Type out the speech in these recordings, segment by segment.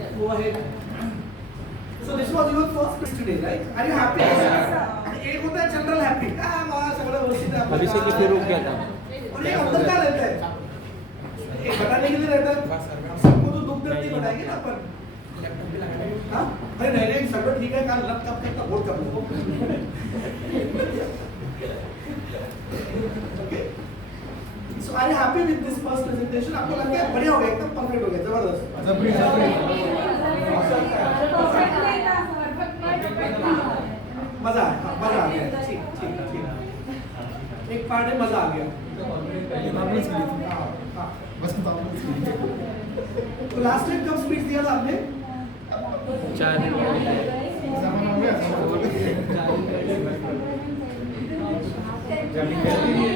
Go ahead. So this was your first speech today, right? Are you happy? एक होता है general happy, वहाँ सगळं व्यवस्थित है. अभी से कि फिर रुक गया था. और ये अंदर क्या रहता है? एक बताने के लिए रहता है. सबको तो दुख दर्द नहीं बताएंगे ना अपन. हाँ? अरे नहीं सगळं ठीक है, काल लग कब तक वोट कर लो. Okay. So are you happy with this first presentation? आपको लगता है बढ़िया हो गया, एकदम परफेक्ट हो गया, जबरदस्त. मजा आया, मजा आ गया. ठीक. एक पार्ट है मजा आ गया. तो लास्ट टाइम कब स्पीच दिया था आपने? 4 दिन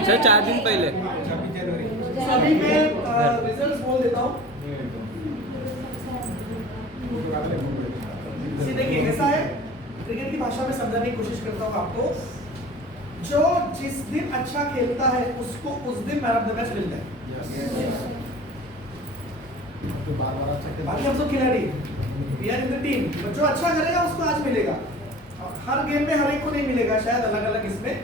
सर 4 दिन पहले. अभी मैं रिजल्ट्स बोल देता हूँ. देखिए ऐसा है, क्रिकेट की भाषा में समझाने की कोशिश करता हूँ आपको. जो जिस दिन अच्छा खेलता है उसको उस दिन मैन ऑफ द मैच मिलता है. बाकी हम सब खिलाड़ी, we are in the team. जो अच्छा करेगा उसको आज मिलेगा. हर गेम में हर एक को नहीं मिलेगा, शायद अलग अलग इसमें.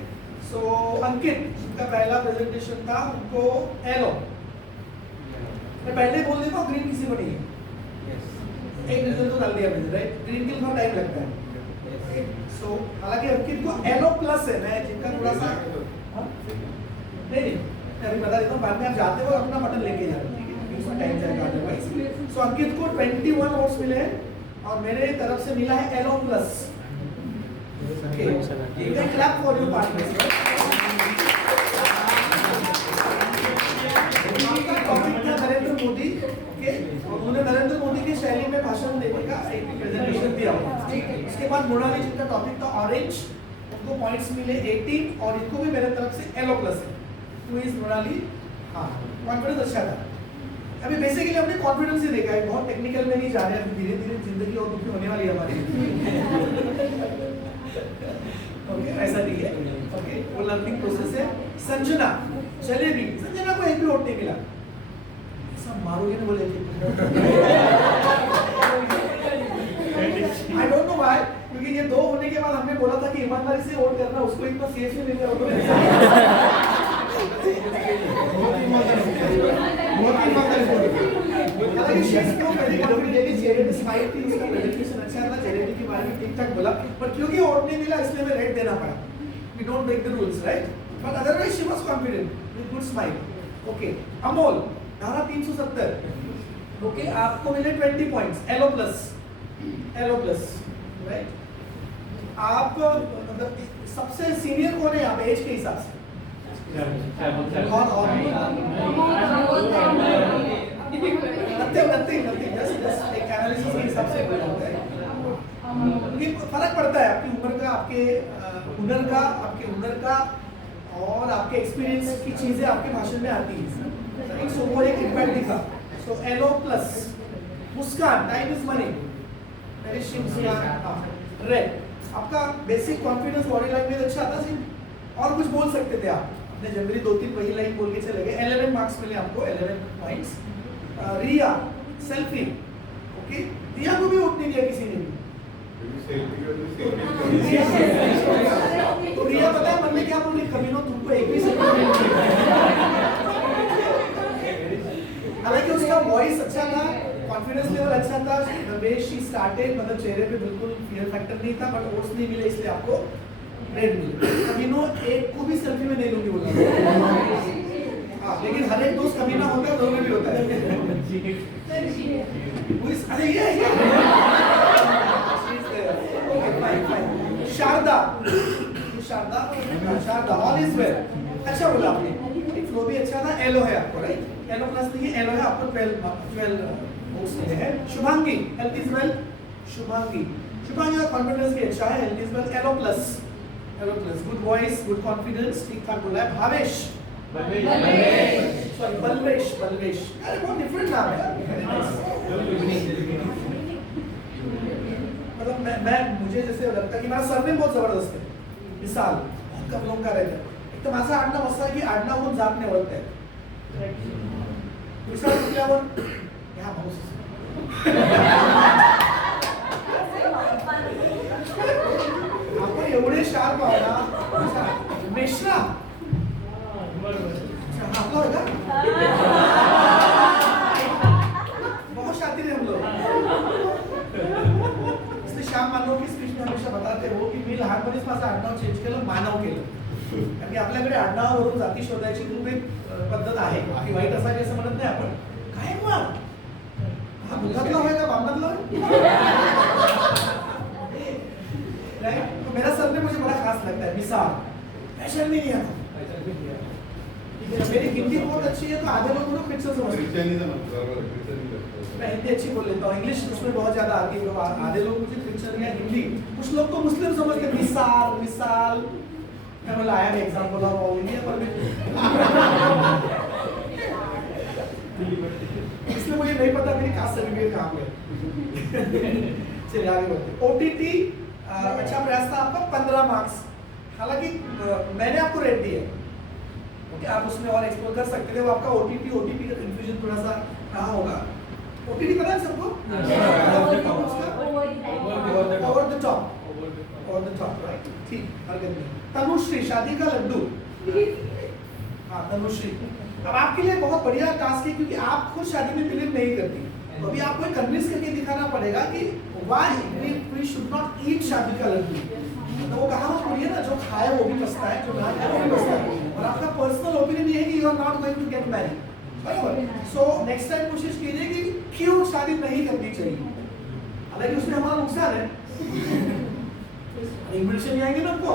सो अंकित का पहला प्रेजेंटेशन था, उनको एलो. मैं पहले बोल देता हूँ ग्रीन किसी को नहीं है. एक रिजल्ट तो डाल दिया मैंने, राइट? ग्रीन के लिए थोड़ा टाइम लगता है. सो हालांकि अंकित को एलो प्लस है, मैं जिनका थोड़ा सा नहीं मैं अभी बता देता हूँ. बाद में आप जाते हो अपना बटन लेके जाना, ठीक है? उसमें टाइम जाएगा अदरवाइज. सो अंकित को 21 वोट्स मिले हैं और मेरे तरफ से मिला है एलो plus. Okay. You can clap for your partners. Topic था नरेंद्र मोदी. ओके, उन्होंने नरेंद्र मोदी की शैली में भाषण देने का एक प्रेजेंटेशन दिया. उसके बाद मृणाली जिनका टॉपिक था ऑरेंज, उनको पॉइंट्स मिले 18 और इनको भी मेरे तरफ से एलो प्लस है. Two is Mrinali. हाँ, कॉन्फिडेंस अच्छा था. अभी बेसिकली हमने कॉन्फिडेंस ही देखा है, बहुत टेक्निकल में नहीं जा रहे हैं. धीरे धीरे जिंदगी और दुखी होने वाली है हमारी. ओके, ऐसा नहीं है. ओके, वो लर्निंग प्रोसेस है. संजना जलेबी, संजना को एक भी वोट नहीं मिला. सब मारोगे ना बोले. आई डोंट नो व्हाई, क्योंकि ये 2 होने के बाद हमने बोला था कि ईमानदारी से वोट करना, उसको इतना सीरियसली नहीं लिया. हालांकि शीट्स को वेरी कॉन्फिडेंटली जेरेडी स्माइल थी, उसका प्रेजेंटेशन अच्छा था, जेरेडी के बारे में ठीक ठाक बोला, पर क्योंकि वोट नहीं मिला इसलिए मैं रेड देना पड़ा. We don't break the rules, right? But otherwise she was confident with good smile. Okay, Amol धारा 370. ओके, आपको मिले 20 पॉइंट्स, एलो प्लस, राइट? आप मतलब सबसे सीनियर कौन है यहाँ पे एज के हिसाब से? और नथिंग जस्ट एक एनालिसिस के हिसाब से फर्क पड़ता है आपकी उम्र का, आपके हुनर का और आपके एक्सपीरियंस की चीजें आपके भाषण में आती हैं. सो वो एक इम्पैक्ट दिखा. So yellow plus. मुस्कान, टाइम इज मनी. रेड, आपका बेसिक कॉन्फिडेंस, बॉडी लैंग्वेज अच्छा था. और कुछ बोल सकते थे आप. आपने जनरली 2-3 वही लाइन बोल के चले गए. 11 मार्क्स मिले आपको, 11 पॉइंट्स. रिया सेल्फी. ओके, रिया को भी वोट नहीं दिया किसी ने भी. तो रिया पता है मन में क्या बोल रही? कभी नो तुमको एक भी सेल्फी. हालांकि उसका वॉइस अच्छा था, कॉन्फिडेंस लेवल अच्छा था. द वे शी स्टार्टेड, मतलब चेहरे पे बिल्कुल फियर फैक्टर नहीं था. बट वोट्स नहीं मिले इसलिए आपको रेड मिले. कमीनो एक को भी सेल्फी में नहीं लूंगी बोला. लेकिन हर एक दोस्त कमीना होता है, दोनों में भी होता है. अरे ये शारदा, ऑल इज वेल. अच्छा बोला आपने, एक फ्लो भी अच्छा था. एलो है आपको, राइट? एलो प्लस नहीं है, एलो है आपको. 12 वोट्स मिले हैं. Shubhangi, health is well. Shubhangi का कॉन्फिडेंस भी अच्छा है. हेल्थ इज वेल, एलो plus. Good voice, good confidence, ठीक ठाक बोला है. भावेश, बलवेश. अरे बहुत डिफरेंट नाम है. मतलब मैं मुझे जैसे लगता है कि मेरा सरनेम बहुत जबरदस्त है. मिसाल बहुत कम लोग का रहता है. एक तर माझं आडनाव असं आहे की आडनावहून जात नाही ओळखता येत. दुसरा कुठल्यावर ह्या भाऊस इसलिए हम लोग इसलिए श्याम मानव की स्पीच में हमेशा बताते हो की मी लहानपणीच माझं आडनाव चेंज केलं, मानव केलं. कारण की आपल्याकडे आडनावावरून जाती शोधायची खूप एक पद्धत आहे की वाईट असावी असं म्हणत नाही आपण. काय मग हा मुलातला होय का बामणातला होय? राइट. तो मेरा सरनेम मुझे बड़ा खास लगता है, मिसाल. फैशन में नहीं आता. मेरी हिंदी बहुत अच्छी है तो आधे लोग मुझे फिर से समझते हैं. मैं हिंदी अच्छी बोल लेता हूँ, इंग्लिश उसमें बहुत ज्यादा आती है. आधे लोग मुझे पिक्चर या हिंदी, कुछ लोग तो मुस्लिम समझते हैं. मिसाल मिसाल मैं बोला आया मैं एग्जाम्पल ऑफ ऑल इंडिया पर इसलिए मुझे नहीं पता मेरी कास्ट सर्टिफिकेट कहाँ पे. चलिए आगे बढ़ते. ओटीटी अच्छा प्रयास था आपका 15 मार्क्स. हालांकि मैंने आपको रेट दिया, ओके, आप उसमें और एक्सप्लोर कर सकते थे. वो आपका ओटीपी का कंफ्यूजन थोड़ा सा रहा होगा. ओटीटी पता है सबको? Over the top right. ठीक, हरकत नहीं. तनुश्री शादी का लड्डू. हाँ तनुश्री, अब आपके लिए बहुत बढ़िया टास्क है क्योंकि आप खुद शादी में बिलीव नहीं करती. तो अभी आपको कन्विंस करके दिखाना पड़ेगा कि why we should not eat शादी का लड्डू. तो वो कहावत बोली है ना, जो खाए वो भी पछता है, जो ना खाए वो भी पछता है. और आपका पर्सनल ओपिनियन ये है कि you are not going to get married, बराबर. सो नेक्स्ट टाइम कोशिश कीजिए कि क्यों शादी नहीं करनी चाहिए. हालांकि उसमें हमारा नुकसान है, इन्विटेशन नहीं आएंगे ना आपको.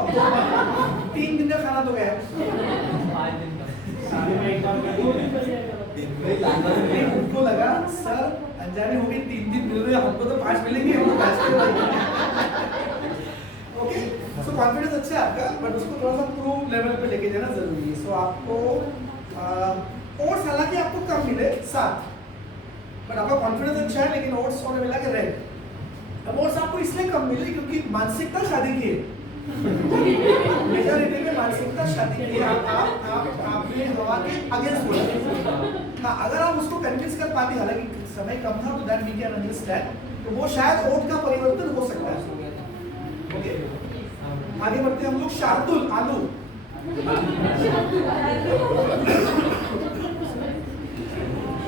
3 दिन का खाना तो गया. उनको लगा सर अनजाने हो गई, 3 दिन मिल रहे, हमको तो 5 मिलेंगे, हम तो 5 ओके. सो कॉन्फिडेंस अच्छा है आपका, बट उसको थोड़ा सा प्रूव लेवल पे लेके जाना जरूरी है. सो आपको ओट्स हालांकि आपको कम मिले 7, बट आपका कॉन्फिडेंस अच्छा है, लेकिन ओट्स होने मिला के रेड. अब ओट्स आपको इसलिए कम मिले क्योंकि मानसिकता शादी की है. मेजॉरिटी में मानसिकता शादी की है. आपने हवा के अगेंस्ट बोला. हाँ, अगर आप उसको कन्विंस कर पाती, हालांकि समय कम था, तो दैट वी कैन अंडरस्टैंड. तो वो शायद ओट का परिवर्तन हो सकता है. ओके, आगे बढ़ते हम लोग. शार्दुल आलू.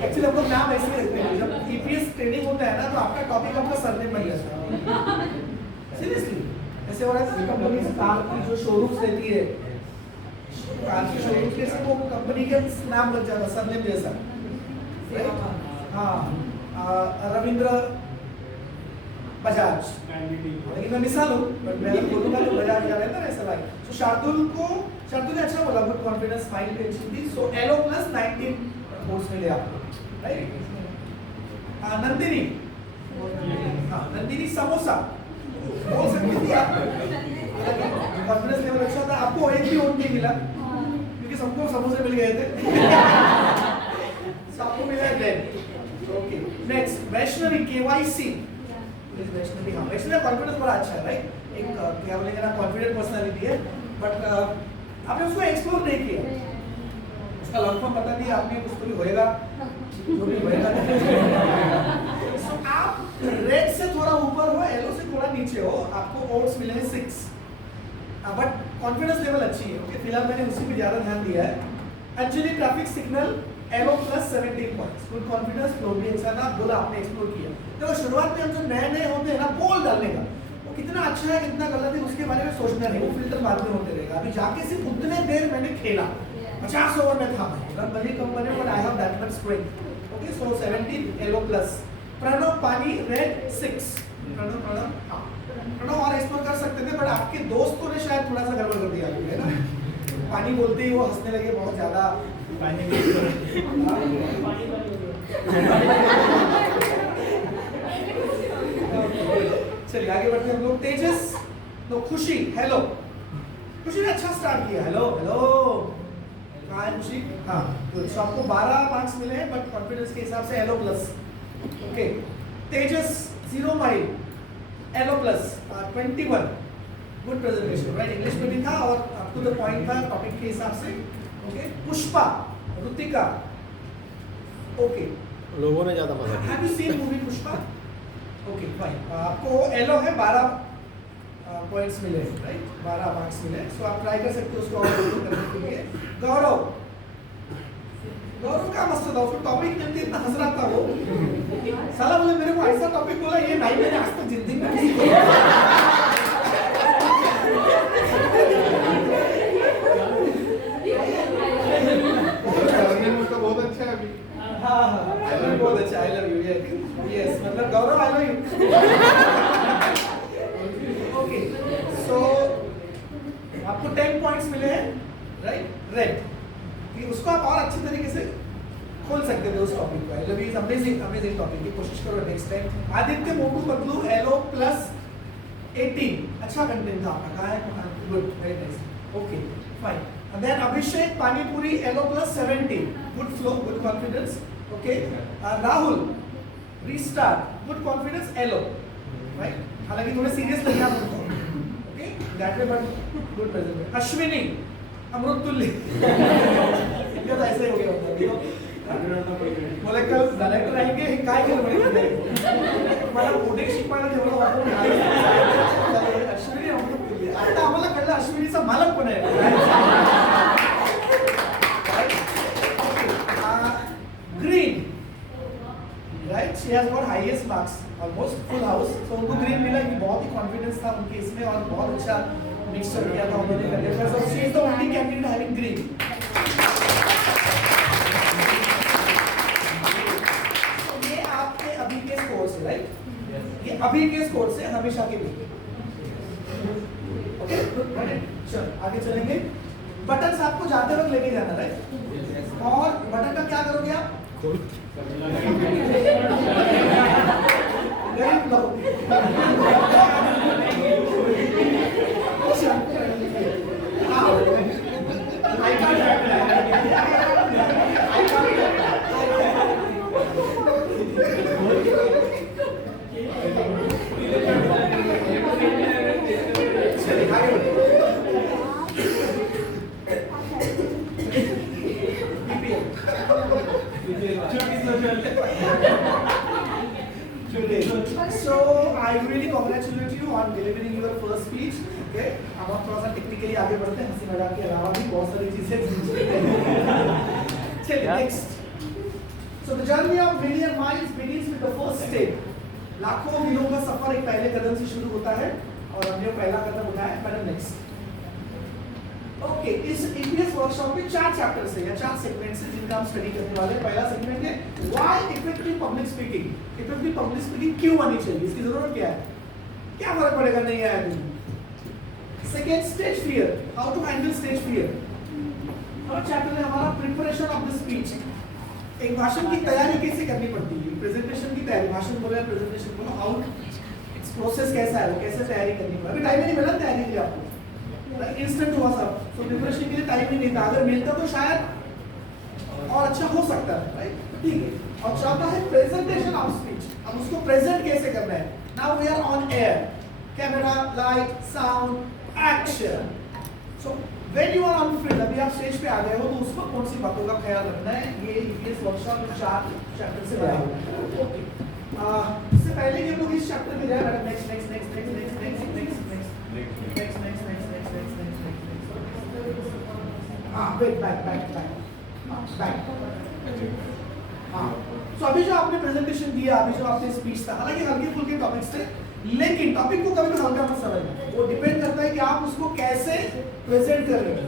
एक्चुअली हम लोग नाम ऐसे रखते हैं, जब ईपीएस ट्रेनिंग होता है ना, तो आपका टॉपिक आपका सरनेम बन जाता है. सीरियसली ऐसे हो रहा है. कंपनी कार की जो शोरूम्स रहती है, कार की शोरूम के से वो कंपनी के नाम लग जाता है, सरनेम जैसा. हाँ, रविंद्र बजाज, लेकिन मैं मिसाल हूँ, बट मैं बोलूँगा तो बजाज का रहता है ऐसा लाइक. तो शार्दुल ने अच्छा बोला, गुड कॉन्फिडेंस, फाइल पे अच्छी थी. सो एलो प्लस 19 कोर्स मिले आपको, राइट. नंदिनी, हाँ नंदिनी समोसा बोल सकती थी आप. कॉन्फिडेंस लेवल अच्छा था. आपको एक भी वोट नहीं मिला क्योंकि सबको समोसे मिल गए थे. सबको मिला red. Okay, next Vaishnavi KYC. Vaishnavi, हाँ वैष्णवी कॉन्फिडेंस बड़ा अच्छा है, राइट. एक क्या बोलेंगे ना, कॉन्फिडेंट पर्सनालिटी है, बट आपने उसको एक्सप्लोर नहीं किया. उसका लॉन्ग फॉर्म बता दिया आपने, उसको भी होएगा जो भी होएगा. सो आप रेड से थोड़ा ऊपर हो, येलो से थोड़ा नीचे हो. आपको ओट्स मिले हैं 6, बट कॉन्फिडेंस लेवल अच्छी है. ओके, फिलहाल मैंने उसी पे ज्यादा ध्यान दिया है. अंजलि ट्रैफिक सिग्नल, एलो plus 17 points. Good confidence, flow भी अच्छा था, बोला आपने एक्सप्लोर किया. देखो शुरुआत में हम जो नए होते हैं ना, बोल डालने का, वो कितना अच्छा है कितना गलत है उसके बारे में सोचना नहीं, वो फिल्टर बाद में होते रहेगा. अभी जाके सिर्फ उतने देर मैंने खेला, 50 ओवर में था मैं, रन भले कम बने, but I have that much strength. Okay, so 17 एलो प्लस. प्रणव पानी रेड 6. प्रणव और एक्सप्लोर कर सकते थे, बट आपके दोस्तों ने शायद थोड़ा सा गड़बड़ कर दिया, है ना. पानी बोलते ही वो हंसने लगे बहुत ज्यादा. चलिए आगे बढ़ते हैं हम लोग. तेजस, तो खुशी, हेलो. खुशी ने अच्छा स्टार्ट किया. हेलो हेलो, कहाँ है खुशी? हाँ, तो आपको 12 मार्क्स मिले हैं, बट कॉन्फिडेंस के हिसाब से एलो प्लस. ओके, तेजस 0 माइल, एलो plus 21. Good presentation, right. English में भी था और अप टू द पॉइंट था टॉपिक के हिसाब से. ओके, पुष्पा, ऋतिका. ओके, लोगों ने ज्यादा मजा किया. Have you seen movie Pushpa? Okay fine. आपको एलो है, 12 पॉइंट्स मिले, राइट. 12 मार्क्स मिले. सो आप ट्राई कर सकते हो उसको और करने के लिए. गौरव, गौरव का मस्त था, उसको टॉपिक मिलती इतना हंस रहा था वो। साला बोले मेरे को ऐसा टॉपिक बोला ये नहीं मैंने आज तक जिंदगी में किसी को। तो बहुत अच्छा है अभी। हाँ बहुत अच्छा, आई लव यू, यस मतलब Gaurav I love you. Okay so आपको 10 पॉइंट्स मिले हैं, राइट? रेड कि उसको आप और अच्छी तरीके से खोल सकते थे उस टॉपिक को। I love you is amazing amazing topic की कोशिश करो next time. Aditya Motu Patlu yellow plus 18 अच्छा कंटेंट था आपका, कहाँ है? Good, very nice, okay fine. And then Abhishek Panipuri Elo plus 70, good flow, good confidence, okay. Rahul restart, good confidence Elo, right? हालांकि थोड़े सीरियस लगे आप उनको, okay, that way but good presentation. Ashwini अमृत तुल्य इनका तो ऐसे ही हो गया होता है देखो, बोले कल डायरेक्टर आएंगे काय केलं म्हणे मला कोडिंग शिकवायला ठेवलं वापरून। अश्विनी अमृत तुल्य आता आम्हाला कळलं अश्विनीचा मालक पण आहे। Green, right? She has got highest marks, almost full house. So उनको green मिला कि बहुत ही confidence था उनके इसमें और बहुत अच्छा mixture किया था उन्होंने करने का। So she is the only candidate having green. So ये आपके अभी के स्कोर से, right? ये अभी के स्कोर से हमेशा के लिए। Okay, good. चल आगे चलेंगे। बटन्स आपको जाते वक्त लेके जाना, राइट? और बटन का क्या करोगे आप? गरीब लोग So I really congratulate you on delivering your first speech. Okay, अब आप थोड़ा सा टेक्निकली आगे बढ़ते हैं, हंसी मजाक के अलावा भी बहुत सारी चीजें। चलिए next. So the journey of million miles begins with the first step. लाखों मीलों का सफर एक पहले कदम से शुरू होता है और हमने पहला कदम उठाया। Madam next. ओके, इस ईपीएस वर्कशॉप में 4 चैप्टर्स है या 4 सेगमेंट्स हैं जिनका हम स्टडी करने वाले हैं। पहला सेगमेंट है why effective public speaking. Effective public speaking क्यों आनी चाहिए, इसकी जरूरत क्या है, क्या फर्क पड़ेगा नहीं आया तो। Second stage fear, how to handle stage fear. Third chapter है हमारा प्रिपरेशन ऑफ द स्पीच, एक भाषण की तैयारी कैसे करनी पड़ती है, प्रेजेंटेशन की तैयारी, भाषण बोले प्रेजेंटेशन बोलो, हाउ प्रोसेस कैसा है, वो कैसे तैयारी करनी पड़ेगी। अभी टाइम नहीं मिला तैयारी के लिए आपको, इंस्टेंट हुआ सब, तो प्रिपरेशन के लिए टाइम ही नहीं था, अगर मिलता तो शायद और अच्छा हो सकता है, राइट? ठीक है। और चौथा है प्रेजेंटेशन ऑफ स्पीच, अब उसको प्रेजेंट कैसे करना है। Now we are on air, camera, light, sound, action. So when you are on field, अभी आप स्टेज पे आ गए हो तो उसको कौन सी बातों का ख्याल रखना है, ये ईपीएस वर्कशॉप में 4 चैप्टर से बना हुआ है। ओके, इससे पहले कि हम लोग इस चैप्टर में जाए, madam next next next next next next next next next next हाँ wait back back back back. हाँ, सो अभी जो आपने प्रेजेंटेशन दिया, अभी जो आपने स्पीच था, हालांकि हल्के फुल्के टॉपिक्स थे, लेकिन टॉपिक को कभी भी हल्का मत समझना, वो डिपेंड करता है कि आप उसको कैसे प्रेजेंट कर रहे हैं।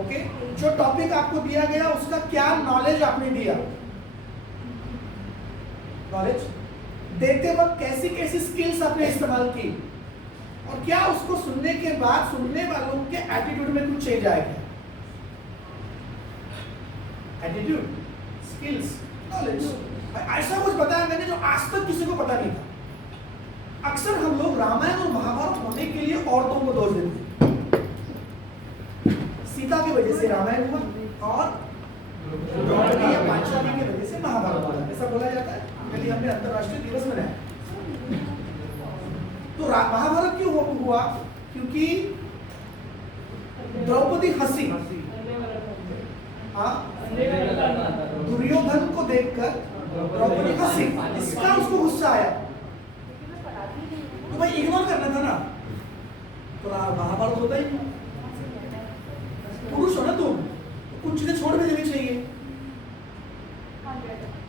ओके, जो टॉपिक आपको दिया गया उसका क्या नॉलेज आपने दिया, नॉलेज देते वक्त कैसी कैसी स्किल्स आपने इस्तेमाल की, और क्या उसको सुनने के बाद सुनने वालों के एटीट्यूड में कुछ चेंज आएगा। एटीट्यूड, स्किल्स, नॉलेज, ऐसा कुछ बताया मैंने जो आज तक किसी को पता नहीं था। अक्सर हम लोग रामायण और महाभारत होने के लिए औरतों को दोष देते हैं। सीता की वजह से रामायण हुआ और द्रौपदी या पांचाली की वजह से महाभारत हुआ, ऐसा बोला जाता है। कल हमने अंतरराष्ट्रीय दिवस मनाया। तो महाभारत क्यों हुआ, क्योंकि द्रौपदी हंसी, दुर्योधन को देखकर द्रौपदी हंसी, इसका उसको गुस्सा आया। तो भाई इग्नोर करना था ना, तो महाभारत होता ही। पुरुष हो ना तुम, कुछ चीजें छोड़ भी देनी चाहिए।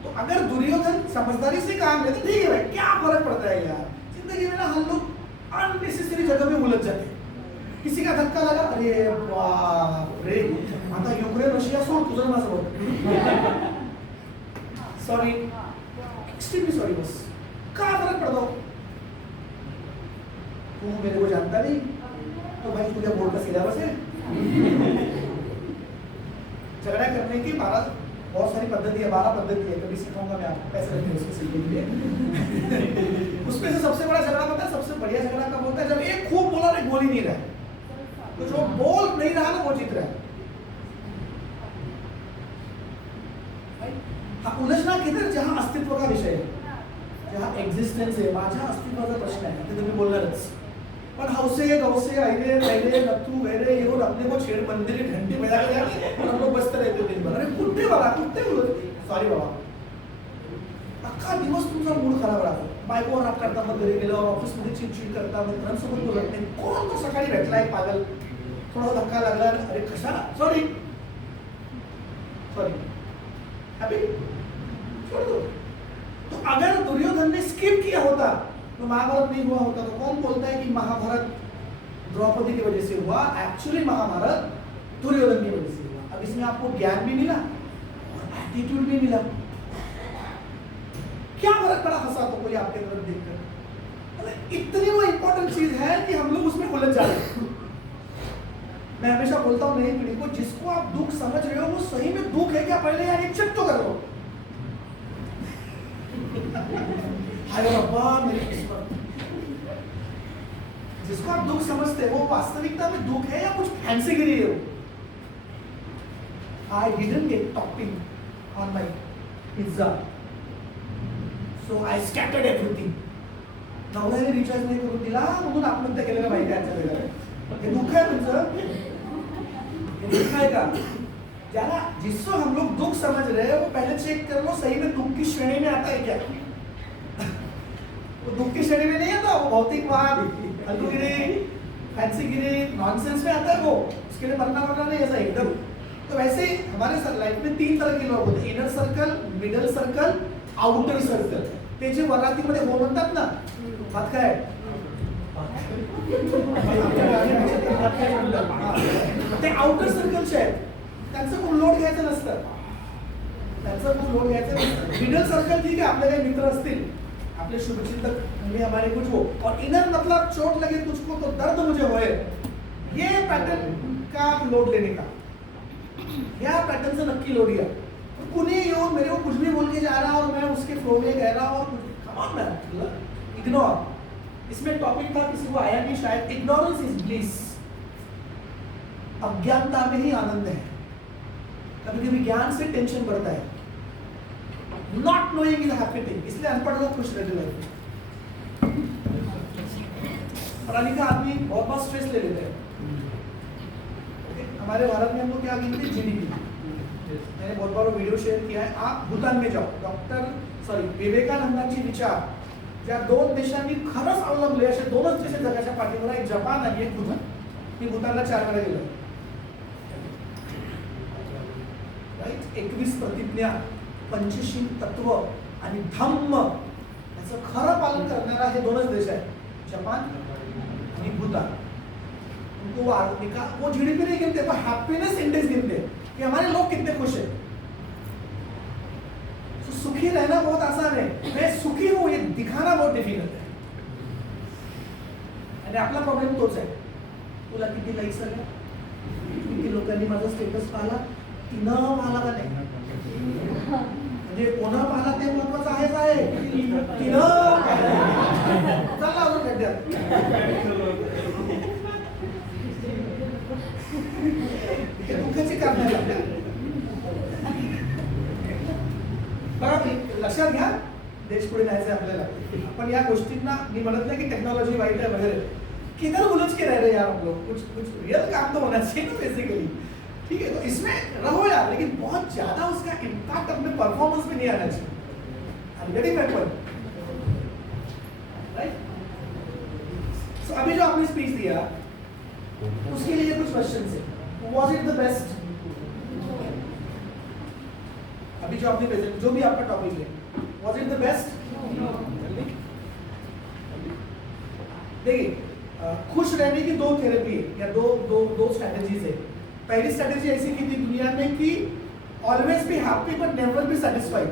तो अगर दुर्योधन समझदारी से काम ले तो ठीक है भाई, क्या फर्क पड़ता है यार। जिंदगी में ना हम लोग अननेसेसरी जगह में उलझ जाते हैं। किसी का धक्का लगा, अरे बाप रे, आता युक्रेन रशिया सोड तुझं माझं बोल, सॉरी, एक्सट्रीमली सॉरी, बस क्या फर्क पड़ता हो। तू मेरे को जानता नहीं तो भाई तुझे बोर्ड का सिलेबस है। झगड़ा करने की बहुत सारी पद्धति है, 12 पद्धति है, कभी सिखाऊंगा मैं आपको, पैसे रखते हैं उसको सीखने के लिए। उसमें से सबसे बड़ा झगड़ा पता है, सबसे बढ़िया झगड़ा कब होता है, जब एक खूब बोला और एक बोल ही नहीं रहा है। तो जो बोल नहीं रहा ना वो जीत रहा है। हाँ, उलझना किधर, जहां अस्तित्व का विषय है, जहां एक्झिस्टन्स आहे, माझ्या अस्तित्वाचा प्रश्न आहे, ते तुम्ही बोलणारच। पण हौसे गौसे आइले पहले नत्थू गहरे ये लोग अपने को छेड़ मंदिर की घंटी बजा के जाते और हम लोग बसते रहते दिन भर। अरे कुत्ते बोलो, सॉरी बाबा, अख्खा दिवस तुमचा मूड खराब राहतो, बायकोवर राग करता, मग घरी गेल्यावर ऑफिसमध्ये चिडचिड करता, मित्रांसोबत बोलत नाही, कोण तो सकाळी भेटला एक पागल, थोडा धक्का लागला, अरे कशाला, सॉरी हैप्पी, छोड़ दो। तो अगर दुर्योधन ने स्किप किया होता तो महाभारत नहीं हुआ होता। तो कौन बोलता है कि महाभारत द्रौपदी की वजह से हुआ? एक्चुअली महाभारत दुर्योधन की वजह से हुआ। अब इसमें आपको ज्ञान भी मिला और एटीट्यूड भी मिला। क्या फर्क पड़ा हंसा तो कोई आपके तरफ देखकर? इतनी वो इंपॉर्टेंट चीज है कि हम लोग उसमें उलझ जा रहे हैं। मैं हमेशा बोलता हूँ नई पीढ़ी को, जिसको आप दुख समझ रहे हो वो सही में दुख है क्या, पहले यार एक चेक तो कर लो। हाय रब्बा मेरी किस्मत, जिसको आप दुख समझते हो वो वास्तविकता में दुख है या कुछ फैंसी गिरी है? I didn't get topping on my pizza, so I scattered everything. नवऱ्याने रिचार्ज नाही करून दिला म्हणून आत्महत्या केलेलं माहिती आहे आजच्या वेळेला। हे दुःख आहे तुमचं? हे दुःख आहे का? ज्याला जिसको हम लोग दुख समझ रहे हैं वो पहले चेक कर लो सही में दुख की श्रेणी में आता है क्या। वो दुख की श्रेणी में नहीं आता, वो भौतिकवाद, हल्लुगिरी, फैंसीगिरी, नॉनसेंस में आता है वो, उसके लिए मरना नहीं ऐसा एकदम। तो वैसे ही हमारे लाइफ में 3 तरह के लोग होते हैं, inner circle, middle circle, outer circle. ते जे वरातीमध्ये हो म्हणतात ना, बात काय ते आउटर सर्कलचे आहेत, त्यांचं खूप लोड घ्यायचं नसतं, मिडल सर्कल ठीक है, आपले काही मित्र असतील, आपले शुभचिंतक, म्हणजे हमारे कुछ हो, और इनर मतलब चोट लगे तुझको तो दर्द मुझे होए, ये पैटर्न का लोड लेने का, या पैटर्न से नक्की लोड लिया। तो कुनी येऊन मेरे को कुछ भी बोल के जा रहा और मैं उसके फ्लो में कह रहा हूँ, कम ऑन मैन, इग्नोर। इसमें टॉपिक था, किसी को आया नहीं शायद, इग्नोरेंस इज ब्लिस, अज्ञानता में ही आनंद है। कभी कभी ज्ञान से टेंशन बढ़ता है, not knowing is happy thing, इसलिए अनपढ़ लोग खुश रहते हैं। पढ़ा लिखा आदमी बहुत बहुत स्ट्रेस ले लेते हैं। हमारे भारत में हम लोग क्या गिनते हैं, जीडीपी। मैंने बहुत बार वीडियो शेयर किया है, आप भूटान में जाओ, विवेकानंदांचे विचार ज्या 2 देशांनी खरंच अवलंबले, असे 2च देश जगाच्या पाठीवर, एक जपान आणि एक भूतान। मी भूतानला 4 वेळा गेलो, राईट। 21 प्रतिज्ञा, 25 तत्व आणि धम्म याचं खरं पालन करणारा हे 2च देश आहेत, जपान आणि भूतान। उनको वो जीडीपी नहीं गिनते, वो हैप्पीनेस इंडेक्स गिनते कि हमारे लोग कितने खुश हैं। तो सुखी रहना बहुत आसान है, मैं सुखी हूं ये दिखाना बहुत डिफिकल्ट है। आणि आपला प्रॉब्लेम तोच आहे, तुला किती लाईक्स आल्या, किती लोकांनी माझा स्टेटस पाहिला, तिनं पाहिला का नाही, म्हणजे कोणा पाहिला ते महत्वाचं आहेच आहे, तिनं चला अजून खड्ड्यात दुःखाची कारण आहे। बघा लक्षात घ्या, देश पुढे न्यायचं आहे आपल्याला, पण या गोष्टींना मी म्हणत नाही की टेक्नोलॉजी वाईट है वगैरह, किधर उलझ के रह रहे हैं यार हम लोग, कुछ रियल काम तो होना चाहिए ना बेसिकली, ठीक है। तो इसमें रहो यार, लेकिन बहुत ज्यादा उसका इम्पैक्ट अपने परफॉर्मेंस में नहीं आना चाहिए। Getting my point, right. So अभी जो आपने स्पीच दिया उसके लिए कुछ क्वेश्चन है, वाज इट द बेस्ट? जो आपने प्रेजेंट, जो भी आपका टॉपिक है, वाज इट द बेस्ट? देखिए, खुश रहने की दो थेरेपी है या दो स्ट्रैटेजीज है। पहली स्ट्रैटेजी ऐसी की थी दुनिया में कि always be happy but never be satisfied,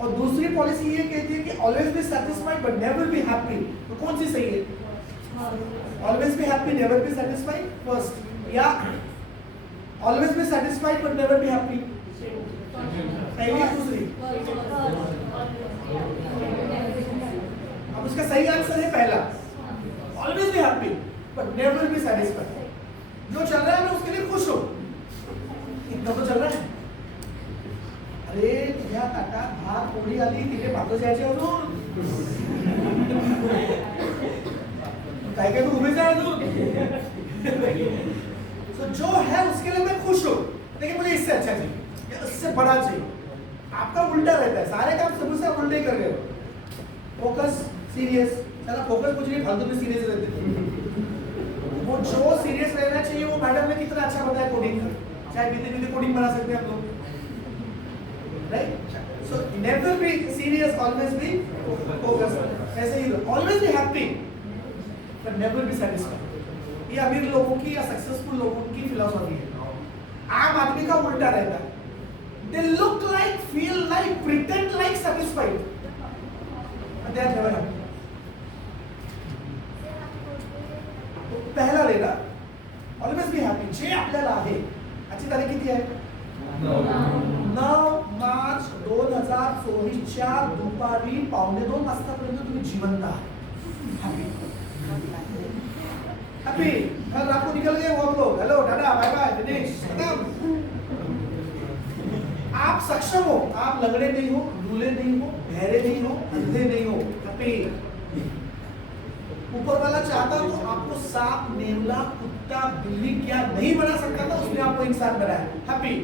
और दूसरी पॉलिसी ये कहती है कि always be satisfied but never be happy. तो कौन सी सही है? Always be happy never be satisfied first, या always be satisfied but never be happy? पहली दूसरी? अब उसका सही आंसर है पहला, always be happy but never be satisfied. जो चल रहा है मैं उसके लिए खुश हूं, इतना तो चल रहा है। अरे तुझ्या ताटात भात पोळी आली, तिथे भाकर जायचे अजून काय काय तू उभे जाए अजून। तो जो है उसके लिए मैं खुश हूं, लेकिन मुझे इससे अच्छा चाहिए या इससे बड़ा चाहिए। आपका उल्टा रहता है, सारे काम सब से उल्टे कर रहे हो। फोकस सीरियस, चला फोकस कुछ नहीं, फालतू में सीरियस रहते थे। वो जो सीरियस रहना चाहिए वो मैडम ने कितना अच्छा बताया कोडिंग का, चाहे पीते पीते कोडिंग बना सकते हैं आप लोग, right? So never be serious, always be focus. ऐसे ही always be happy but never be satisfied. ये अमीर लोगों की या सक्सेसफुल लोगों की फिलॉसफी है। आम आदमी का उल्टा रहता है, they look like, feel like, pretend like satisfied, but they are never happy. पहला लेना, ऑलवेज बी हैप्पी, जे आपल्याला आहे। आजची तारीख किती आहे? 9 मार्च 2024च्या दुपारी 1:15 वाजतापर्यंत तुम्ही जिवंत आहात। हैप्पी, कल रात को निकल गए वो आप लोग, hello tata bye bye finish खत्म। आप सक्षम हो, आप लंगड़े नहीं हो, लूले नहीं हो, बहरे नहीं हो, अंधे नहीं हो, हैप्पी। ऊपर वाला चाहता तो आपको सांप, नेवला, कुत्ता, बिल्ली क्या नहीं बना सकता था, उसने आपको इंसान बनाया, हैप्पी।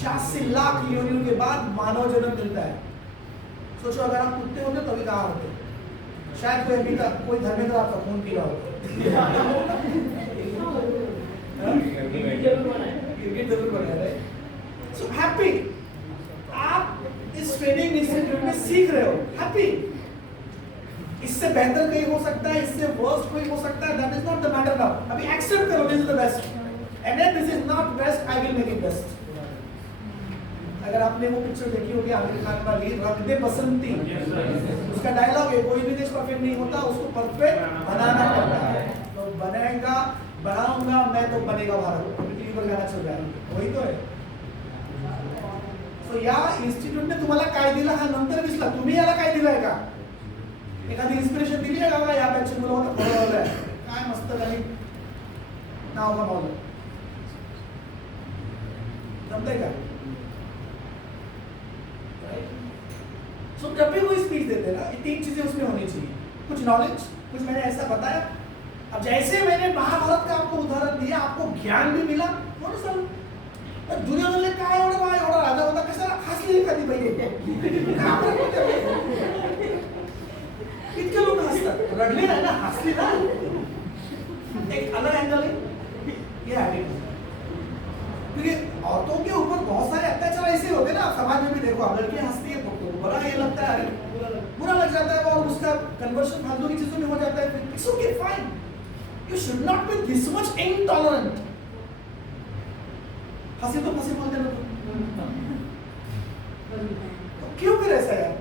86 लाख योनियों के बाद मानव जन्म मिलता है। सोचो अगर आप कुत्ते होते तभी कहाँ होते? शायद कोई अभी तक कोई धर्मेंद्र आपका खून पी रहा होता। क्रिकेट जरूर बनाया है। So happy, आप इस ट्रेनिंग इंस्टीट्यूट में सीख रहे हो, हैप्पी। इससे बेहतर कहीं हो सकता है, इससे वर्स्ट कोई हो सकता है, that is not the matter now. अभी एक्सेप्ट करो this is the best, and if this is not best I will make it best. अगर आपने वो पिक्चर देखी होगी आमिर खान वाली रख दे बसंती, उसका डायलॉग है कोई भी देश परफेक्ट नहीं होता, उसको परफेक्ट बनाना पड़ता है। तो बनेगा, बनाऊंगा मैं तो बनेगा भारत, टीवी पर गाना चल रहा है, वही तो है। सो या इन्स्टिट्यूटने तुम्हाला काय दिलं हा नंतर दिसला, तुम्ही याला काय दिलंय का? एखादी इन्स्पिरेशन दिली आहे का? या बॅचचे मुलं होतं फॉलो काय मस्त झाली, नाव कमावलं, जमतंय का? सो जब भी कोई स्पीच देते ना, ये 3 चीजें उसमें होनी चाहिए, कुछ नॉलेज, कुछ मैंने ऐसा बताया। अब जैसे मैंने महाभारत का आपको उदाहरण दिया, आपको ज्ञान भी मिला, और सर दुर्योधनले काय एवढा राजा होता, कशाला हसली एखादी बाई इतके लोक हसतात, रडले नाही ना, हसली ना। एक अलग एंगल है ये एटीट्यूड, क्योंकि औरतों के ऊपर बहुत सारे अत्याचार ऐसे होते ना, समाज में भी देखो, लड़कियां हंसती है तो बुरा ये लगता है, बुरा लग जाता है, और उसका कन्वर्शन फालतू की चीजों में हो जाता है। It's okay fine, you should not be this much intolerant. हंसी तो फंसी बोलते ना, तो क्यों फिर ऐसा यार?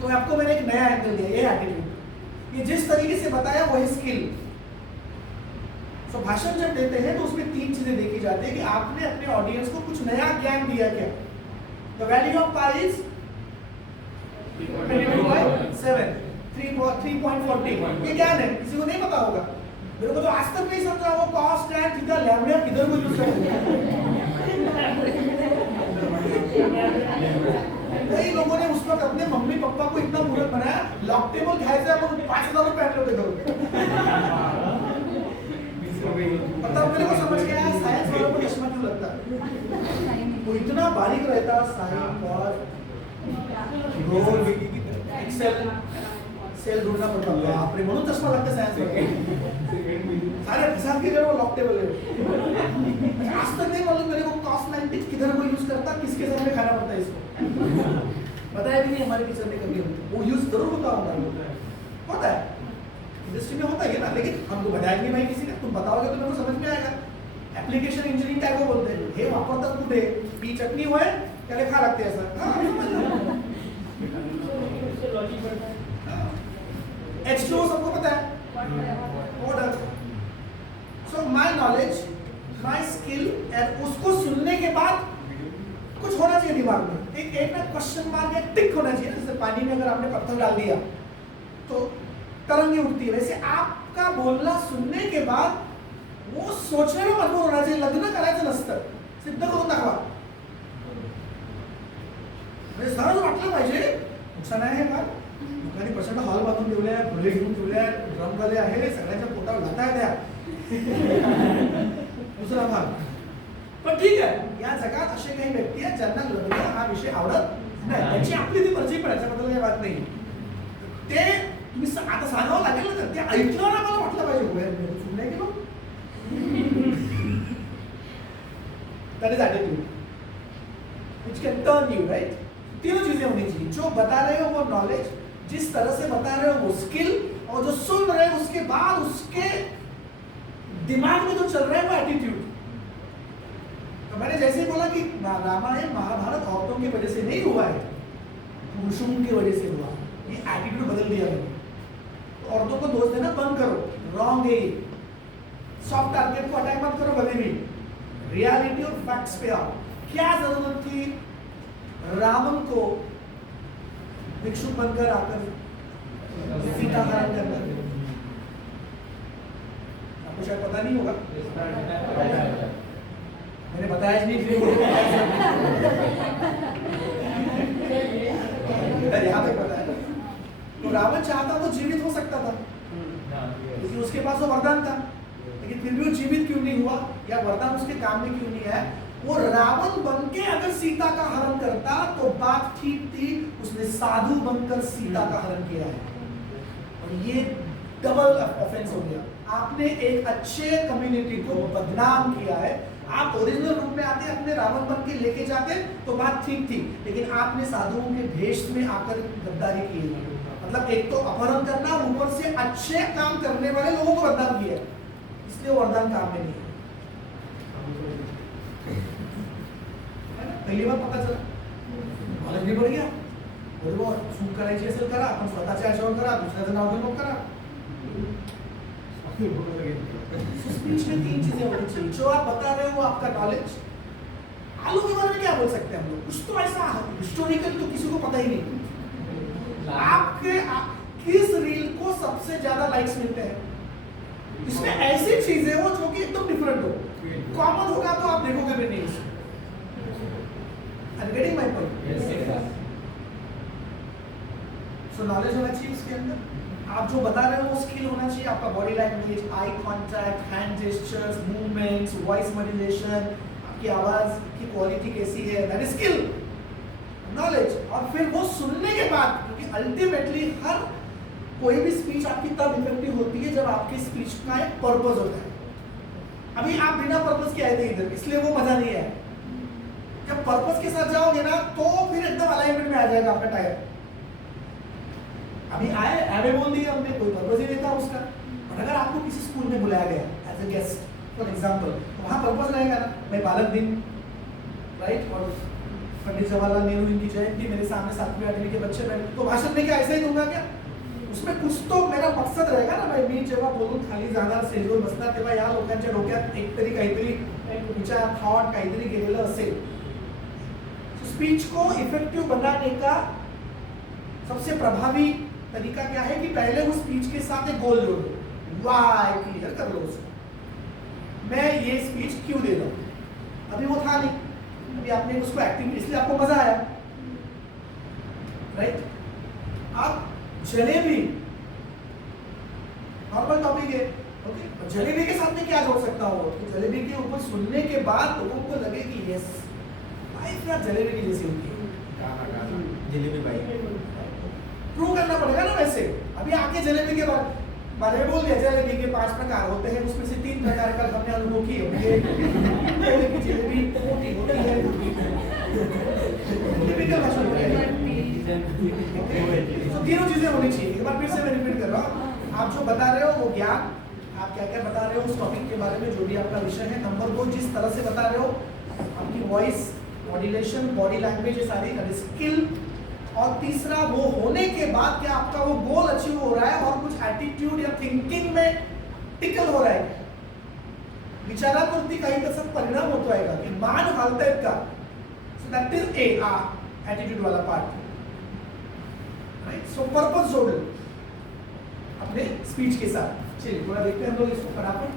तो आपको मैंने एक नया एंगल दिया, ये एटीट्यूड, ये जिस तरीके से बताया वही स्किल। तो भाषण जब देते हैं तो उसमें 3 चीजें देखी जाती है कि आपने अपने ऑडियंस को कुछ नया ज्ञान दिया क्या। The value of pi is 3.40, ये ज्ञान है, किसी को नहीं पता होगा, मेरे को तो आज तक नहीं समझा वो कॉस्ट एंड थीटा लैम्डा किधर को यूज करते हैं। कई लोगों ने उस वक्त अपने मम्मी पापा को इतना मूर्ख बनाया, लॉक टेबल घ्यायचा आपण 5000 रुपये पहन होते करो। मतलब मेरे को समझ गया साइंस वालों को चश्मा क्यों लगता है, वो इतना बारीक रहता, साइन और एक्सेल सेल ढूंढना पड़ता है बाप रे म्हणून चष्मा लागते सायन्स मध्ये अरे हिसाब के जो लॉक टेबल है आज तक नहीं मालूम मेरे को कॉस्ट 90 किधर को यूज करता किसके सामने खाना पड़ता है इसको बताया भी नहीं हमारे टीचर ने कभी वो यूज जरूर होता है इंडस्ट्री में होता है ना लेकिन हमको बताया नहीं भाई किसी ने तुम बताओगे तो मेरे को समझ में आएगा ऍप्लिकेशन इंजिनिअरिंग काय को बोलते हैं हे वापरतात कुठे पी चटणी होय त्याला खा लागते असं H2O सबको पता है water so my knowledge my skill and उसको सुनने के बाद कुछ होना चाहिए दिमाग में एक ना क्वेश्चन मार्क या टिक होना चाहिए जैसे पानी में अगर आपने पत्थर डाल दिया तो तरंगे उठती है वैसे आपका बोलना सुनने के बाद वो सोचने में मजबूर होना चाहिए लग्न करायचं नसतं सिद्ध करून दाखवा म्हणजे सहज वाटलं पाहिजे नुकसान आहे का लोकांनी प्रचंड हॉल बांधून ठेवले फुले घेऊन ठेवले ड्रम झाले आहे सगळ्यांच्या पोटावर लाथा द्या दुसरा भाग पण ठीक आहे या जगात असे काही व्यक्ती आहेत ज्यांना लग्न हा विषय आवडत नाही त्यांची आपली ती मर्जी पण याच्याबद्दल काही बात नाही ते तुम्ही आता सांगावं लागेल ना ते ऐकलं ना मला वाटलं पाहिजे सुनने की लोग that is attitude which can turn you right तीनों चीजें होनी चाहिए जो बता रहे हो वो नॉलेज जिस तरह से बता रहे हो वो स्किल और जो सुन रहे हो उसके बाद उसके दिमाग में जो चल रहा है वो एटीट्यूड तो मैंने जैसे बोला कि रामायण महाभारत औरतों की वजह से नहीं हुआ है पुरुषों की वजह से हुआ ये एटीट्यूड बदल दिया मैंने औरतों को दोष देना बंद करो रॉन्ग है सॉफ्ट टारगेट को अटैक मत करो कभी भी रियलिटी और फैक्ट्स पे आओ क्या जरूरत थी रावण को भिक्षुक बनकर आकर सीता हरण करना आपको शायद पता नहीं होगा मैंने बताया नहीं यहाँ तक बताया तो रावण चाहता तो जीवित हो सकता था क्योंकि उसके पास वो वरदान था लेकिन फिर भी वो जीवित क्यों नहीं हुआ या वरदान उसके काम में क्यों नहीं है वो रावण बनके अगर सीता का हरण करता तो बात ठीक थी उसने साधु बनकर सीता का हरण किया है और ये डबल ऑफेंस हो गया आपने एक अच्छे कम्युनिटी को बदनाम किया है आप ओरिजिनल रूप में आते अपने रावण बन के लेके जाते तो बात ठीक थी लेकिन आपने साधुओं के भेष में आकर गद्दारी की है मतलब एक तो अपहरण करना और ऊपर से अच्छे काम करने वाले लोगों को बदनाम किया इसलिए वरदान काम में नहीं पहिली बार पता चला नॉलेज नहीं बढ़ गया बरोबर चूक करायची असेल करा आपण स्वतःच्या आशेवर करा दुसऱ्याचं नाव घेऊन करा स्पीच में तीन चीजें होनी चाहिए जो आप बता रहे हो वो आपका नॉलेज आलू के बारे में क्या बोल सकते हैं हम लोग कुछ तो ऐसा हिस्टोरिकल तो किसी को पता ही नहीं आपके किस रील को सबसे ज्यादा लाइक्स मिलते हैं इसमें ऐसी चीजें हो जो कि एकदम डिफरेंट हो कॉमन होगा तो आप देखोगे भी नहीं उसको I'm getting my point. Yes. So knowledge होना चाहिए इसके अंदर आप जो बता रहे हो वो स्किल होना चाहिए आपका body language eye contact hand gestures movements voice modulation आपकी आवाज की क्वालिटी कैसी है दैट इज स्किल नॉलेज और फिर वो सुनने के बाद क्योंकि अल्टीमेटली हर कोई भी स्पीच आपकी तब इफेक्टिव होती है जब आपकी स्पीच का एक पर्पस होता है अभी आप बिना पर्पस के आए थे इधर इसलिए वो मजा नहीं है जब पर्पस के साथ जाओगे ना तो फिर एकदम अलाइनमेंट में आ जाएगा आपका टायर अभी आए एवे बोल दिया हमने कोई पर्पस ही नहीं था उसका और अगर आपको किसी स्कूल में बुलाया गया as a guest for example तो वहाँ पर्पस रहेगा ना भाई बालक दिन राइट और पंडित जवाहरलाल नेहरू इनकी जयंती मेरे सामने 7वीं 8वीं के बच्चे बैठे तो भाषण में क्या ऐसा ही दूंगा क्या उसमें कुछ तो मेरा मकसद रहेगा ना भाई मी जेव्हा बोलून खाली जाणार स्टेजवर बसणार तेव्हा या लोकांच्या डोक्यात एकतरी काहीतरी विचार थॉट काहीतरी गेलेलं असेल स्पीच को इफेक्टिव बनाने का सबसे प्रभावी तरीका क्या है कि पहले उस स्पीच के साथ एक गोल जोड़ो वाई क्लियर कर लो उसको मैं ये स्पीच क्यों दे रहा हूं अभी वो था नहीं अभी आपने उसको एक्टिंग इसलिए आपको मजा आया राइट आप जलेबी नॉर्मल टॉपिक है ओके जलेबी के साथ में क्या जोड़ सकता हूँ तो जलेबी के ऊपर सुनने के बाद लोगों को लगे कि यस लाइफ यार जलेबी की जैसी होती है जलेबी भाई प्रूव करना पड़ेगा ना वैसे अभी आके जलेबी के बारे में बोल दिया, जलेबी के 5 प्रकार होते हैं, उसमें से 3 प्रकार का हमने अनुभव किए होंगे। पोहे की जलेबी मोटी होती है, टिपिकल भाषा में है। तो तीनों चीजें होनी चाहिए। एक बार फिर से मैं रिपीट कर रहा हूँ, आप जो बता रहे हो वो ज्ञान, आप क्या क्या बता रहे हो उस टॉपिक के बारे में जो भी आपका विषय है। नंबर 2, जिस तरह से बता रहे हो, आपकी वॉइस मॉड्यूलेशन, बॉडी लैंग्वेज, ये सारी स्किल। और तीसरा, वो होने के बाद क्या आपका वो गोल अचीव हो रहा है और कुछ एटीट्यूड या थिंकिंग में टिकल हो रहा है, विचारापुरती काही त्याचा परिणाम होतोय का, की मान हालतायत का. So that is a attitude वाला पार्ट, राइट. सो पर्पस जोड़ अपने स्पीच के साथ. चलिए थोड़ा देखते हैं हम लोग इसको फटाफट.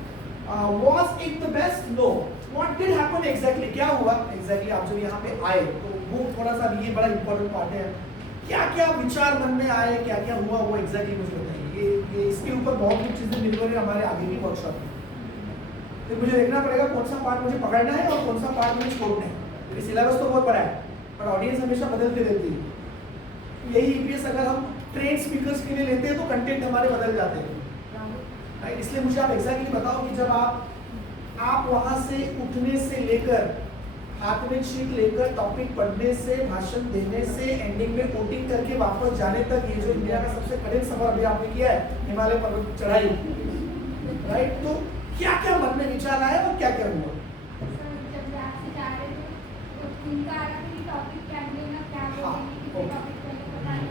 Was it the best? No. What did happen exactly? क्या हुआ exactly? आप जब यहाँ पे आए तो वो थोड़ा सा ये बड़ा important part है. क्या क्या विचार मन में आए, क्या क्या हुआ वो exactly मुझे बताइए. ये इसके ऊपर बहुत कुछ चीजें निर्भर है हमारे आगे की वर्कशॉप में. तो मुझे देखना पड़ेगा कौन सा पार्ट मुझे पकड़ना है और कौन सा पार्ट मुझे छोड़ना है. क्योंकि सिलेबस तो बहुत बड़ा है पर ऑडियंस हमेशा बदलते रहती है. यही ईपीएस अगर हम ट्रेन स्पीकर्स के लिए लेते हैं तो कंटेंट हमारे बदल जाते हैं, राइट. इसलिए मुझे आप एग्जैक्टली बताओ कि जब आप वहां से उठने से लेकर हाथ में शीट लेकर टॉपिक पढ़ने से, भाषण देने से, एंडिंग में कोटिंग करके वापस जाने तक, ये जो इंडिया का सबसे कठिन सफर अभी आपने किया है, हिमालय पर्वत चढ़ाई, राइट. तो क्या क्या मन में विचार आया और क्या क्या हुआ?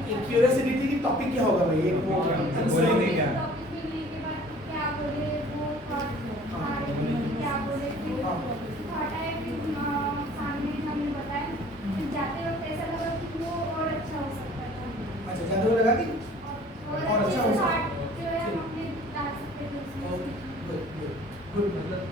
एक क्यूरियोसिटी थी कि टॉपिक क्या होगा भाई. एक वो बोलेंगे क्या, जाते हुए लगा कि और अच्छा हो सकता है. मतलब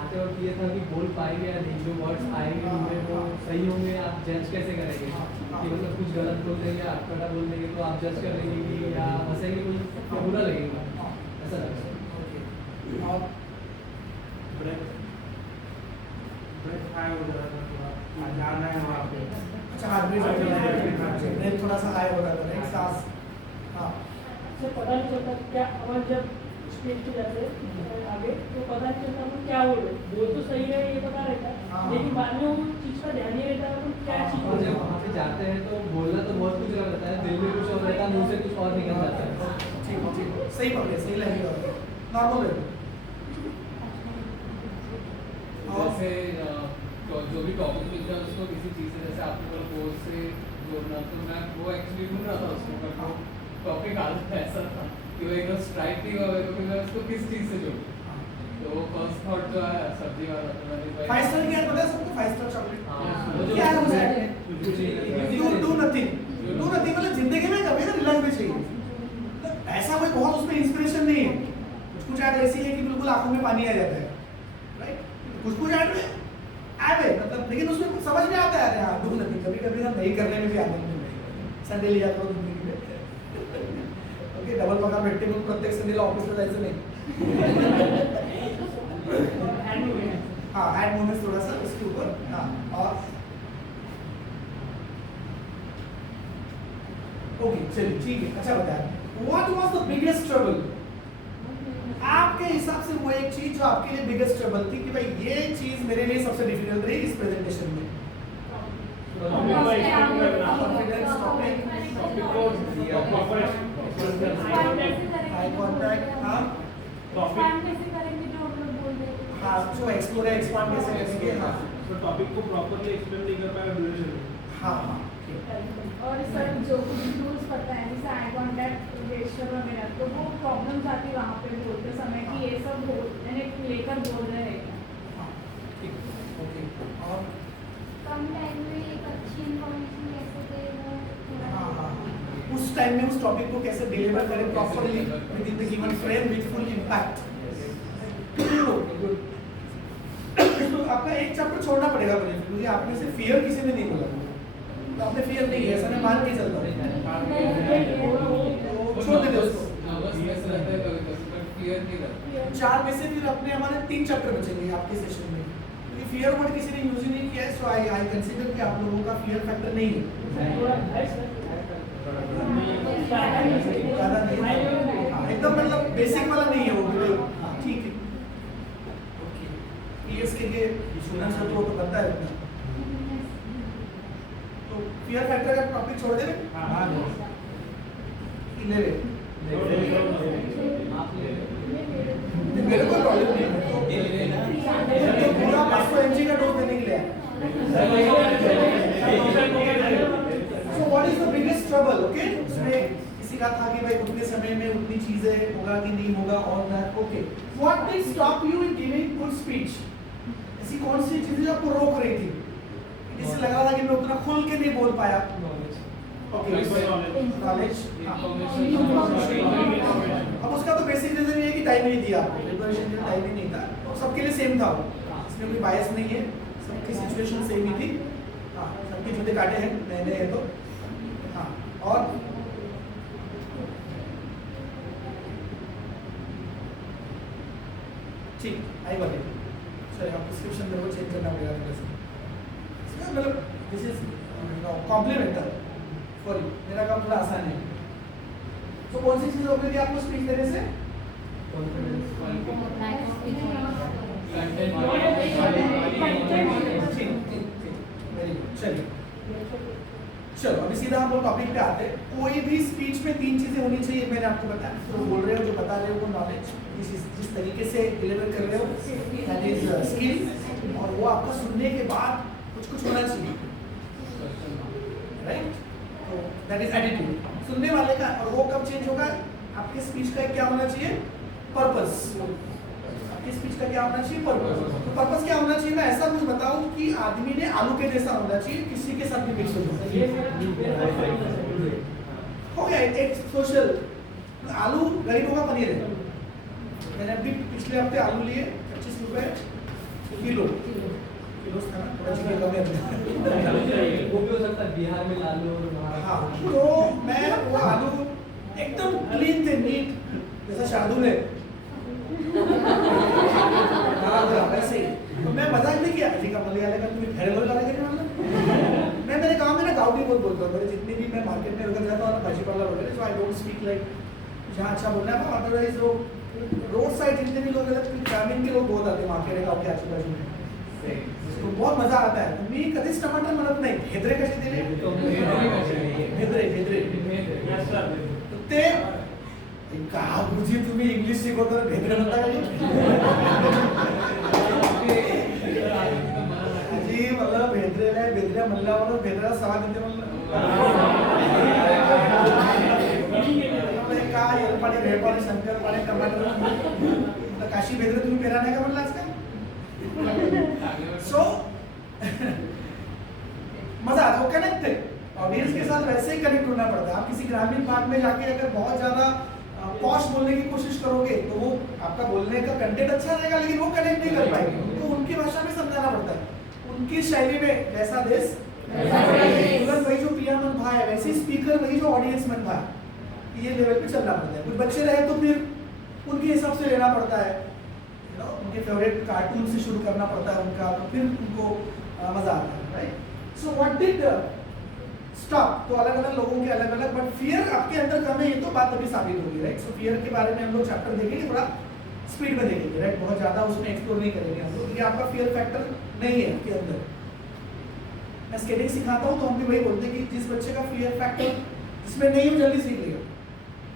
आते वक्त ये था कि बोल पाएंगे या नहीं, जो वर्ड्स आएंगे उनमें वो सही होंगे, आप जज कैसे करेंगे कि मतलब कुछ गलत बोल देंगे, अटपटा बोल देंगे तो आप जज कर लेंगे कि या हंसेंगे कोई या बुरा लगेगा, ऐसा लगता है. और ब्रेक हाई हो रहा था, थोड़ा जाना है वहाँ पे. अच्छा हार्ट बीट थोड़ा सा हाई हो रहा था, एक सांस. हाँ से पता नहीं चलता क्या हमारे जब स्पीच पे जाते आगे तो पता नहीं चलता हम क्या बोले. बोल तो सही है ये पता रहता है लेकिन बाद में वो चीज़ का ध्यान नहीं रहता है क्या चीज़ और जब वहाँ पे जाते हैं तो बोलना तो बहुत कुछ रहता है, दिल में कुछ और रहता है, मुंह से कुछ और निकल जाता है. ठीक ठीक सही पकड़े, सही लगेगा, नॉर्मल है. जैसे तो जो भी टॉपिक मिलता है उसको किसी चीज़ से, जैसे आपने बोला कोर्स से जोड़ना, तो मैं वो एक्चुअली ढूंढ रहा था उसको, पर वो टॉपिक आदत ऐसा था कि वो एकदम स्ट्राइक नहीं हुआ तो फिर मैं उसको किस चीज़ से जोड़ूं. तो वो फर्स्ट थॉट जो है सब्जी वाला था. मैंने 5 स्टार क्या पता है सबको? 5 स्टार चॉकलेट हाँ. क्या है उसे? Do nothing. डू नथिंग मतलब जिंदगी में कभी ना रिलैक्स भी चाहिए. ऐसा कोई बहुत उसमें इंस्पिरेशन नहीं है. कुछ ऐड ऐसी है कि बिल्कुल आंखों में पानी आ जाता है, राइट. कुछ ऐड में ऐड है मतलब, लेकिन उसमें समझ में आता है यार डू नथिंग. कभी कभी हम नहीं करने में भी आनंद में संडे लिया करो जिंदगी में. ओके डबल पगार भेटते म्हणून प्रत्येक संडेला ऑफिसला जायचं नाही. हाँ हैंड मूवमेंट्स थोड़ा सा उसके ऊपर. हाँ और ओके चलिए ठीक है, अच्छा बताया. What was the biggest trouble? आपके हिसाब से वो एक चीज जो आपके लिए बिगेस्ट ट्रबल थी कि भाई ये चीज मेरे लिए सबसे डिफिकल्ट रही इस प्रेजेंटेशन में. Confidence, eye contact. हाँ हाँ जो एक्सप्लोर है एक्सपांड कैसे करेंगे. हाँ तो टॉपिक को प्रॉपर्ली एक्सप्लेन नहीं कर पाया ड्यूरेशन. हाँ हाँ और सर जो कुछ टूल्स पता है जैसे आई कॉन्टैक्ट, जेस्चर वगैरह, तो वो प्रॉब्लम्स आती है वहाँ पे बोलते समय कि ये सब लेकर बोल रहे हैं क्या. ठीक ओके. और कम टाइम में एक अच्छी इन्फॉर्मेशन कैसे दे वो हाँ हाँ उस टाइम में उस टॉपिक को कैसे डिलीवर करें properly with in the given frame with full impact. तो आपका एक चैप्टर छोड़ना पड़ेगा मुझे, क्योंकि आपने से फियर किसी ने नहीं बोला. तो आपने फियर नहीं है, ऐसा मैं मान नहीं चलता. तो छोड़ देते उसको. नर्वसनेस रहता है कभी कभी, बट फियर नहीं रहता. 4 में से फिर अपने हमारे 3 चैप्टर बचेंगे आपके सेशन में, क्योंकि फियर वर्ड किसी ने यूज ही नहीं किया है. सो आई कंसीडर कि आप लोगों का फियर फैक्टर नहीं है, ज़्यादा नहीं है. एकदम मतलब बेसिक वाला नहीं है वो भी। हाँ ठीक है, ओके। पीएसके के स्टूडेंट्स हो तो बनता है उतना। तो फियर फैक्टर का टॉपिक छोड़ दे। हाँ ले ले, आप ले मेरे को प्रॉब्लम नहीं है। तो पूरा 500 mg का डोज देने के लिए है। So what is the biggest trouble? Okay, उसमें किसी का था कि भाई उतने समय में उतनी चीजें होगा कि नहीं होगा और that okay. What did stop you in giving good speech? ऐसी कौन सी चीजें जो आपको रोक रही थी? जिससे लग रहा था कि मैं उतना खुल के नहीं बोल पाया। Okay, knowledge. अब उसका तो बेसिक रीजन ये है कि टाइम नहीं दिया, प्रिपरेशन का टाइम ही नहीं था। और सबके लिए सेम था वो, इसमें कोई बायस नहीं है, सबकी सिचुएशन सेम ही थी। हाँ, सबके जूते काटे हैं, नए हैं तो। हाँ, और ठीक, आई बात है। चलिए, आप प्रिस्क्रिप्शन मेरे को चेंज करना पड़ेगा थोड़ा सा। इसका मतलब दिस इज कॉम्प्लीमेंटल फॉर यू। मेरा काम थोड़ा आसान है। तो कौन सी चीज हो गई थी आपको स्पीच देने से? चलिए, चलो अभी सीधा हम लोग टॉपिक पे आते हैं। कोई भी स्पीच में 3 चीजें होनी चाहिए, मैंने आपको बताया। तो बोल रहे हो, जो बता रहे हो वो नॉलेज, जिस तरीके से डिलीवर कर रहे हो दैट इज स्किल, और वो आपका सुनने के बाद कुछ होना चाहिए, राइट? तो दैट इज एटीट्यूड सुनने वाले का। और वो कब चेंज होगा? आपके स्पीच का क्या होना चाहिए? पर्पस। आपकी स्पीच का क्या होना चाहिए? पर्पस। तो पर्पस क्या होना चाहिए? मैं ऐसा कुछ बताऊं कि आदमी ने आलू के जैसा होना चाहिए, किसी के साथ भी मिक्स हो गया। एक सोशल, आलू गरीबों का पनीर है। मैंने अभी पिछले हफ्ते आलू लिए 25 रुपए किलो। किलो था ना, थोड़ा चिकन कम है। वो भी हो सकता है बिहार में लालू और वहाँ। हाँ, तो मैं वो आलू एकदम क्लीन थे, नीट, जैसा शार्दुल है। हाँ, वैसे ही। तो मैं मजाक नहीं किया, ठीक है मलयालय का तुम्हें भेड़ लोग डाले थे मतलब। मैं मेरे काम में ना गाउडी बहुत बोलता हूँ। मेरे जितने भी मैं मार्केट में अगर जाता हूँ भाजी पाला वगैरह, सो आई डोंट स्पीक लाइक जहाँ अच्छा बोलना है। अदरवाइज वो रोड साइड जितने भी लोग ग्रामीण के लोग बहुत आते हैं मार्केट गाँव के आजू बाजू में, तो बहुत मजा आता है। मी कधीच टमाटर म्हणत नाही, भेद्रे कसे दिले? भेद्रे भेद्रे यस सर। तर ते का गुरुजी तुम्ही इंग्लिश शिकवता भेद्रे म्हणता का? जी मला भेद्रेला भेद्रे म्हणल्यावर भेद्रेला सवाल देते म्हणलं काय येलपाडी भेळपाडी शंकरपाडी टमाटर काशी भेद्रे तुम्ही पेरा नाही का म्हणलं आज का? सो मजा आता है, कनेक्ट है ऑडियंस के साथ वैसे ही कनेक्ट होना पड़ता है। आप किसी ग्रामीण भाग में जाके अगर बहुत ज्यादा पॉश बोलने की कोशिश करोगे तो वो आपका बोलने का कंटेंट अच्छा रहेगा, लेकिन वो कनेक्ट नहीं कर पाएंगे। तो उनकी भाषा में समझाना पड़ता है, उनकी शैली में। जैसा देश वही जो पियामन भाई है, वैसे स्पीकर वही जो ऑडियंस में था, ये लेवल पे चलना पड़ता है। कुछ बच्चे रहे तो फिर उनके हिसाब से लेना पड़ता है, उनके फेवरेट कार्टून से शुरू करना पड़ता है उनका, तो फिर उनको मजा आता है, right? So what did stop? तो अलग अलग लोगों के अलग अलग, बट फियर आपके अंदर कम है, ये तो बात अभी साबित होगी, राइट? सो फियर के बारे में हम लोग चैप्टर देखेंगे, थोड़ा स्पीड में देखेंगे, राइट? बहुत ज्यादा उसमें एक्सप्लोर नहीं करेंगे हम लोग। ये आपका फियर फैक्टर नहीं है आपके अंदर। मैं स्केटिंग सिखाता हूँ तो हम भी वही बोलते हैं कि जिस बच्चे का फियर फैक्टर जिसमें नहीं है जल्दी सीख लेगा,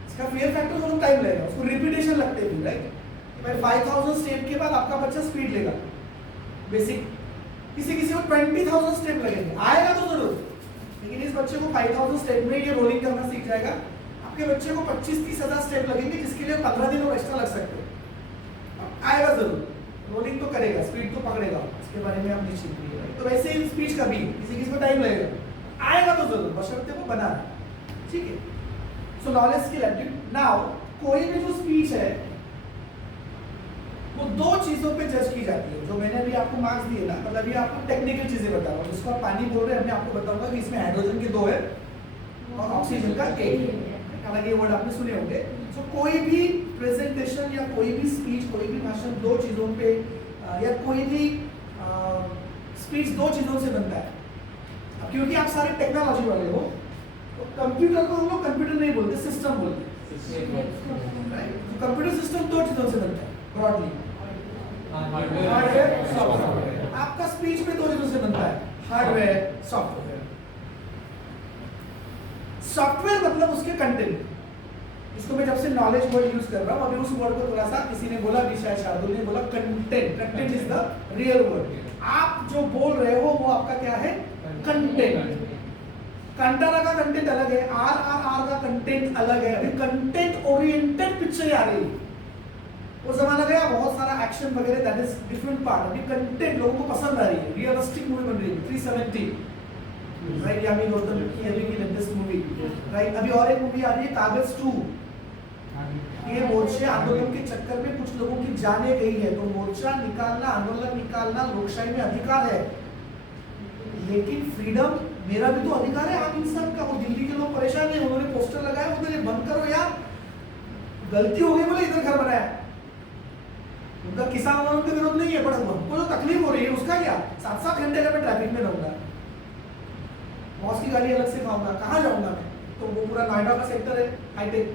इसका फियर फैक्टर थोड़ा टाइम लगेगा, उसको रिपीटेशन लगते हैं, राइट? 5000 स्टेप के बाद आपका बच्चा स्पीड लेगा बेसिक। किसी को 20,000 स्टेप लगेंगे, आएगा तो जरूर, लेकिन इस बच्चे को 5000 स्टेप में ये रोलिंग करना सीख जाएगा। आपके बच्चे को 25-30 हजार स्टेप लगेंगे, जिसके लिए 15 दिन और एक्स्ट्रा लग सकते हैं। आएगा जरूर, रोलिंग तो करेगा, स्पीड तो पकड़ेगा, इसके बारे में आप निश्चित रहिए। तो वैसे ही स्पीच का भी किसी को टाइम लगेगा, आएगा तो जरूर, बशर्ते वो बना है, ठीक है? सो नॉलेज स्किल एप्टीट्यूड। नाउ कोई भी जो स्पीच है वो 2 चीजों पे जज की जाती है, जो मैंने अभी आपको मार्क्स दिए ना, मतलब ये आपको टेक्निकल चीजें बता रहा हूँ। जिसको आप पानी बोल रहे हैं, मैं आपको बताऊंगा कि इसमें हाइड्रोजन के 2 है और ऑक्सीजन का 1 है। हालांकि ये वर्ड आपने सुने होंगे। सो कोई भी प्रेजेंटेशन या कोई भी स्पीच, कोई भी भाषण 2 चीजों पे या कोई भी स्पीच 2 चीजों से बनता है। अब क्योंकि आप सारे टेक्नोलॉजी वाले हो, तो कंप्यूटर को हम लोग कंप्यूटर नहीं बोलते, सिस्टम बोलते हैं, राइट? तो कंप्यूटर सिस्टम दो चीजों से बनता है ब्रॉडली, हार्डवेयर, सॉफ्टवेयर। आपका स्पीच में दो चीजों से बनता है, हार्डवेयर, सॉफ्टवेयर। सॉफ्टवेयर मतलब उसके कंटेंट, इसको मैं जब से नॉलेज वर्ड यूज कर रहा हूँ, अभी उस वर्ड को थोड़ा सा किसी ने बोला भी, शायद शार्दुल ने बोला content. Content is the real word. आप जो बोल रहे हो वो आपका क्या है? कंटेंट। कांतारा का कंटेंट अलग है, RRR का कंटेंट अलग है। अभी कंटेंट ओरिएंटेड पिक्चर आ रही है, वो जमाना गया, बहुत सारा एक्शन वगैरह, दैट इज डिफरेंट पार्ट। अभी कंटेंट लोगों को पसंद आ रही है, रियलिस्टिक मूवी बन रही है, 370 राइट, यामी गौतम की अभी की लेटेस्ट मूवी, राइट? अभी और एक मूवी आ रही है कागज 2। ये मोर्चे आंदोलन के चक्कर में कुछ लोगों की जाने गई है, तो मोर्चा निकालना, आंदोलन निकालना लोकशाही में अधिकार है, लेकिन फ्रीडम मेरा भी तो अधिकार है आम इंसान का। वो दिल्ली के लोग परेशान है, उन्होंने पोस्टर लगाया, उधर बंद करो यार, गलती हो गई बोले इधर घर बनाया। उनका किसान आंदोलन के विरोध नहीं है, पर हमको जो तकलीफ हो रही है उसका क्या? 7-7 घंटे का मैं ट्रैफिक में रहूंगा, बॉस की गाली अलग से खाऊंगा, कहाँ जाऊंगा मैं? तो वो पूरा नोएडा का सेक्टर है, हाईटेक।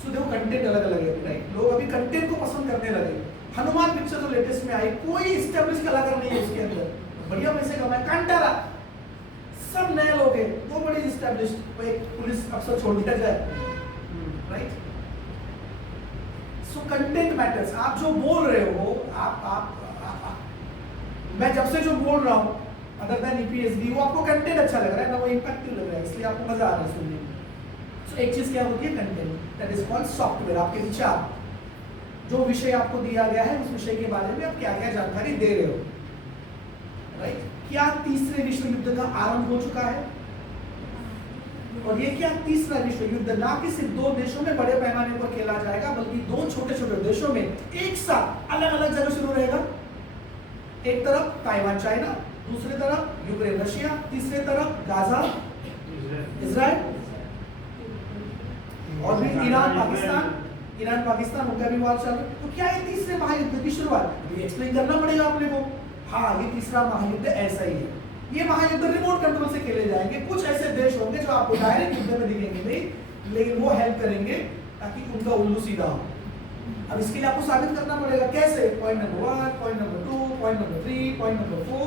सो देखो कंटेंट अलग अलग है, राइट? लोग अभी कंटेंट को पसंद करने लगे। हनुमान पिक्चर जो लेटेस्ट में आई, कोई एस्टेब्लिश कलाकार नहीं है उसके अंदर, बढ़िया पैसे कमाए। कांतारा सब नए लोग हैं, वो बड़ी एस्टेब्लिश, एक पुलिस अफसर छोड़ दिया जाए, राइट? So content matters. आप जो बोल रहे हो, आप मैं जब से जो बोल रहा हूँ अदर देन EPSB, वो आपको कंटेंट अच्छा लग रहा है ना, वो इम्पैक्टिव लग रहा है, इसलिए आपको मजा आ रहा है सुनने में। सो एक चीज क्या होती है? Content, that is called software. आपके विचार, जो विषय आपको दिया गया है उस विषय के बारे में आप क्या क्या जानकारी दे रहे हो, राइट? क्या तीसरे विश्व युद्ध का आरंभ हो चुका है? और ये क्या तीसरा विश्व युद्ध ना कि सिर्फ 2 देशों में बड़े पैमाने पर खेला जाएगा, बल्कि 2 छोटे छोटे देशों में एक साथ अलग अलग जगह शुरू रहेगा। एक तरफ ताइवान चाइना, दूसरी तरफ यूक्रेन रशिया, तीसरी तरफ गाजा इजराइल, और भी ईरान पाकिस्तान, उनका भी वार चालू। तो क्या है तीसरे महायुद्ध की शुरुआत? ये एक्सप्लेन करना पड़ेगा अपने को। हाँ, ये तीसरा महायुद्ध ऐसा ही है। ये महायुद्ध रिमोट कंट्रोल से खेले जाएंगे। कुछ ऐसे देश होंगे जो आपको डायरेक्ट युद्ध में दिखेंगे नहीं, लेकिन वो हेल्प करेंगे ताकि उनका उल्लू सीधा हो। अब इसके लिए आपको साबित करना पड़ेगा, कैसे? Point number 1, point number 2, point number 3, point number 4।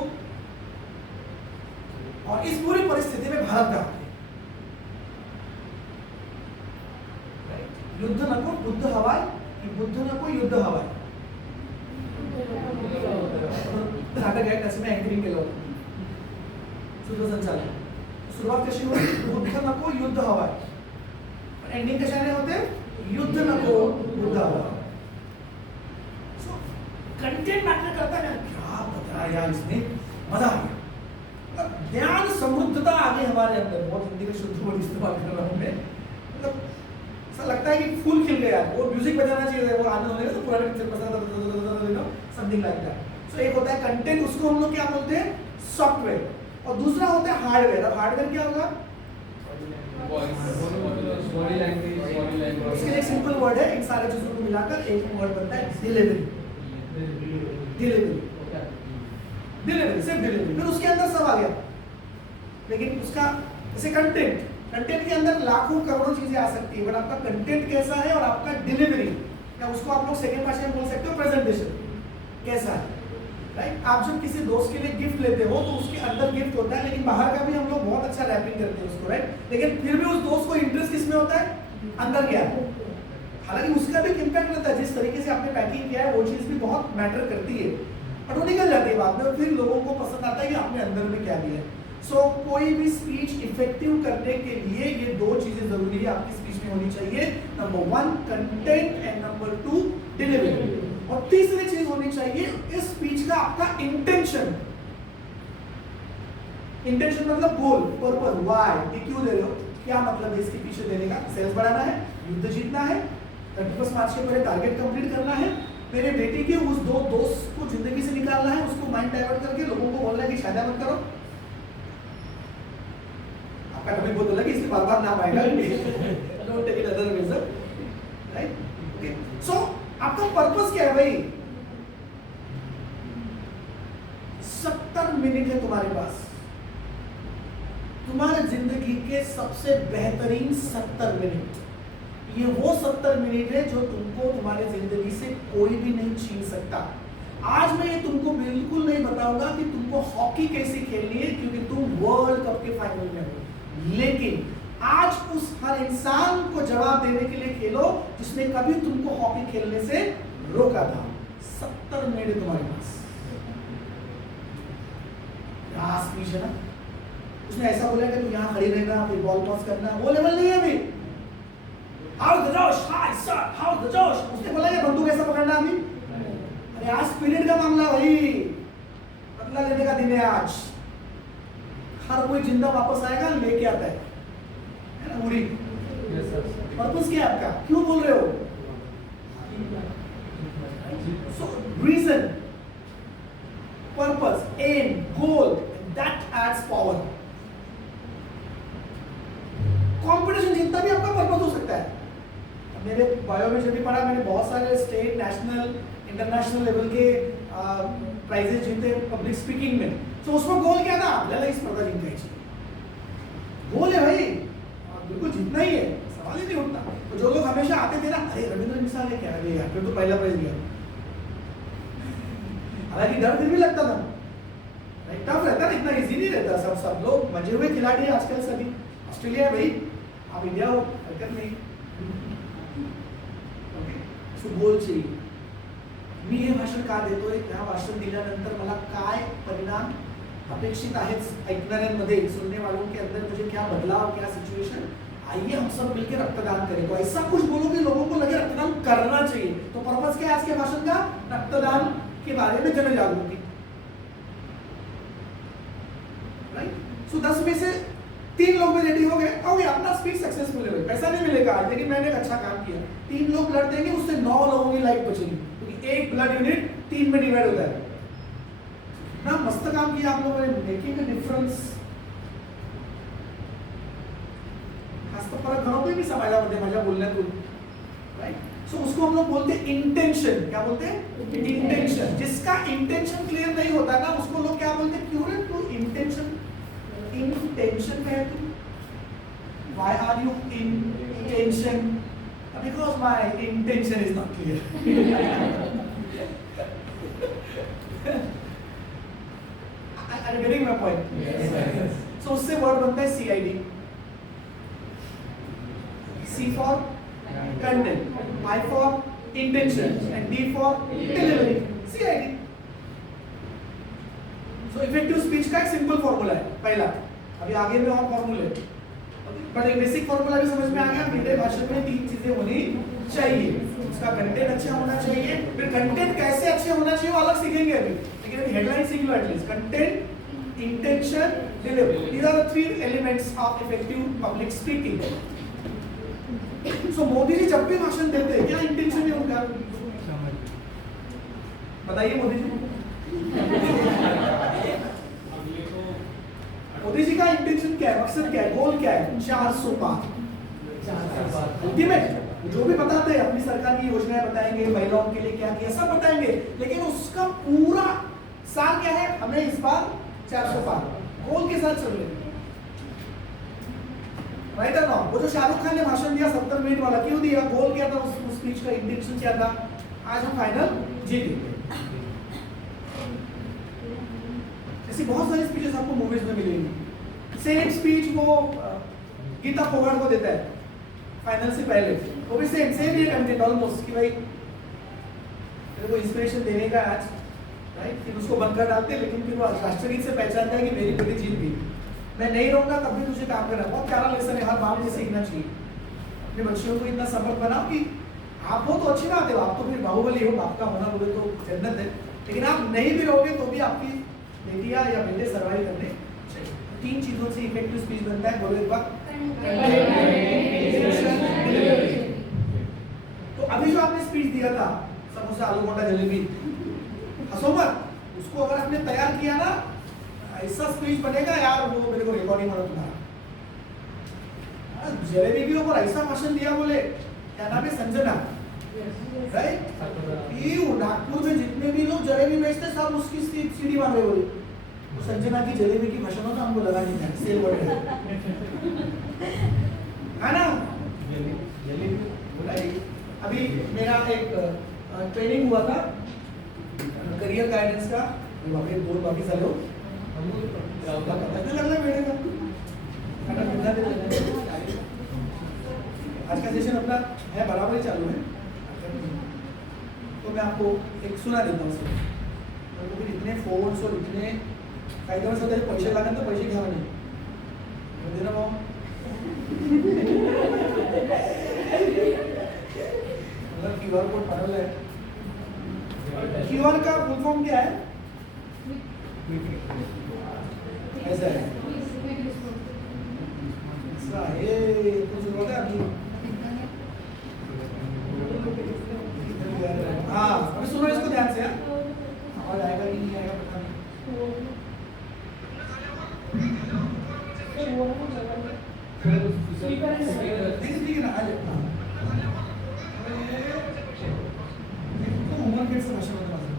और इस पूरी परिस्थिति में भारत का युद्ध नको बुद्ध हवाय, बुद्ध नको युद्ध हवाय। नाटक आहे त्याचं मी अँकरिंग केलं होतं, सूत्रसंचालन। सुरुवात कशी होती? बुद्ध नको युद्ध हवाय, एंडिंग कशाने होते? युद्ध नको बुद्ध हवाय। सो कंटेंट मैटर करता है, क्या बताया यार इसने, मजा आ गया। मतलब ज्ञान समृद्धता आ गई हमारे अंदर। बहुत हिंदी का शुद्ध वर्ड इस्तेमाल कर रहा हूँ मैं, मतलब ऐसा लगता है कि फूल खिल गया। वो म्यूजिक बजाना चाहिए, वो आनंद होने का, तो पुराने पिक्चर पसंद, समथिंग लाइक दैट। सो एक होता है कंटेंट, उसको हम लोग क्या बोलते हैं? सॉफ्टवेयर। और दूसरा होता है हार्डवेयर। अब हार्डवेयर क्या होगा? Body language. इसके लिए एक सिंपल वर्ड है, इन सारे चीजों को मिलाकर एक वर्ड बनता है डिलीवरी। डिलीवरी, सिर्फ डिलीवरी। फिर उसके अंदर सब आ गया, लेकिन उसका जैसे कंटेंट के अंदर लाखों करोड़ों चीजें आ सकती है, बट आपका कंटेंट कैसा है और आपका डिलीवरी, या उसको आप लोग सेकंड भाषा में बोल सकते हो प्रेजेंटेशन कैसा है, राइट? आप जब किसी दोस्त के लिए गिफ्ट लेते हो तो उसके अंदर गिफ्ट होता है, लेकिन बाहर का भी हम लोग बहुत अच्छा रैपिंग करते हैं उसको, राइट? लेकिन फिर भी उस दोस्त को इंटरेस्ट किसमें होता है? अंदर क्या है। हालांकि उसका भी इम्पैक्ट रहता है, जिस तरीके से आपने पैकिंग किया है वो चीज भी बहुत मैटर करती है, बट वो निकल जाती है बाद में। फिर लोगों को पसंद आता है कि आपने अंदर में क्या दिया है। सो कोई भी स्पीच इफेक्टिव करने के लिए ये 2 चीजें जरूरी है आपकी स्पीच में होनी चाहिए। Number 1 content and number 2 delivery. और तीसरी चीज होनी चाहिए इस स्पीच का आपका इंटेंशन। इंटेंशन मतलब गोल, पर्पस, व्हाई, ये क्यों दे रहे हो, क्या मतलब है इसके पीछे देने का? सेल्स बढ़ाना है, युद्ध जीतना है, 31 मार्च के पहले टारगेट कंप्लीट करना है, मेरे बेटे के उस 2 दोस्त को जिंदगी से निकालना है, उसको माइंड डाइवर्ट करके लोगों को बोलना है कि शादी मत करो। आपका टॉपिक बहुत अलग है, इसलिए बार बार नाम आएगा, don't take it other ways, right? Okay, so आपका पर्पस क्या है भाई? 70 मिनट है तुम्हारे पास, तुम्हारे जिंदगी के सबसे बेहतरीन 70 मिनट, ये वो 70 मिनट है जो तुमको तुम्हारी जिंदगी से कोई भी नहीं छीन सकता। आज मैं ये तुमको बिल्कुल नहीं बताऊंगा कि तुमको हॉकी कैसे खेलनी है, क्योंकि तुम वर्ल्ड कप के फाइनल में हो, लेकिन आज उस हर इंसान को जवाब देने के लिए खेलो जिसने कभी तुमको हॉकी खेलने से रोका था। 70 मिनट तुम्हारे पास। स्पीच है ना, उसने ऐसा बोला कि तू यहाँ खड़ी रहना, फिर बॉल पास करना, वो लेवल नहीं है अभी। हाउ द जोश, हाय सर, हाउ द जोश। उसने बोला कि बंदूक ऐसा पकड़ना अभी। अरे आज स्पिरिट का मामला भाई, बदला लेने का दिन है आज। हर कोई जिंदा वापस आएगा, लेके आता है ना पूरी। पर्पस क्या है आपका, क्यों बोल रहे हो? So reason, purpose, aim, goal, that adds power. Competition जितना भी आपका पर्पस हो सकता है। मेरे बायो में जब भी पढ़ा, मैंने बहुत सारे स्टेट, नेशनल, इंटरनेशनल लेवल के प्राइजेस जीते पब्लिक स्पीकिंग में। तो उसमें गोल क्या था? आपल्याला ही स्पर्धा जिंकायची। गोल है भाई, बिल्कुल जितना ही है, सवाल ही नहीं उठता। तो जो लोग हमेशा आते थे ना, अरे रविंद्र मिसाल है क्या, अरे यार फिर तो पहला प्राइज लिया। हालांकि डर फिर भी लगता था, टफ रहता ना, इतना इजी नहीं रहता। सब लोग मजे हुए खिलाड़ी है आजकल सभी। ऑस्ट्रेलिया है भाई, आप इंडिया हो, हरकत नहीं। सो गोल चाहिए। मी हे भाषण का देतोय, ह्या भाषण दिल्यानंतर मला काय परिणाम अपेक्षित आहेत ऐकणाऱ्यांमध्ये, सुनने वालों के अंदर मुझे क्या बदलाव, क्या सिचुएशन। आइए हम सब मिलकर रक्तदान करें। तो ऐसा कुछ बोलो कि लोगों को लगे रक्तदान करना चाहिए। तो पर्पस क्या है आज के भाषण का? रक्तदान के बारे में जन जागृति। राइट? सो 10 में से 3 लोग में रेडी हो गए, अपना स्पीच सक्सेसफुल है। पैसा नहीं मिलेगा आज, लेकिन मैंने अच्छा काम किया। 3 लोग ब्लड देंगे, उससे 9 लोगों की लाइफ बचेगी, क्योंकि एक ब्लड यूनिट 3 में डिवाइड होता है ना। मस्त काम किया आप लोगों ने, मेकिंग अ डिफरेंस। तो फरक घडवतोय मी समाजामध्ये माझ्या बोलण्यातून, राइट? सो उसको हम लोग बोलते हैं इंटेंशन। क्या बोलते हैं? इंटेंशन। जिसका इंटेंशन क्लियर नहीं होता ना, उसको लोग क्या बोलते हैं? Pure to intention. इंटेंशन क्या है तू? Why are you in tension? Because my intention is not clear. Are you getting my point? Yes. So उससे वर्ड बनता है CID. C for content, I for intention, and D for delivery. CID. So effective speech का एक simple formula है पहला। अभी आगे में और फॉर्मूले, बट एक बेसिक फॉर्मूला भी समझ में आ गया। मेरे भाषण में 3 चीजें होनी चाहिए। उसका कंटेंट अच्छा होना चाहिए, फिर कंटेंट कैसे अच्छे होना चाहिए वो अलग सीखेंगे अभी, लेकिन अभी हेडलाइन सीख लो at least. Content, intention, delivery, these are the 3 elements of effective public speaking. So Modi ji जब भी भाषण देते हैं, क्या इंटेंशन है उनका? बताइए मोदी जी। मोदी जी का इंटेंशन क्या है, मकसद क्या है, गोल क्या है? 400 पार। अल्टीमेट जो भी बताते हैं, अपनी सरकार की योजनाएं बताएंगे, महिलाओं के लिए क्या किया सब बताएंगे, लेकिन उसका पूरा सार क्या है? हमें इस बार 400 पार गोल के साथ चल रहे। राइट है ना? वो जो शाहरुख खान ने भाषण दिया 70 मिनट वाला, क्यों दिया? गोल क्या था उस स्पीच का? इंटेंशन क्या था? आज हम फाइनल जीतेंगे। ऐसी बहुत सारी स्पीचेस आपको मूवीज में मिलेंगी। सेम स्पीच वो गीता फोगाट को देता है फाइनल से पहले, वो भी सेम ये कंटेंट ऑलमोस्ट कि भाई तेरे को इंस्पिरेशन देने का आज, राइट? फिर उसको बनकर डालते हैं, लेकिन फिर वो राष्ट्रगीत से पहचानता है कि मेरी बेटी जीत गई, मैं नहीं रहूंगा तब भी तुझे काम करना। बहुत प्यारा लेसन है, हर बाप से सीखना चाहिए। अपने बच्चियों को इतना सबक बनाओ कि आप हो तो अच्छी बात है, आप तो फिर बाहुबली हो, बाप का होना बोले तो जन्नत है, लेकिन आप नहीं भी रहोगे तो भी आपकी बेटियां या बेटे सर्वाइव करने चाहिए। 3 चीजों से इफेक्टिव स्पीच बनता है। बोलो एक बार। तो अभी जो आपने स्पीच दिया था, समोसा, आलू मोटा, जलेबी, हंसो मत, उसको अगर आपने तैयार किया ना, ऐसा स्पीच बनेगा यार, वो मेरे को रिकॉर्डिंग वाला तुम्हारा जलेबी के ऊपर ऐसा भाषण दिया, बोले क्या नाम है, संजना, राइट? नागपुर में जितने भी लोग जलेबी बेचते सब उसकी सीढ़ी मार रहे बोले, तो संजना की जलेबी की भाषणों का हमको लगा नहीं था, सेल वर्ड है ना। जलेबी बोला ही। अभी मेरा एक ट्रेनिंग हुआ था करियर गाइडेंस का, दोन बाकी झाले हो लागला वेळ आज का सेशन अपना है बराबर ही चालू है। तो मैं आपको एक सुना देता हूँ सर, तो फिर इतने फोन्स और इतने काही दिवस त्याचे पैसे लागेल तर पैसे घ्यावे नाही म्हणजे ना भाऊ क्यूआर कोड बनवला है। क्यूआर का फुल फॉर्म क्या है? ऐसा है, ऐसा है तो जरूरत है अभी। हाँ अभी सुनो इसको ध्यान से, आवाज आएगा कि नहीं आएगा पता नहीं। ठीक है ना, आ जाओ। उमर खेळ भाषण होतं माझं।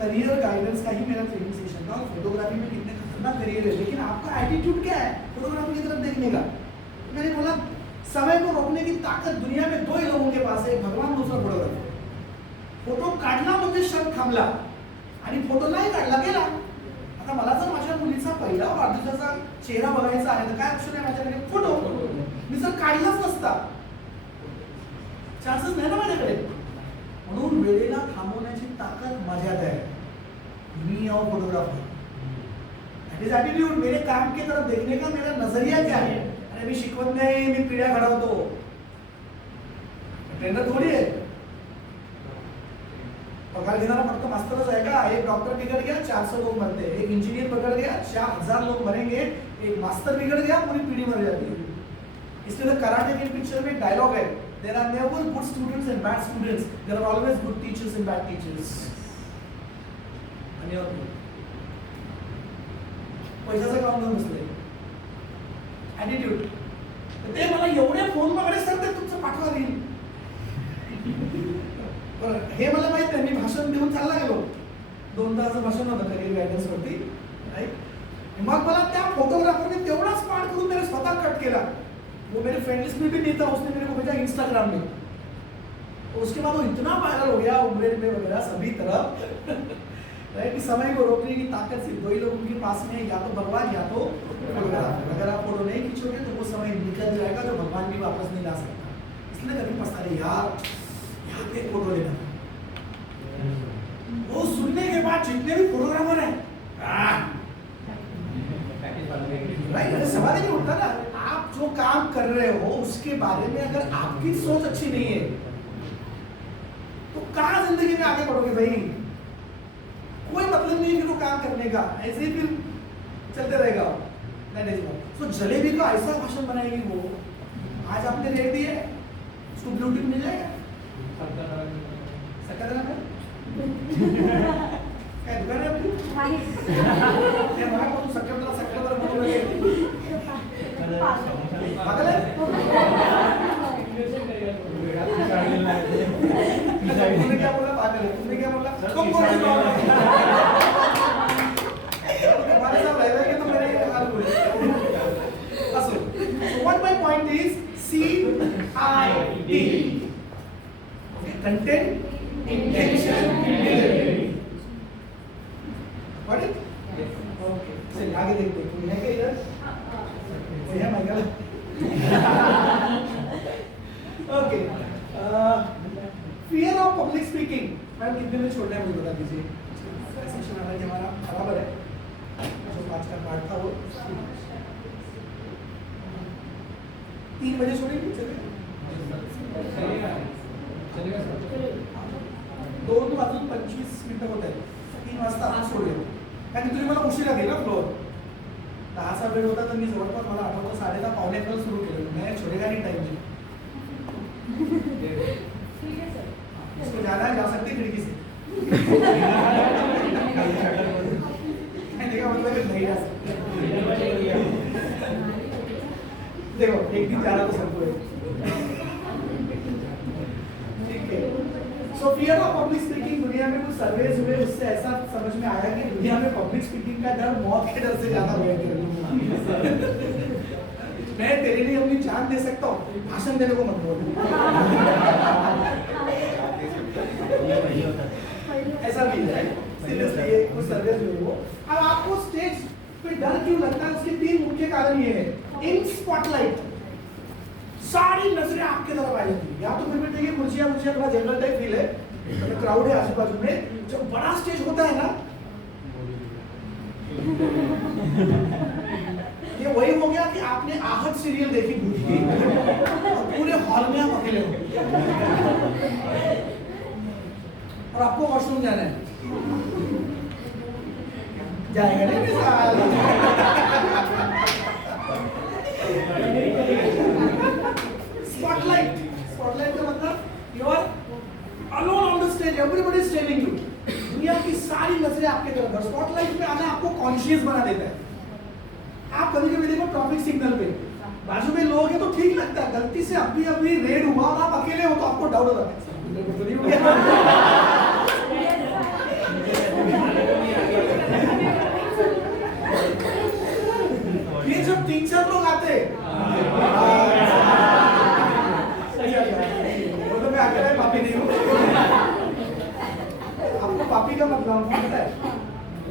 करियर गाइडेंस का ही मेरा ट्रेनिंग सेशन था। फोटोग्राफी में कितने खतरनाक करियर है, लेकिन आपका एटीट्यूड क्या है फोटोग्राफी की तरफ देखने का। मैंने बोला समय को रोकने की ताकत दुनिया में दो ही लोगों के पास है, एक भगवान, दूसरा फोटोग्राफर। फोटो काढला म्हणजे क्षण थांबला आणि फोटो नाही काढला गेला। आता मला जर माझ्या मुलीचा पहिला वाढदिवसाचा चेहरा बघायचा आहे तर काय ऑप्शन आहे माझ्याकडे? फोटो। मी जर काढलाच नसता चान्सेस नाही ना माझ्याकडे। म्हणून वेळेला थांबवण्याची ताकद माझ्यात आहे। मी और फोटोग्राफर, दैट इज एटीट्यूड। मेरे काम की तरफ देखने का मेरा नजरिया क्या है। अरे मी शिकवत नाही, मी पिढ्या घडवतो, ट्रेनर थोडी आहे। पगार घेणारा फक्त मास्टरच आहे का? एक डॉक्टर बिगड़ गया 400 लोग मरते हैं, एक इंजीनियर बिगड़ गया 4000 लोग मरेंगे, एक मास्टर बिगड़ गया पूरी पीढ़ी मर जाती है। इसलिए कराटे के पिक्चर में डायलॉग है, there are never good students and bad students, there are always good teachers and bad teachers। आणि पैशाचं काम न नसले ॲटिट्यूड। ते मला एवढे फोन वगैरे सांगते तुमचं पाठवा रील। हे मला माहित नाही, मी भाषण देऊन चालला गेलो, 2 तासाचं भाषण होतं करियर गायडन्स वरती, राईट। मग मला त्या फोटोग्राफरने तेवढाच पाठ करून मेरे स्वतः कट केला। वो मेरे फ्रेंड लिस्ट में भी नहीं था, उसने मेरे को भेजा इंस्टाग्राम में। तो उसके बाद वो इतना वायरल हो गया उम्र में वगैरह सभी तरफ, राइट, कि समय को रोकने की ताकत सिर्फ 2 ही लोग उनके पास में है, या तो भगवान या तो फोटोग्राफर। अगर आप फोटो नहीं खींचोगे तो वो समय निकल जाएगा जो भगवान भी वापस नहीं ला सकता। इसलिए कभी पछता नहीं यार यहाँ पे फोटो लेना। वो सुनने के बाद जितने भी फोटोग्राफर है राइट, सवाल ही नहीं उठता ना। आप जो काम कर रहे हो उसके बारे में अगर आपकी सोच अच्छी नहीं है तो कहाँ जिंदगी में आगे बढ़ोगे भाई? कोई मतलब नहीं है फिर वो काम करने का, ऐसे ही फिर चलते रहेगा। तो जलेबी का ऐसा भाषण बनाएगी वो। आज आपने रेट दिए, उसको ब्लूटूथ मिल जाएगा। काय दुकान है आपकी? क्या मला कोण सक्कर बोलू नये। पागल है? तुमने क्या बोला? पागल है। तुमने क्या बोला? तुम कौन सी बात है? हमारे साथ रह रहे तो मेरे हाल हुए। असो, what my point is CIT, content, intention, delivery। Got it? Okay. चलिए आगे देखते हैं। कोई है क्या इधर? कोई है Michael? Okay. Fear of public speaking। Ma'am कितने में छोड़ना है मुझे बता दीजिए। सेशन हमारा हमारा बराबर है। जो 5 का पार्ट था वो 3 बजे छोड़ेंगे, चलेगा? 2:25 होत आहे। 3 वाजता आपण सोडूया, कारण तुम्ही मला उशिरा गेला फ्लोअर 10चा वेळ होता तर मी जवळपास मला आठवतं 10:30 पावणे 11 सुरू केलं. मैं छोड़ेगा नहीं टाइम जी. ठीक है सर. इसको जाना है जा सकते खिड़की से. देखा मतलब कि नहीं जा सकते. देखो एक दिन जाना तो सबको है. ठीक है. So fear of public speaking, दुनिया में कुछ सर्वेज हुए उससे ऐसा समझ में आया कि दुनिया में पब्लिक स्पीकिंग का डर मौत के डर से ज्यादा भयंकर है. मैं तेरे लिए अपनी जान दे सकता हूँ, भाषण देने को मत बोल. ऐसा भी है सीरियसली, ये कुछ सर्वेज हुए वो. अब आपको स्टेज पे डर क्यों लगता है, उसके 3 मुख्य कारण ये है. इन स्पॉटलाइट सारी नजरें आपके तरफ आ जाती है. या तो फिर भी देखिए कुर्सियां थोड़ा जनरल टाइप फील है, क्राउड है आजू बाजू में. जब बड़ा स्टेज होता है ना, ये वही हो गया कि आपने आहट सीरियल देखी भूत की और पूरे हॉल में आप अकेले हो और आपको वॉशरूम जाना है. जाएगा नहीं मिसाल. स्पॉटलाइट का मतलब you are alone on the stage, everybody is staring you. दुनिया की सारी नजरें आपके तरफ है. स्पॉटलाइट में आना आपको कॉन्शियस बना देता है. आप कभी कभी देखो ट्रैफिक सिग्नल पे बाजू में लोग हैं तो ठीक लगता है, गलती से अभी रेड हुआ और आप अकेले हो तो आपको डाउट होता है. ये जब 3-4 लोग आते तो मैं अकेला पापी नहीं हूँ. आपको पापी का मतलब पता है,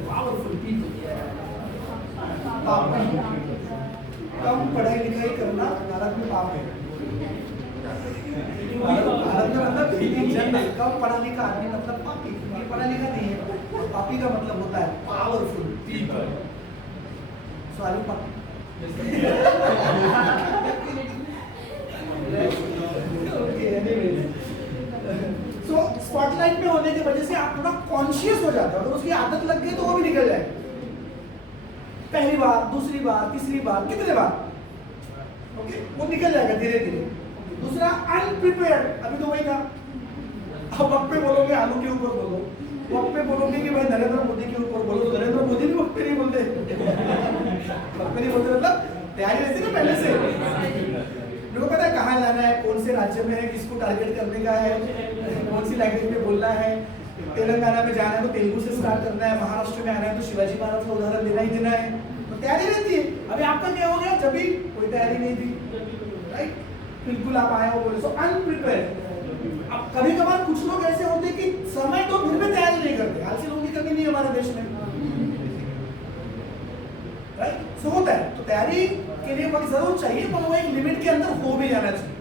पावरफुल पीपल. कम पढ़ाई लिखाई करना भारत में पाप है. भारत में मतलब कम पढ़ा लिखा आदमी मतलब पापी. पढ़ा लिखा नहीं है. पापी का मतलब होता है पावरफुल पीपल. सॉरी पापी. सो स्पॉटलाइट में होने की वजह से आप थोड़ा कॉन्शियस हो जाते हो. अगर उसकी आदत लग गई तो वो भी निकल जाए. पहली बार, दूसरी बार, तीसरी बार, कितने बार, ओके, वो निकल जाएगा धीरे धीरे. दूसरा अनप्रिपेयर्ड. अभी तो वही था. अब वक्त पे बोलोगे आलू के ऊपर बोलो, वक्त पे बोलोगे कि भाई नरेंद्र मोदी के ऊपर बोलो, तो नरेंद्र मोदी भी वक्त पे नहीं बोलते. वक्त पे नहीं बोलते मतलब तैयारी रहती ना पहले से. मेरे को पता है कहाँ जाना है, कौन से राज्य में है, किसको टारगेट करने का है, कौन सी लैंग्वेज में बोलना है. तेलंगाना में जाना है तो तेलुगु से स्टार्ट करना है, महाराष्ट्र में आना है तो शिवाजी महाराज का उदाहरण देना ही देना है. तो तैयारी रहती है. अभी आपका क्या हो गया, जब भी कोई तैयारी नहीं थी, राइट, बिल्कुल आप आए हो बोले. सो अनप्रिपेयर्ड. अब कभी कभार कुछ लोग ऐसे होते हैं कि समय तो फिर भी तैयारी नहीं करते. आलसी लोगों की कमी नहीं है हमारे देश में, राइट. सो होता है. तो तैयारी के लिए वक्त जरूर चाहिए, पर वो एक लिमिट के अंदर हो भी जाना चाहिए.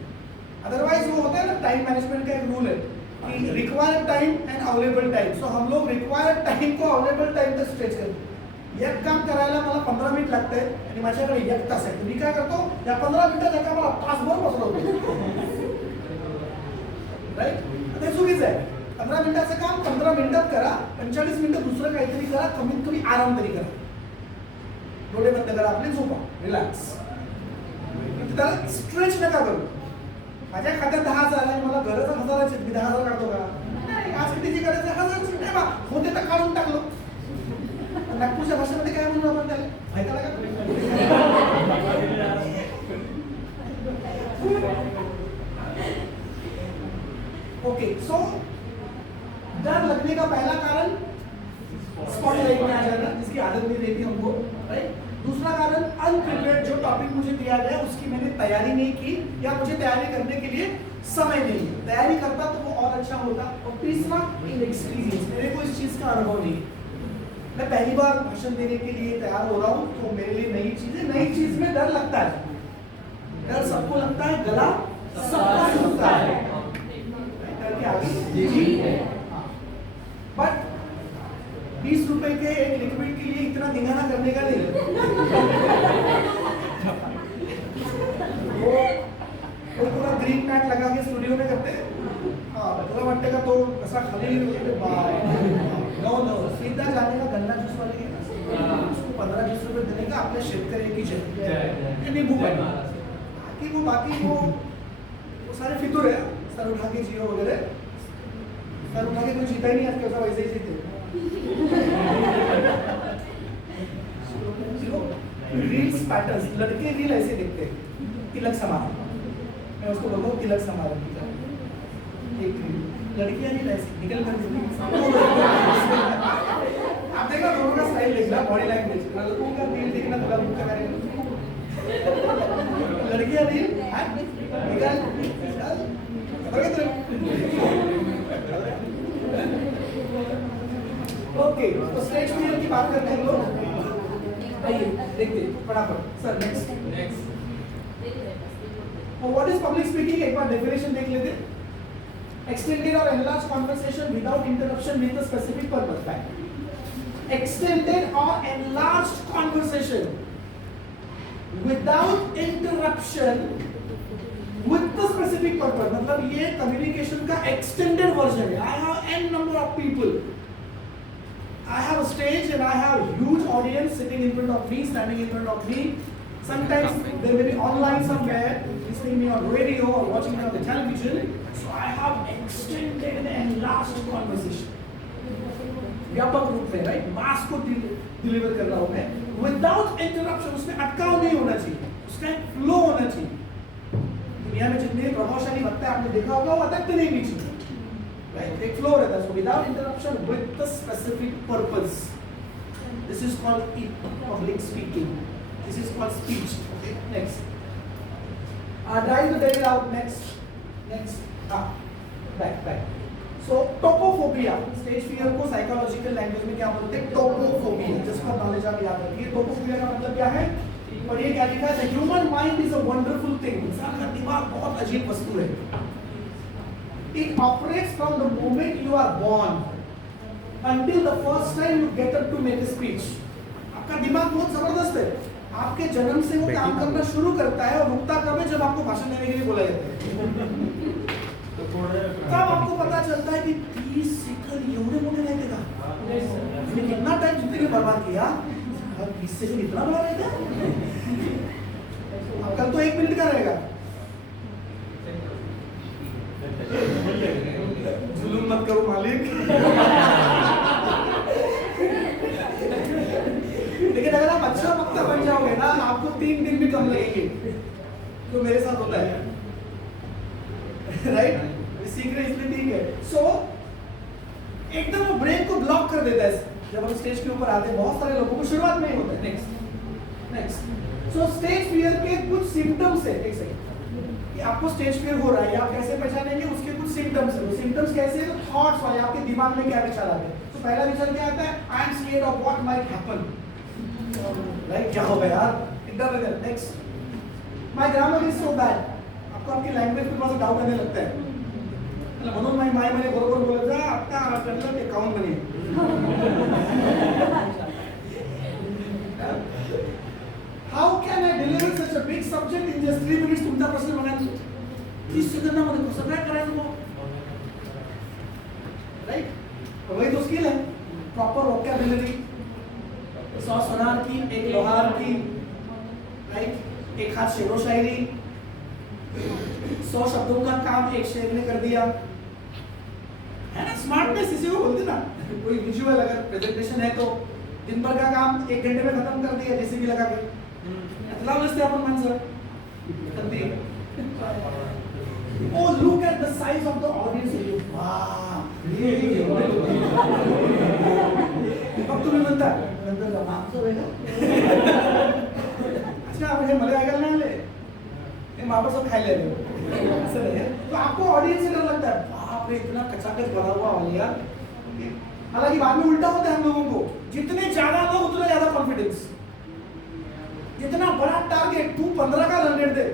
अदरवाइज वो होता है ना, टाइम मैनेजमेंट का एक रूल है कि required time and available time. So हम लोग रिक्वायर्ड टाइम को अवेलेबल टाइम तक स्ट्रेच करतो. एक काम करायला मला 15 मिनिट लागते आणि माझ्याकडे 1 तास आहे. मी काय करतो, या 15 मिनिटात एका मला तासभर बसलो होतो, राईट. ते चुकीचं आहे. 15 मिनिटाचं काम 15 मिनिटात करा, 45 मिनिटं दुसरं काहीतरी करा, कमीत कमी आराम तरी करा. डोळे बंद करा, आपले झोपा, रिलॅक्स. त्याला स्ट्रेच नका करू. माझ्या खात्यात 10,000 आहे, मला गरज 1,000ची, मी 10,000 काढतो का? नाही, आज कितीची गरज आहे? 1,000ची. नाही बा, होते तर काढून टाकलो. नागपूरच्या भाषेमध्ये काय म्हणू आपण त्याला, माहिती आहे का? ओके. सो डर लगने का पहला कारण स्पॉटलाइट में आ जाना, जिसकी आदत नहीं रहती हमको, राइट. दूसरा कारण अनप्रिपेयर्ड. जो टॉपिक मुझे दिया गया उसकी मैंने तैयारी नहीं की, या मुझे तैयारी करने के लिए समय नहीं है. तैयारी करता तो वो और अच्छा होता. और तीसरा इनएक्सपीरियंस. मेरे को इस चीज का अनुभव नहीं. मैं पहली बार भाषण देने के लिए तैयार हो रहा हूँ, तो मेरे लिए नई चीज में डर लगता है. डर सबको लगता है, गला सबका सुनता है. डर के आगे बट 20 रुपए के एक लिक्विड के लिए इतना दिखाना करने का नहीं. वो पूरा ग्रीन मैट लगा के स्टूडियो में करते हैं. हाँ, तुला वाटते का तो कसा खाली नो सीधा जाने का गन्ना जूस वाले के उसको 15-20 रुपये देने का आपल्या शेतकऱ्याची जय नींबू पानी बाकी वो सारे फितूर है, सर उठा के जियो वगैरह, सर उठा के कोई जीता ही नहीं आज के वैसे ही जीते। रील्स पैटर्न्स, लड़के रील ऐसे देखते हैं, तिलक समारोह, मैं उसको बोलता हूँ तिलक समारोह की तरह, एक लड़कियाँ रील ऐसे निकल कर देती हैं। आप देखना दोनों का स्टाइल देखना, बॉडी लैंग्वेज, लड़कों का रील देखना थोड़ा मुख का लड़कियाँ रील निकल ओके, तो स्टेज फियर की बात करते हैं लोग। आइए देखते फटाफट sir next what is public speaking, एक बार डेफिनेशन देख लेते। एक्सटेंडेड और enlarge conversation without interruption with a specific purpose. Extended और enlarge conversation without interruption with the specific purpose, मतलब ये कम्युनिकेशन का एक्सटेंडेड वर्जन है। I have n number of people, I have a stage and I have a huge audience sitting in front of me, standing in front of me. Sometimes they will be online somewhere, listening me on radio or watching me on the television. So I have extended and enlarged conversation. व्यापक रूप में, right, मास को deliver कर रहा हूँ मैं without interruption, उसमें अटकाव नहीं होना चाहिए, उसका एक फ्लो होना चाहिए। दुनिया में जितने प्रभावशाली वक्ता आपने देखा होगा वो अटकते नहीं बीच में, राइट, एक फ्लो रहता है। So without interruption with the specific purpose, this is called public speaking, this is called speech. Okay, next drive the date out. Next back. So topophobia, stage fear को साइकोलॉजिकल लैंग्वेज में क्या बोलते हैं? टोपोफोबिया। जिसका knowledge आप याद रखिए। टोपोफोबिया का मतलब क्या है? और ये क्या लिखा है? The human mind is a wonderful thing. इंसान का दिमाग बहुत अजीब वस्तु है। It operates from the moment you are born until the first time you get up to make a speech। आपका दिमाग बहुत जबरदस्त है। आपके जन्म से वो काम करना शुरू करता है और रुकता कब है? जब आपको भाषण देने के लिए बोला जाता है। तब आपको पता चलता है कि 30 सेकंड एवढे मोठे रहते का? मैंने कितना टाइम जिंदगी बर्बाद किया, 20 सेकंड इतना बड़ा रहता है? अब कल तो 1 मिनट का रहेगा। जुलूम मत करो मालिक। लेकिन अगर आप अच्छा वक्ता बन जाओगे ना, आपको 3 दिन भी कम लगेंगे, तो मेरे साथ होता है, राइट? सीक्रेट इसलिए ठीक है। सो एकदम वो ब्रेन को ब्लॉक कर देता है जब हम स्टेज के ऊपर आते हैं। बहुत सारे लोगों को शुरुआत में ही होता है। नेक्स्ट सो स्टेज फियर के कुछ सिम्टम्स है। एक सेकंड, कि आपको स्टेज फियर हो रहा है, आप कैसे पहचानेंगे? उसके कुछ सिम्टम्स है। वो सिम्टम्स कैसे हैं? तो थॉट्स वाले, आपके दिमाग में क्या विचार आते हैं? तो पहला विचार क्या आता है? I am scared of what might happen, right, क्या होगा यार, इधर उधर। Next, my grammar is so bad. आपको आपकी लैंग्वेज पे थोड़ा सा डाउट आने लगता है। म्हणून माय माय मैंने बरोबर बोलत जा, आता कळलं ते काउंट बने। How can I deliver such a big subject in just 3 minutes? तुमचा प्रश्न बघा, 30 सेकंदामध्ये कसं काय करायचं मग, राइट? वही तो स्किल है, प्रॉपर वोकैब्युलरी, 100 सोनार की, 1 लोहार की, राइट, 1 हाथ शेरो शायरी, 100 शब्दों का काम 1 शेर ने कर दिया, है ना? स्मार्टनेस इसी को बोलते ना। कोई विजुअल अगर प्रेजेंटेशन है तो दिन भर का काम 1 घंटे में खत्म कर दिया, जैसे भी लगा के। अतला नसते आपण माणसं करते। Oh, look at the size of the audience. Wow, अब तुम्ही म्हणता नंतर मागचं वेगळं, अच्छा म्हणजे मला ऐकायला नाही आले, हे वापस सब खाई ले रहे हो, ऐसा नहीं है। तो आपको ऑडियंस से डर लगता है, बाप रे इतना कचाकच भरा हुआ वालिया। हालांकि बाद में उल्टा होता है हम लोगों को, जितने ज्यादा लोग उतना ज्यादा कॉन्फिडेंस। जितना बड़ा टारगेट, तू 15 का रन रेट दे,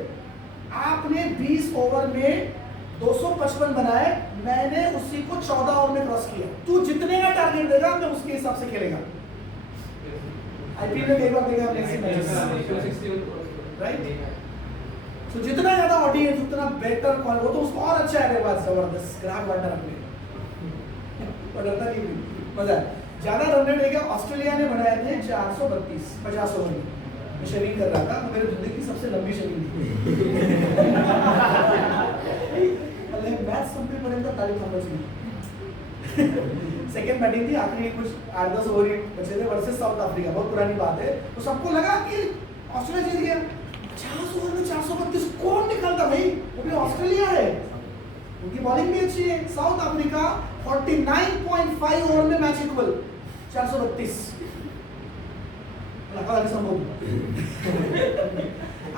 आपने 20 ओवर में 255 बनाए, मैंने उसी को 14 ओवर में क्रॉस किया। तू जितने का टारगेट देगा मैं उसके हिसाब से खेलेगा। आईपीएल में कई बार देखा आपने, राइट? तो जितना ज्यादा ऑडियंस उतना बेटर कॉल, वो तो उसको और अच्छा है, बात जबरदस्त ग्राहक बांटा रखने, डरता नहीं, मजा है। ज्यादा रन रेट लेके ऑस्ट्रेलिया ने बनाए थे 432 50 ओवर में। मैं शेविंग कर रहा था, तो मेरी जिंदगी की सबसे लंबी शेविंग थी। मैच संपेपर्यंत तारीख थांबायची। सेकेंड बैटिंग थी, आखिरी कुछ 8-10 ओवर बचे थे वर्सेस साउथ अफ्रीका, बहुत पुरानी बात है। तो सबको लगा कि ऑस्ट्रेलिया जीत गया। 50 ओवर में 432 कौन निकालता भाई, वो भी ऑस्ट्रेलिया है, उनकी बॉलिंग भी अच्छी है। साउथ अफ्रीका 49.5 ओवर में मैच इक्वल 432 लगा लगा संभव।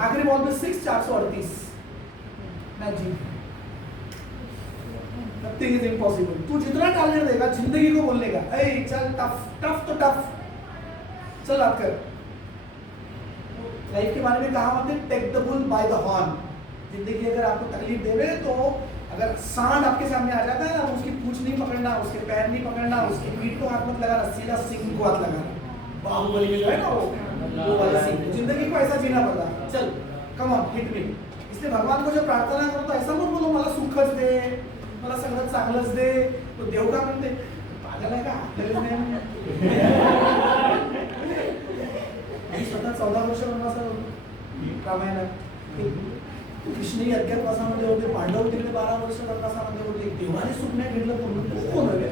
आखिरी बॉल पे 6 438 match Jeet. Nothing is impossible. तू जितना टारगेट देगा जिंदगी को बोलने का, ए चल टफ टफ तो टफ, चल बात कर। लाइफ के बारे में कहा हमने, take the bull by the horn. जिंदगी अगर आपको तकलीफ देवे तो अगर सांड आपके सामने आ जाता है ना, उसकी पूंछ नहीं पकड़ना, उसके पैर नहीं पकड़ना, उसकी पीठ को हाथ मत लगाना, सीधा सिंग को हाथ लगाना। बाहुबली में जो है ना वो वाला सीन। जिंदगी को ऐसा जीना पड़ता। चल कम ऑन हिट मी। इसलिए भगवान को जब प्रार्थना करो तो ऐसा मत बोलो मला सुखच दे, मला सगळं चांगलंच दे। तो देव का म्हणते पागल आहे का, आपल्याला नाही। मी स्वतः 14 वर्ष वनवासात होतो रामायणात। कृष्ण अज्ञातवासामध्ये होते, पांडव तिकडे 12 वर्ष वनवासामध्ये होते। देवाने सुख नाही भेटलं म्हणून तू कोण आहे?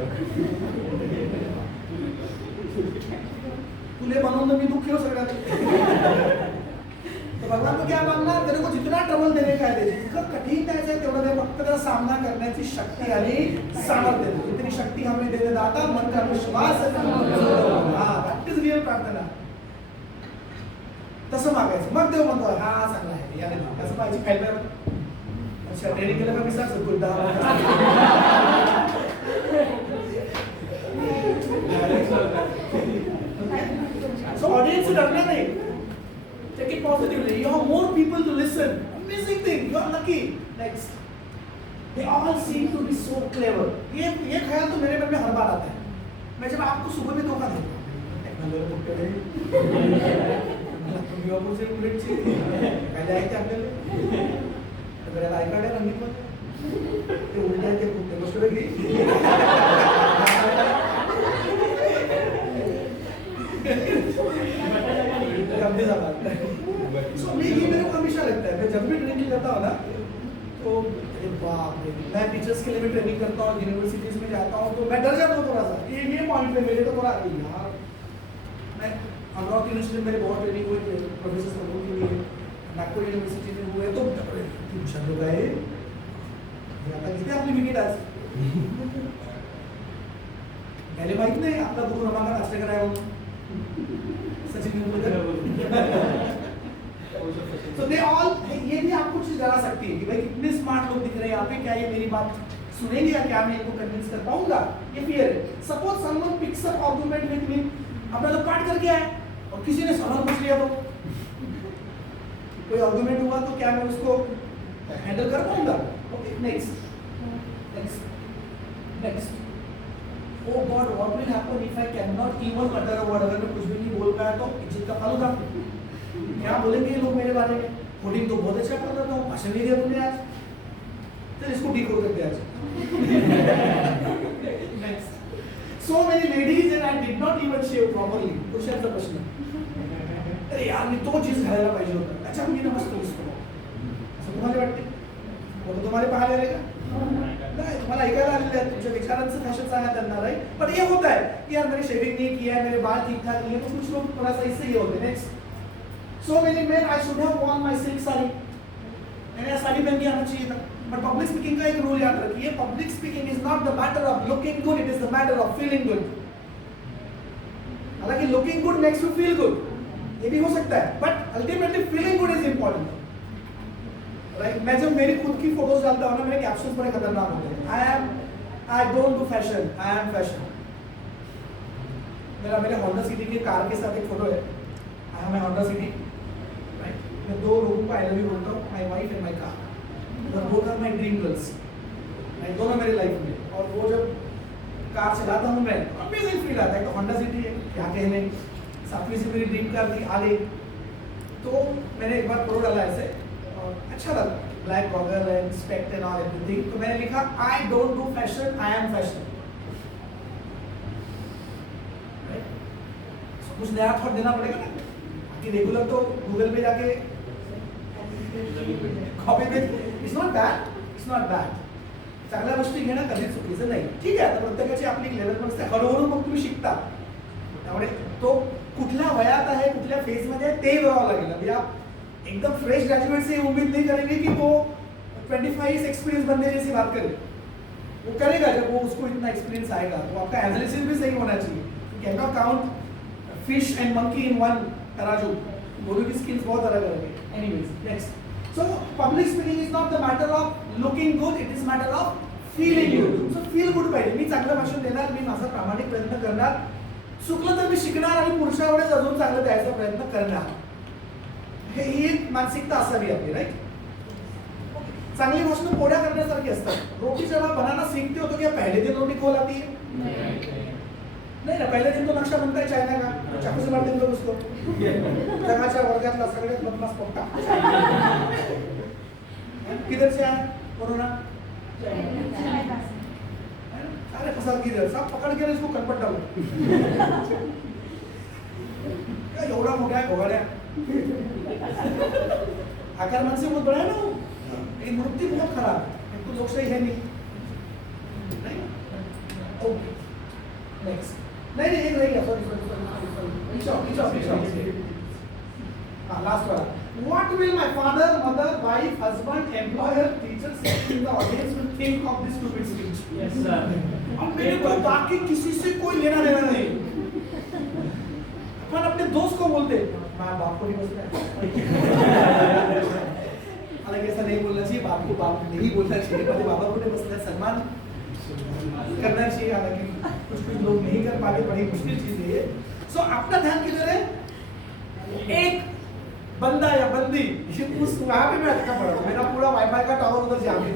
तुले बनवून मी दुःखी हो सगळ्यात। तो भगवान को क्या मांगना, तेरे को जितना ट्रबल देने का है दे, जितना कठिन द्यायचं आहे तेवढं दे, फक्त त्याचा सामना करण्याची शक्ती आणि सामर्थ्य दे। इतनी शक्ती हमें दे दे दाता, मन का विश्वास है। हां, दॅट इज रियल प्रार्थना। तसं मागायचं, मग देव म्हणतो हा चांगला आहे याने कसं पाहिजे खायला। अच्छा ट्रेनिंग केलं का विचार गुड्डा। So audience से डरना नहीं, take it positively. You have more people to listen. Amazing thing. You are lucky. Next, they all seem to be so clever. ये ख्याल तो मेरे मन में हर बार आता है। मैं जब आपको सुबह में धोखा देता हूँ, युवापूर से बुलेट ची काय जायचं आपल्याला, अगर आई कार्ड आहे रंगीत मध्ये ते उलट आहे, ते कुठे गोष्ट वेगळी। So ये मेरे को हमेशा लगता है, मैं जब भी ट्रेनिंग करता हूँ ना तो अरे बाप रे, मैं टीचर्स के लिए भी ट्रेनिंग करता हूँ, यूनिवर्सिटीज में जाता हूँ तो मैं डर जाता हूँ थोड़ा सा। ये पॉइंट पे मेरे तो थोड़ा यार, मैं अमरावती यूनिवर्सिटी में मेरे बहुत ट्रेनिंग हुई थे प्रोफेसर लोगों के लिए, नागपुर यूनिवर्सिटी में हुए तो ट्यूशन लोग आए आता किती आपली विकेट आज पहले माहित नाही आपला गुरु रमाकांत आचरेकर आहे म्हणून, सचिन तेंदुलकर। तो दे ऑल, ये भी आपको चीज डरा सकती है कि भाई कितने स्मार्ट लोग दिख रहे हैं यहाँ पे, क्या ये मेरी बात सुनेंगे या क्या मैं इनको कन्विंस कर पाऊंगा, ये फियर है। Suppose someone picks up argument with me, अपना तो पार्ट करके आए और किसी ने सवाल पूछ लिया तो कोई आर्गुमेंट हुआ तो क्या मैं उसको हैंडल कर पाऊंगा? Okay next next next. Oh God, what will happen if I cannot even utter a word? अगर मैं कुछ भी नहीं बोल पाया तो इज्जत का फालूदा। क्या बोलेंगे लोग मेरे बारे में? कोडिंग तो बहुत अच्छा कर रहा था, भाषण नहीं दिया तुमने आज, चल इसको डिकोड करते आज। Next. So many ladies and I did not even shave properly. Question का प्रश्न। अरे यार मी तो चीज घालायला पाहिजे होता, अच्छा मी नमस्त इसको। असं तुम्हाला वाटते? वो तो तुम्हारे पाहायला आलेगा? नहीं, तुम्हारा ऐकायला आलेलं आहे, तुमच्या विचारांचं फॅशन सांगण्यात येणार नाही। पण ये होता है कि यार मैंने शेविंग नहीं किया है, मेरे बाल ठीक ठाक नहीं है, तो कुछ लोग थोड़ा सा इससे ये होते हैं। Next, so many men I should have worn my silk sari, मैंने साड़ी पहन के आना चाहिए था। बट पब्लिक स्पीकिंग का एक रूल याद रखिए, public speaking is not the matter of looking good, it is the matter of feeling good. हालांकि looking good makes you feel good, ये भी हो सकता है, but ultimately feeling good is important. Right, मैं जब मेरी खुद की फोटोज डालता हूँ ना, मेरे कैप्शंस बड़े खतरनाक होते हैं। I don't do fashion, I am fashion. मेरे होंडा सिटी की कार के साथ एक फोटो है, I am Honda City. Right, मैं दो लोगों को आई लव यू बोलता हूँ, my wife and my car, both are my dream girls. दोनों मेरी लाइफ में, और वो जब कार चलाता हूँ मैं, अमेजिंग फील आता है। तो होंडा सिटी है, क्या कहने, 7वीं से मेरी ड्रीम कार थी, आ गई। तो मैंने एक बार फोटो डाला ऐसे, अच्छा लगा, black goggle and spect and all everything. तो मैंने लिखा I don't do fashion, I am fashion. कुछ नया थॉट देना पड़ेगा ना कि रेगुलर तो गूगल पे जाके copy paste it's not bad चांगल्या गोष्टी घेणं कधीच चुकीचं नाही. ठीक आहे, आता प्रत्येकाची आपली लेवल पण असते, हळूहळू मग तुम्ही शिकता. त्यामुळे तो कुठल्या वयात आहे, कुठल्या फेजमध्ये आहे ते बघावं लागेल. अभी आप एकदम फ्रेश ग्रेजुएट से उम्मीद नहीं करेंगे कि वो 25 एक्सपीरियंस बंदे जैसी बात करे. वो करेगा जब वो उसको इतना एक्सपीरियंस आएगा. तो आपका एनालिसिस भी सही होना चाहिए. Can not count fish and monkey in one तराजू. दोनों की स्किल्स बहुत अलग अलग है. Anyways next. So public speaking is not the matter of looking good, it is matter of feeling good. So feel good पाहिजे. मी चांगलं भाषण देणार, मी माझा प्रामाणिक प्रयत्न करणार, चुकलं तर मी शिकणार आणि पुढच्या वेळेस अजून चांगलं द्यायचा प्रयत्न करणार. ही एक मानसिकता असावी आपली, राईट. चांगली भाषण पोळ्या करण्यासारखी असतात. रोटी जेव्हा बनाना सीखते हो तो क्या पहले दिन रोटी खोल आती है? नहीं ना, पहले दिन तो नक्शा बनता है चाइना का. चाकू से मार देंगे लोग उसको. जगाच्या वर्गातला सगळ्यात बदमाश पोट्टा. किधर से आया कोरोना? अरे फसाद किधर? सब पकड़ के इसको कनपट डालो. क्या एवढा मोठा आहे घोगाड्या. आकार मन से बहुत बड़ा है ना वो. ये मूर्ति बहुत खराब है. तो लोकशाही है नहीं. Okay next. नहीं एक रह गया. सॉरी. लास्ट वाला. What will my father, mother, wife, husband, employer, teacher, in the audience will think of this stupid speech? Yes sir. अब मेरे को बाकी किसी से कोई लेना देना नहीं. अपन अपने दोस्त को बोलते मैं बाप को नहीं बोलता. हालांकि ऐसा नहीं बोलना चाहिए. बाप को बाप नहीं बोलना चाहिए. पहले बाबा को नहीं बोलना. सम्मान करना चाहिए. हालांकि कुछ लोग नहीं कर पाते. बड़ी मुश्किल चीज है. सो आपका ध्यान किधर है? एक बंदा या बंदी उस वहां पे मैं अटका पड़ा. मेरा पूरा वाईफाई का टावर उधर जा गया.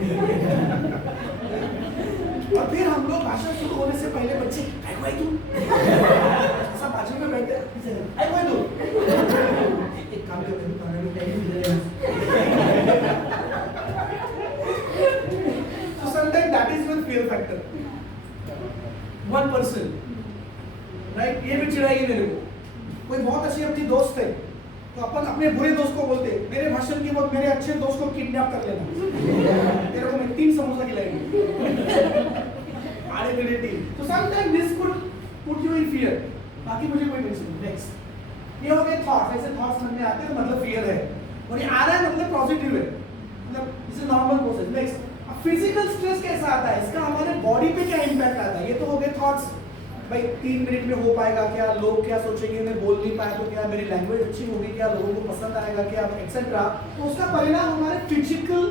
और फिर हम लोग भाषण शुरू होने से पहले बच्चे भाई तू सब बाजू में बैठे आई भाई तू एक काम कर तू खाने में time they they. So sometimes that is with fear factor. One person, right? ये भी चिढ़ाई मेरे को. कोई बहुत अच्छी अपनी दोस्त है तो अपन अपने बुरे दोस्त को बोलते मेरे भाषण की वक्त मेरे अच्छे दोस्त को किडनैप कर लेना. तेरे को मैं 3 समोसा खिलाएंगे. आड़े मेरे टीम. तो sometime this could put you in fear. बाकी मुझे कोई टेंशन नहीं. नेक्स्ट. ये हो गए थॉट्स. ऐसे थॉट्स मन में आते हैं मतलब फियर है. और ये आ रहा है मतलब पॉजिटिव है. मतलब it's a normal process. Next. अब फिजिकल स्ट्रेस कैसा आता है? इसका हमारे बॉडी पे क्या इंपैक्ट आता है? ये तो हो गए थॉट्स. भाई 3 मिनट में हो पाएगा क्या? लोग क्या सोचेंगे? मैं बोल नहीं पाया तो क्या? मेरी लैंग्वेज अच्छी होगी क्या? लोगों को पसंद आएगा क्या? एक्सेट्रा. तो उसका परिणाम हमारे फिजिकल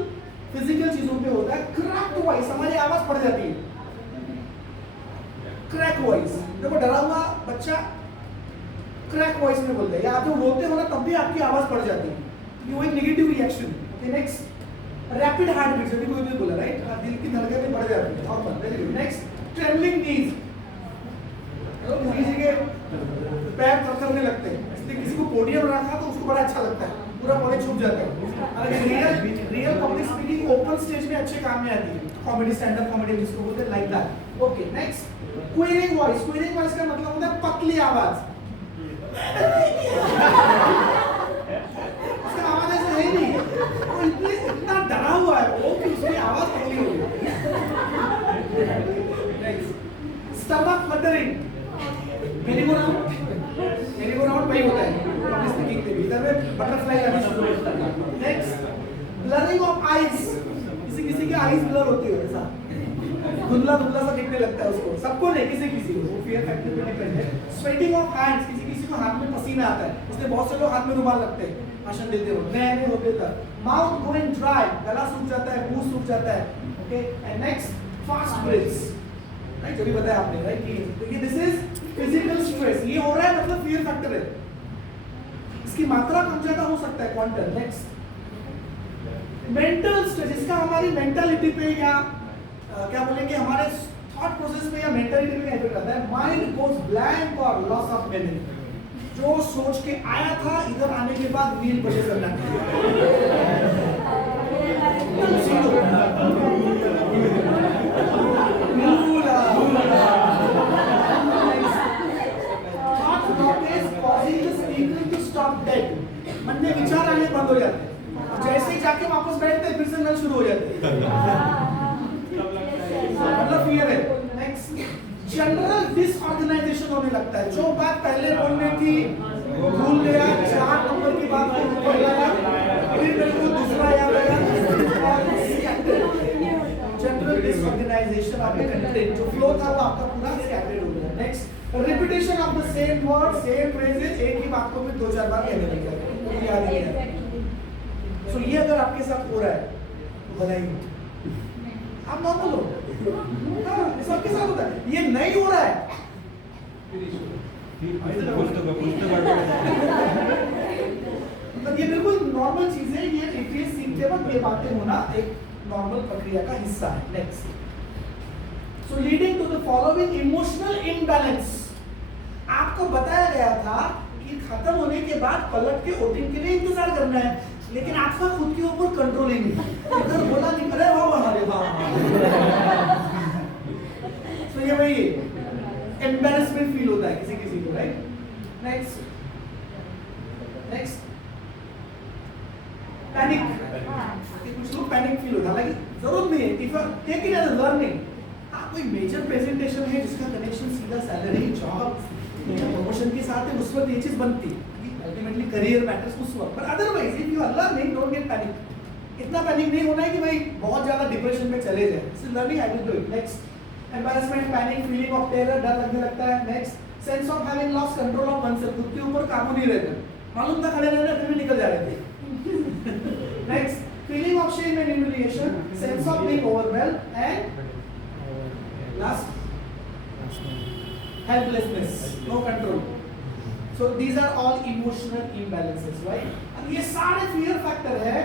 चीजों पे होता है. क्रैक वॉइस हमारी आवाज पड़ जाती है. Crack voice. देखो डरा हुआ बच्चा क्रैक वॉइस में बोलते हैं या आप जब रोते हो ना तब भी आपकी आवाज पड़ जाती है. ये वो एक negative reaction. Okay next. Rapid heart beat. जब कोई बोला राइट दिल की धड़कनें बढ़ जाती है. और नेक्स्ट. ट्रेमलिंग नीज. किसी के पैर थरथरने लगते हैं. इसलिए किसी को पोडियम रखा तो उसको बड़ा अच्छा लगता है. पूरा बॉडी छूट जाता है. Real public speaking open stage में अच्छे काम में आती है. कॉमेडी स्टैंड अप कॉमेडी जिसको बोलते हैं like that. Okay next. Quarrying voice. Quarrying voice का मतलब होता है पतली आवाज. उसका आवाज ऐसा है नहीं. वो इतना डरा हुआ है वो कि उसकी आवाज पतली हो गई. Stomach fluttering. मेरी को राउंड वही होता है पब्लिक स्पीकिंग पे भी. इधर में बटरफ्लाई आना शुरू होता है. नेक्स्ट. Blurring of eyes. किसी के आईज ब्लर होती है. ऐसा धुंधला सा दिखने लगता है उसको. सबको नहीं किसी को. वो फियर फैक्टर पे डिपेंड है. Sweating of hands. किसी को हाथ में पसीना आता है. इसलिए बहुत से लोग हाथ में रुमाल रखते हैं भाषण देते हो. नए होते तक. Mouth going dry. गला सूख जाता है. मुंह सूख जाता है. Okay and next. Fast breaths. Right जो भी बताया आपने राइट कि देखिए दिस इज फिजिकल स्ट्रेस. ये हो रहा है मतलब फियर फैक्टर है. इसकी मात्रा कम ज्यादा हो सकता है. क्वांटम. नेक्स्ट. Mental stress. इसका हमारी मेंटालिटी पे या क्या बोलेंगे हमारे थॉट प्रोसेस पे या मेंटालिटी पे इफेक्ट करता है. माइंड गोज ब्लैंक और लॉस ऑफ मेमोरी. जो सोच के आया था इधर आने के बाद नील बजे करना. जनरल डिसऑर्गेनाइजेशन होने लगता है। जो बात पहले बोलनी थी भूल गया, 4 नंबर की बात को ऊपर लाया, फिर मेरे को दूसरा याद आया। General disorganisation of the content, जो फ्लो था वो आपका पूरा स्कैटर्ड हो गया। Next, repetition of the same word, same phrases, एक ही बात को भी 2-4 बार कहने लग जाते हैं, याद नहीं है। सो ये अगर आपके साथ हो रहा है तो बधाई, आप नॉर्मल हो। हाँ, ये सबके साथ होता है। ये नहीं हो रहा है, मतलब ये बिल्कुल नॉर्मल चीज है। ये इंग्लिश सीखते वक्त ये बातें होना एक नॉर्मल प्रक्रिया का हिस्सा है। Next, so leading to the following emotional imbalance. आपको बताया गया था कि खत्म होने के बाद पलट के वोटिंग के लिए इंतजार करना है, लेकिन आपका खुद के ऊपर कंट्रोल ही नहीं। इधर बोला नहीं, अरे वाह हमारे वाह। तो ये वही एम्बैरेसमेंट फील होता है किसी किसी को, राइट। Next, panic. कुछ लोग पैनिक फील होता है, हालांकि जरूरत नहीं है। If take it as a learning. कोई मेजर प्रेजेंटेशन है जिसका कनेक्शन सीधा सैलरी, जॉब, प्रमोशन के साथ है, उस वक्त ये चीज बनती है। अल्टीमेटली करियर मैटर्स उस वक्त, पर otherwise if you are learning don't get panic. इतना पैनिक नहीं होना है कि भाई बहुत ज्यादा डिप्रेशन में चले जाए। So learning I will do it. Next, embarrassment, panic, feeling of terror, डर लगने लगता है। Next, sense of having lost control of oneself, खुद के ऊपर काबू नहीं रहता, मालूम था खड़े रहने फिर भी निकल जा रहे थे। Next, feeling of shame and humiliation, sense of being overwhelmed and last helplessness, no control. So these are all emotional imbalances, right? अब ये सारे fear factor है।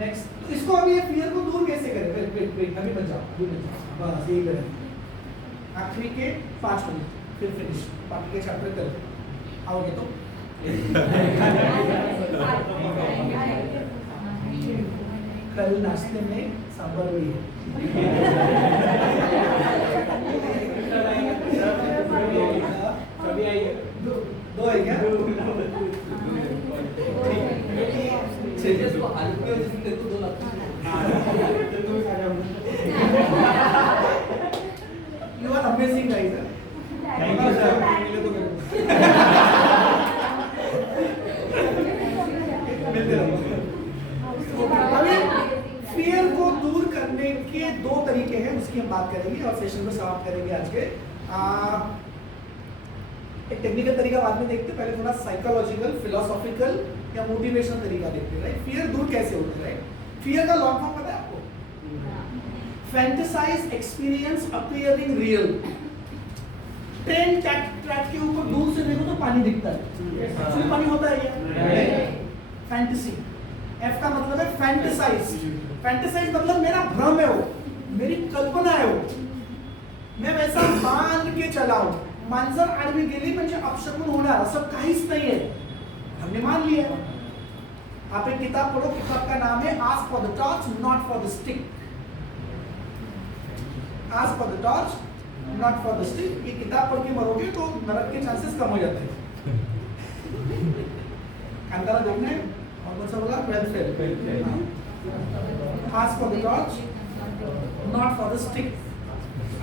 Next, तो इसको अभी ये fear को दूर कैसे करें? wait, अभी बच जाओ, बस यही करें। आखिरी के 5 मिनट, फिर फिनिश। बाकी के चैप्टर कर आओगे तो कल नाश्ते में सांभर भी है। कभी आइए, दो है क्या? You are amazing guys. Thank you, sir. अभी फियर को दूर करने के 2 तरीके हैं, उसकी हम बात करेंगे और सेशन को समाप्त करेंगे आज के। एक टेक्निकल तरीका बाद में देखते, पहले थोड़ा साइकोलॉजिकल, फिलोसॉफिकल या मोटिवेशनल तरीका देखते हैं, राइट। फियर दूर कैसे होता है, राइट। फियर का लॉन्ग फॉर्म पता है आपको? Fantasise experience appearing real. Train track के ऊपर दूर से देखो तो पानी दिखता है, एक्चुअली पानी होता है क्या? फैंटेसी। एफ का मतलब है फैंटेसाइज। फैंटेसाइज मतलब मेरा भ्रम है, वो मेरी कल्पना है, वो मैं वैसा मान के चलाऊं। मांजर आडवी गेली म्हणजे अपशकुन होणार, असं काहीच नाहीये, हमने मान लिया। आप एक किताब पढ़ो, किताब का नाम है ask for the torch not for the stick. Ask for the torch not for the stick. ये किताब पढ़ के मरोगे तो नरक के चांसेस कम हो जाते हैं। अंदर देखना है और कौन सा बोला? 12th fail. Ask for the torch not for the stick.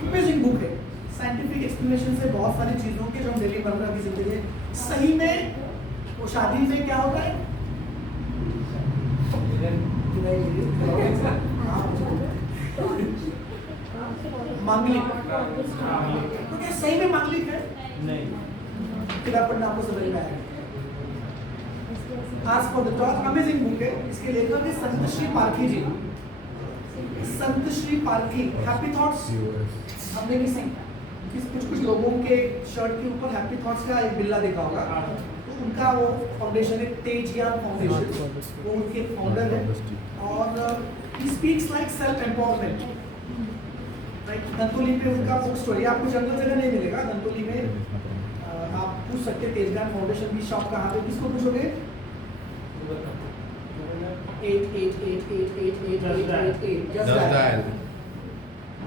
Amazing book है, साइंटिफिक एक्सप्लेनेशन से बहुत सारी चीजों के जो हम डेली रोजमर्रा की जिंदगी सही में। वो शादी में क्या होता है? मांगलिक। तो क्या सही में मांगलिक है? नहीं। किताब पढ़ना आपको समझ में आएगा। Ask for the torch amazing book है, इसके लेखक है संत श्री पारखी जी। संत श्री पारखी, हैप्पी थॉट्स हमने भी कुछ लोगों के शर्ट के ऊपर हैप्पी थॉट्स का एक बिल्ला देखा होगा, तो उनका वो फाउंडेशन है तेज ज्ञान फाउंडेशन, वो उनके फाउंडर है। और he speaks like self empowerment, right. Dhantoli पे उनका बुक स्टोरी आपको जनरल जगह नहीं मिलेगा। धंतोली में आप पूछ सकते हैं तेज ज्ञान फाउंडेशन की शॉप कहाँ पे, किसको पूछोगे? 8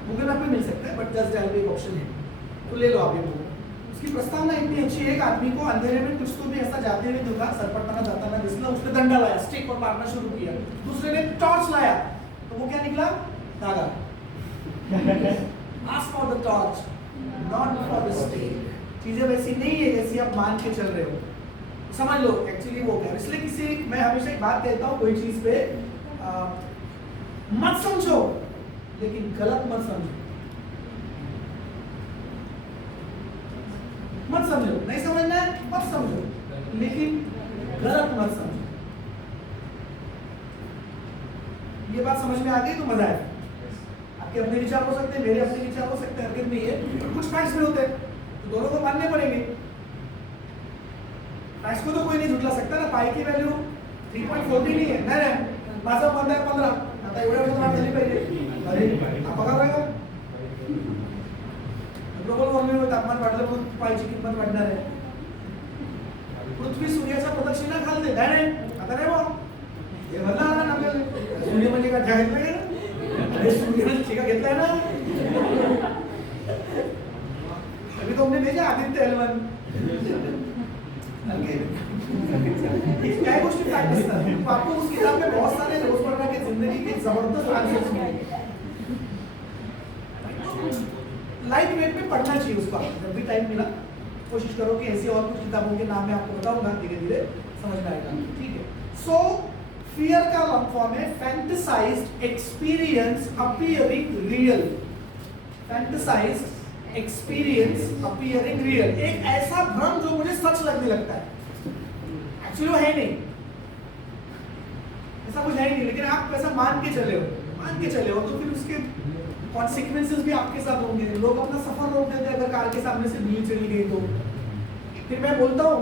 गूगल मैप पे मिल सकता है, बट जस्ट डायल पे एक ऑप्शन है, तो ले लो आप ये बुक। उसकी प्रस्तावना इतनी अच्छी है, एक आदमी को अंधेरे में कुछ तो भी ऐसा जाते हुए देखा, सरपटाना जाता ना जिसने, उसने डंडा लाया, स्टिक और मारना शुरू किया। दूसरे ने टॉर्च लाया, तो वो क्या निकला? धागा। Ask for the torch not for the stake. चीजें वैसी नहीं है जैसी आप मान के चल रहे हो, समझ लो एक्चुअली वो क्या। इसलिए किसी, मैं हमेशा एक बात कहता हूँ, कोई चीज पे मत समझो लेकिन गलत मत समझो, मत समझो, नहीं समझना है मत समझो, लेकिन गलत मत समझो। ये बात समझ में आ गई तो मजा है। आपके अपने विचार हो सकते हैं, मेरे अपने विचार हो सकते हैं, हरकत नहीं है, कुछ फैक्ट्स भी होते हैं तो दोनों को मानने पड़ेंगे। फैक्ट्स को तो कोई नहीं झुटला सकता ना। पाई की वैल्यू 3.40 नहीं है, नहीं माझा 15 आता एवढ्या वेळेस मला झाली पाहिजे, अरे पगार आहे का? ग्लोबल वॉर्मिंग तापमान वाढलं म्हणून पाईची किंमत वाढणार आहे। पृथ्वी सूर्याच्या प्रदक्षिणा घालते, नाही आता नाही बा हे म्हणलं ना आपल्याला सूर्य म्हणजे काय घेतलं आहे ना, अरे सूर्याने ठेका घेतलाय ना, अभी तो हमने भेजा आदित्य एलवन क्या गोष्टी फैक्ट असतात। आपको उस किताब में बहुत सारे रोजमर्रा की जिंदगी के जबरदस्त आंसर्स मिलेंगे। लाइट वेट में पढ़ना चाहिए उसको, जब भी टाइम मिला कोशिश करो कि ऐसी और कुछ किताबों के नाम मैं आपको बताऊंगा, धीरे धीरे समझ में आएगा, ठीक है। सो फियर का लॉन्ग फॉर्म है fantasized experience appearing real. Fantasized experience appearing real, एक ऐसा भ्रम जो मुझे सच लगने लगता है, एक्चुअली वो है नहीं, ऐसा कुछ है नहीं, लेकिन आप ऐसा मान के चले हो तो फिर उसके कॉन्सिक्वेंसेस भी आपके साथ होंगे। लोग अपना सफर रोक देते हैं अगर कार के सामने से बिल्ली चली गई तो। फिर मैं बोलता हूँ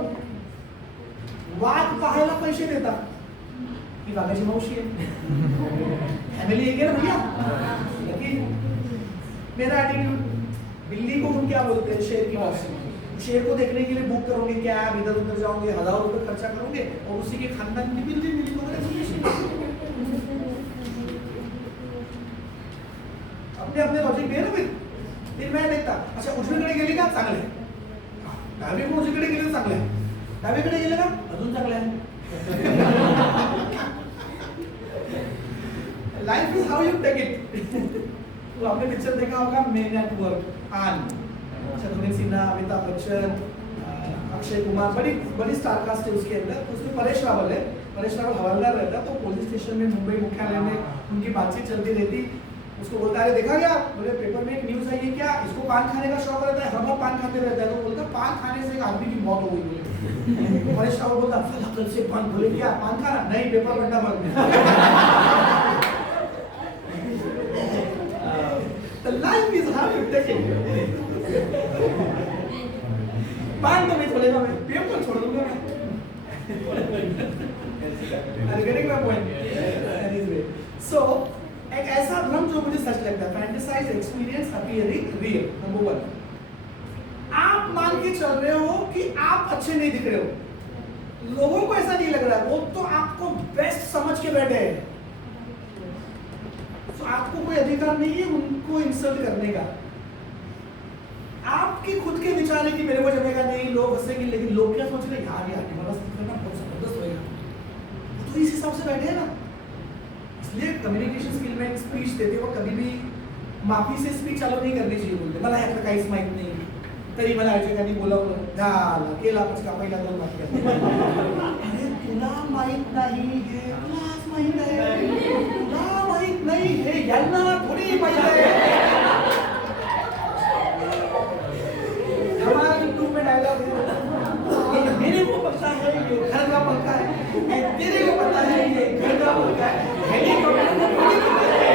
वाघ पाहायला पैसे देता, ही वाघाची मावशी आहे, फॅमिली एक है ना भैया। लेकिन मेरा एटीट्यूड, बिल्ली को हम क्या बोलते हैं, शेर की मावशी। शेर को देखने के लिए बुक करोगे क्या, इधर उधर जाओगे, 1000 रुपए खर्चा करोगे और उसी के खानदान की बिल्ली को अपने अपने लॉजिक है ना। फिर मैं देखता, अच्छा उजवीकडे गेले का चांगले, डावीकडून उजवीकडे गेले चांगले, डावीकडे गेले का अजून चांगले आहे। Life is how you take it. तो आपने पिक्चर देखा होगा मैन एट वर्क, आन, शत्रुघ्न सिन्हा, अमिताभ बच्चन, अक्षय कुमार, बड़ी स्टार कास्ट है उसके अंदर। उसमें परेश रावल है, परेश रावल हवलदार रहता, तो पुलिस स्टेशन में मुंबई मुख्यालय में उनकी बातचीत चलती रहती। उसको बोलता है देखा क्या, बोले पेपर में एक न्यूज आई है क्या, इसको पान खाने का शौक रहता है, हर बार पान खाते रहता है। तो बोलता पान खाने से एक आदमी की मौत हो गई बोले। परेश रावल बोलता फला कल से पान, बोले क्या पान खाना, नहीं पेपर पढ़ना बंद। The life is how you take it. पान तो नहीं छोड़ेगा मैं, पेपर छोड़ दूंगा मैं। Are you getting my point? Anyway, so एक ऐसा भ्रम जो मुझे सच लगता है, fantasized experience appearing real. Number 1, आप मान के चल रहे हो कि आप अच्छे नहीं दिख रहे हो, लोगों को ऐसा नहीं लग रहा है, वो तो आपको बेस्ट समझ के बैठे हैं, तो आपको कोई अधिकार नहीं है उनको इंसल्ट करने का। आपकी खुद के विचार है कि मेरे को जमेगा नहीं, लोग हंसेंगे, लेकिन लोग क्या सोच रहे हैं, यार यार हमारा करना बहुत जबरदस्त होगा, तो इस हिसाब से बैठे हैं ना। इसलिए कम्युनिकेशन स्किल में स्पीच देते वक्त कभी भी माफी से स्पीच चालू नहीं करनी चाहिए। बोलते मला ह्यातलं काहीच माहित नाही, तरी मला ऐकायला बोलावलं, झालं केला पचका पहिला 2 वाक्य। अरे तुला माहित नाही हे, तुलाच माहित आहे, तुला माहित नाही हे, यांना थोडी माहित आहे। हमारा यूट्यूब में डायलॉग है, मेरे को पता है ये घर का पंखा है, तेरे को पता है ये घर का पंखा है, हेलीकॉप्टर को थोड़ी पता है।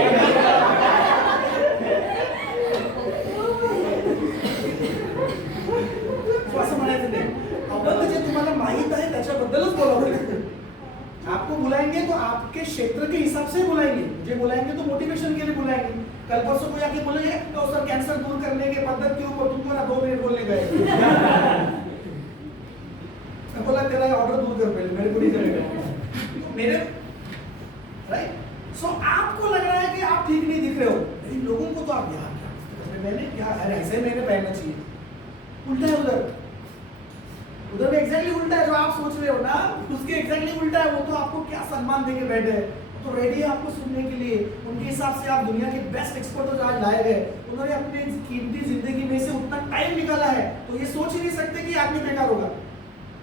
असं म्हणायचं नाही, आपण जे तुम्हाला माहित आहे त्याच्याबद्दलच बोलावं। आपको बुलाएंगे तो आपके क्षेत्र के हिसाब से बुलाएंगे, मुझे बुलाएंगे तो मोटिवेशन के लिए बुलाएंगे। कल परसों को आके बोलेंगे तो सर कैंसर दूर करने के पद्धति के ऊपर तुमको ना 2 मिनट बोलने गए, मैं बोला तेरा ऑर्डर दूर कर पहले, मेरे को नहीं चलेगा मेरे, राइट। सो आपको लग रहा है कि आप ठीक नहीं दिख रहे हो, लेकिन लोगों को तो आप यार मैंने क्या ऐसे मैंने पहनना चाहिए, उल्टा है उधर भी एग्जैक्टली उल्टा है जो आप सोच रहे हो ना, उसके एग्जैक्टली उल्टा है। वो तो आपको क्या सम्मान देके बैठे हैं, तो रेडी है आपको सुनने के लिए। उनके हिसाब से आप दुनिया के बेस्ट एक्सपर्ट जो आज लाए गए, उन्होंने अपनी कीमती जिंदगी में से उतना टाइम निकाला है तो ये सोच ही नहीं सकते कि आदमी बेकार होगा।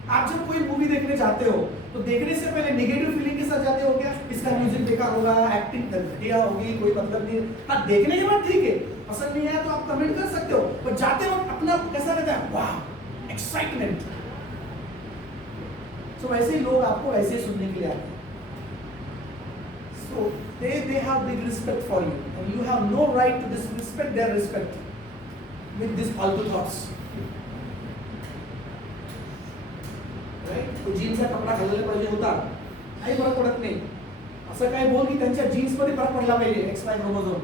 आप जब कोई मूवी देखने जाते हो तो देखने से पहले नेगेटिव फीलिंग के साथ जाते हो क्या, इसका म्यूजिक बेकार होगा, एक्टिंग घटिया होगी, कोई मतलब नहीं। हाँ, देखने के बाद ठीक है, पसंद नहीं आया तो आप कमेंट कर सकते हो, पर जाते वक्त अपना कैसा रहता है, वाह एक्साइटमेंट। सो वैसे ही लोग आपको वैसे ही सुनने के लिए आते हैं। So they have big respect for you, and you have no right to disrespect their respect with these फालतू thoughts. Right? तो जीन्सचा कपडा घालायला पाहिजे होता, काही फरक पडत नाही. असं काय बोल की त्यांच्या जीन्स मध्ये फरक पडला पाहिजे, XY chromosome.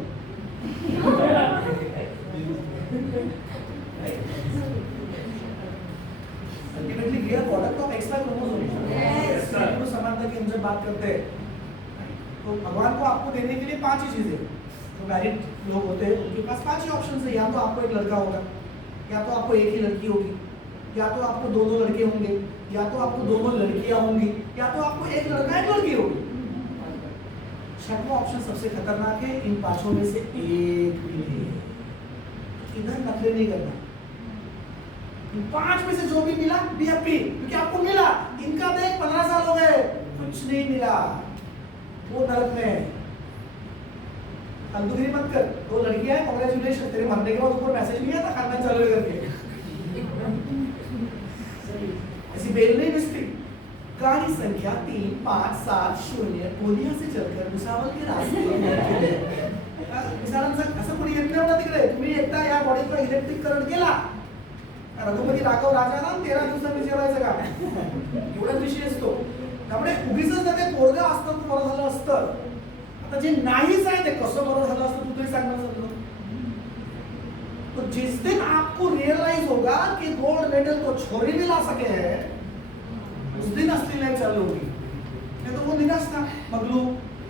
Ultimately we are product of XY chromosome. Yes. तो समानता की हम जब बात करते हैं तो भगवान को आपको देने के लिए 5 ही चीजें, जो मैरिड लोग होते हैं उनके पास 5 ही ऑप्शन है। या तो आपको एक लड़का होगा, या तो आपको एक ही लड़की होगी, या तो आपको 2 लड़के होंगे, या तो आपको 2 लड़कियां होंगी, या तो आपको एक लड़का एक लड़की होगी। छठवां ऑप्शन सबसे खतरनाक है, इन 5 में से एक भी नहीं है। इधर नखरे नहीं करना, इन 5 में से जो भी मिला बी हैप्पी, क्योंकि आपको मिला। इनका देख 15 साल हो गए, कुछ नहीं मिला, वो नरक में है। फालतूगिरी मत कर, 2 लड़कियां हैं, कांग्रेचुलेशन, तेरे मरने के बाद ऊपर मैसेज नहीं आता खानदान चालू करके। ऐसी बेल नहीं बिस्ती। गाड़ी संख्या 3570 गोलियां से चलकर भुसावल के रास्ते असं कोणी येत नाही तिकडे, तुम्ही एकटा या बॉडीचा इलेक्ट्रिक करंट गेला, रघुपती राघव राजा ना 13 दिवसांनी जेवायचं का, एवढाच विषय असतो। त्यामुळे उगीच ते पोरगा असतं तर बरं झालं असतं, आता जे नाहीच आहे ते कसं बरं झालं असतं तू तरी सांगणार समजून। तो जिस दिन आपको रियलाइज होगा कि गोल्ड मेडल तो छोरी भी ला सके हैं, उस दिन असली लाइफ चालू होगी। नहीं तो वो निराश था, मगलू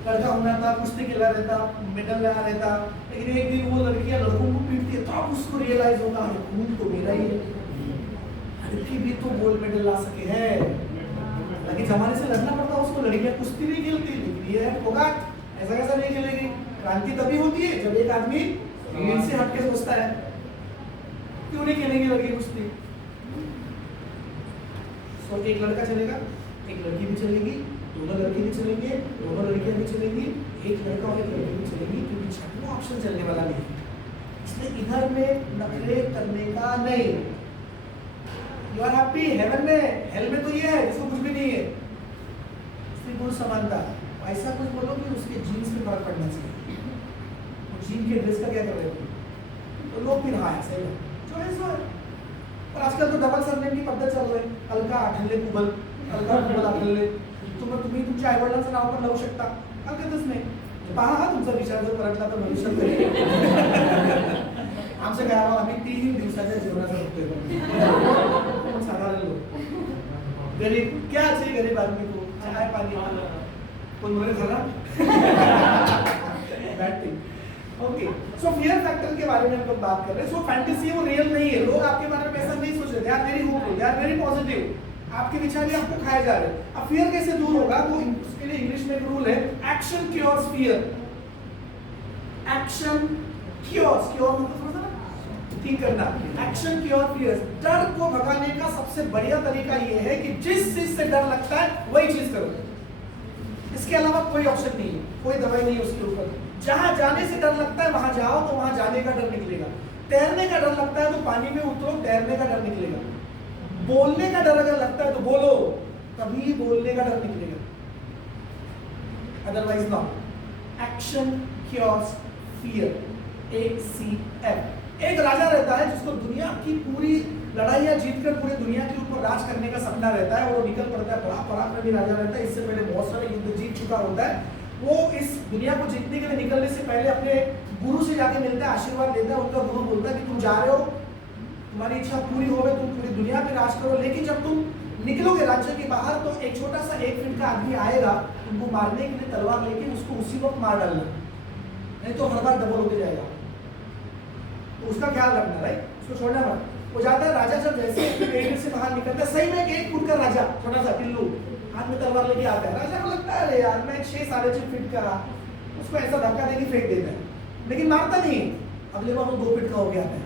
लड़का होना था, कुश्ती खेला रहता, मेडल लेना रहता, लेकिन एक दिन वो लड़कियां लड़कों को पीटती है, तो अब उसको रियलाइज होगा अरे खून तो मेरा ही है, लड़की भी तो गोल्ड मेडल ला सके है। लेकिन जमाने से लड़ना पड़ता, उसको लड़कियां कुश्ती नहीं खेलती, लेकिन ये है फोगाट, ऐसा कैसा नहीं खेलेगी। क्रांति तभी होती है जब एक आदमी रील से हटके सोचता है, क्यों नहीं खेलेगी लड़की कुश्ती। सो एक लड़का चलेगा, एक लड़की भी चलेगी, 2 लड़के भी चलेंगे, 2 लड़कियां भी चलेंगी, एक लड़का और एक लड़की भी चलेगी, क्योंकि छठवां ऑप्शन चलने वाला नहीं, इसलिए इधर में नखरे करने का नहीं। यू आर हैप्पी हेवन में, हेल में तो ये है जिसको कुछ भी नहीं है। स्त्री पुरुष समानता, ऐसा कुछ बोलो कि उसके जीन्स पे फर्क पड़ना चाहिए, और जीन के ड्रेस का क्या कर रहे हो, तो लोग फिर हाँ ऐसा ही जो है सो है। और आजकल तो डबल सरनेम की पद्धत चालू आहे, अलका आठवले कुबल, अलका कुबल आठवले, तुम्ही तुमच्या आईवडिलांचं नाव पण लावू शकता, हरकतच नाही। पहा हा तुमचा विचार जर परतला तर भविष्यात करेल। आमचं काय आम्ही 3 दिवसाच्या जेवणाचं बघतोय, साधारण लोक गरीब क्या चाहिए, गरीब आदमी को चाय पानी, कोण मरे झाला बैड थिंग। ओके, सो फियर फैक्टर के बारे में हम लोग बात कर रहे हैं। सो फैंटेसी वो रियल नहीं है, लोग आपके बारे में ऐसा नहीं सोच रहे, they are very hopeful, they are very positive, आपके विचार भी आपको खाए जा रहे हैं। अब फियर कैसे दूर होगा, तो उसके लिए इंग्लिश में एक रूल है, action cures fear. Action cures, cure मतलब समझा ना, ठीक करना, एक्शन क्योर फियर। डर को भगाने का सबसे बढ़िया तरीका ये है कि जिस चीज से डर लगता है वही चीज करो, इसके अलावा कोई ऑप्शन नहीं है, कोई दवाई नहीं है उसके ऊपर। जहां जाने से डर लगता है वहां जाओ, तो वहां जाने का डर निकलेगा। तैरने का डर लगता है तो पानी में उतरो, तैरने का डर निकलेगा। बोलने का डर अगर लगता है तो बोलो, तभी बोलने का डर निकलेगा, otherwise not. Action cures fear, ACF। एक राजा रहता है जिसको दुनिया की पूरी लड़ाइयां जीतकर पूरी दुनिया के ऊपर राज करने का सपना रहता है, और वो निकल पड़ता है, बड़ा पराक्रमी राजा रहता है, इससे पहले बहुत सारे युद्ध जीत चुका होता है। वो इस दुनिया को जीतने के लिए निकलने से पहले अपने गुरु से जाके मिलता है, आशीर्वाद देता है। उनका गुरु बोलता है कि तुम जा रहे हो, तुम्हारी इच्छा पूरी हो, तुम पूरी दुनिया पे राज करो, लेकिन जब तुम निकलोगे राज्य के बाहर तो एक छोटा सा 1 फीट का आदमी आएगा तुमको मारने के लिए तलवार लेके, उसको उसी वक्त मार डालना, नहीं तो हर बार डबल होते जाएगा। तो उसका ख्याल रखना, राइट, उसको छोड़ना मत। वो जाता है, राजा जब जैसे पेड़ से बाहर निकलता है, सही में 1 फुट का राजा, छोटा सा पिल्लू हाथ में तलवार लेके आता है। राजा को लगता है अरे यार मैं 6 साढ़े 6 फीट का, उसको ऐसा धक्का देके फेंक देता है, लेकिन मारता नहीं, अगले बार वो 2 फीट का हो गया आता है।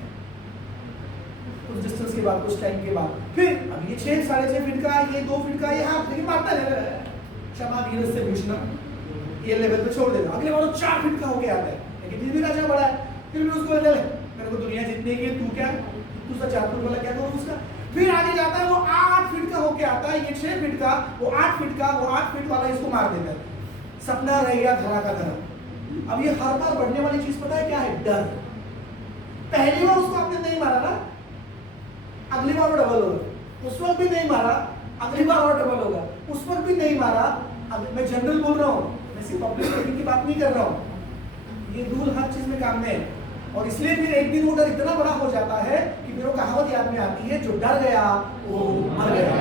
कुछ डिस्टेंस के बाद, कुछ टाइम के बाद, फिर अब ये 6 साढ़े 6 फीट का, ये 2 फीट का, ये हाथ लेकिन मारता है क्षमा वीर से भूषण, ये लेवल पे छोड़ देगा। अगले बार वो 4 फीट का होके आता है, लेकिन फिर भी राजा बड़ा है, फिर भी उसको ले मेरे को दुनिया जीतने की, तू क्या, तू सा 4 फीट वाला क्या करूँ उसका। फिर आगे जाता है, वो 8 फीट का होके आता है, ये 6 फीट का, वो 8 फीट का, वो 8 फीट वाला इसको मार देता है। सपना रह गया धरा का धरा। अब ये हर बार बढ़ने वाली चीज पता है क्या है? डर। पहली बार उसको आपने नहीं मारा ना, अगली बार वो डबल होगा, उस वक्त भी नहीं मारा, अगली बार और डबल होगा, उस वक्त भी नहीं मारा। अब मैं जनरल बोल रहा हूँ, मैं सिर्फ पब्लिक स्पीकिंग की बात नहीं कर रहा हूँ। ये रूल हर चीज में काम में है, और इसलिए फिर एक दिन वो डर इतना बड़ा हो जाता है कि फिर वो कहावत याद में आती है, जो डर गया वो मर गया।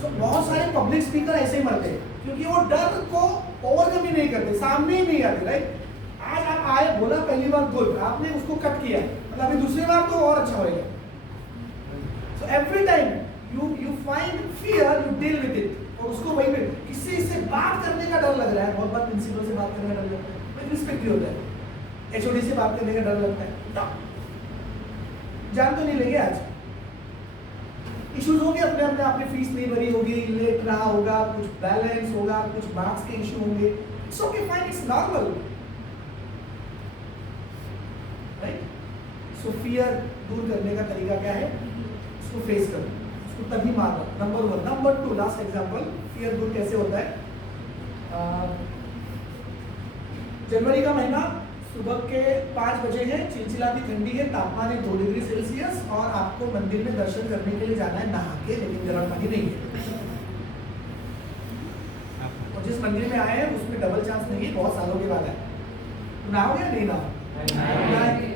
So, बहुत सारे पब्लिक स्पीकर ऐसे ही मरते हैं, क्योंकि वो डर को ओवरकम ही नहीं करते, सामने ही नहीं आते। राइट, आज आप आए, बोला पहली बार गुड, आपने उसको कट किया, मतलब अभी दूसरी बार तो और अच्छा होगा। So every time you find fear, you deal with it, और उसको वही पे किसी से बात करने का डर लग रहा है, बहुत बार प्रिंसिपल से बात करने का डर लगता है, रिस्पेक्ट भी होता है, एचओडी से बात करने का डर लगता है, जान तो नहीं लेंगे आज, इश्यूज होंगे अपने अपने, आपने फीस नहीं भरी होगी, लेट रहा होगा, कुछ बैलेंस होगा, कुछ मार्क्स के इशू होंगे, it's okay fine, it's normal. Right, so fear दूर करने का तरीका क्या है? उसको फेस करो, उसको तभी मारना, number 1। Number 2, last example, fear दूर कैसे होता है? जनवरी का महीना, सुबह के 5 बजे है, चिलचिलाती ठंडी है, तापमान है 2 डिग्री सेल्सियस, और आपको मंदिर में दर्शन करने के लिए जाना है नहा के, लेकिन गर्म पानी नहीं है। और जिस मंदिर में आए हैं उसमें डबल चांस नहीं है, बहुत सालों के बाद है, नहाओगे या नहीं नहाओगे?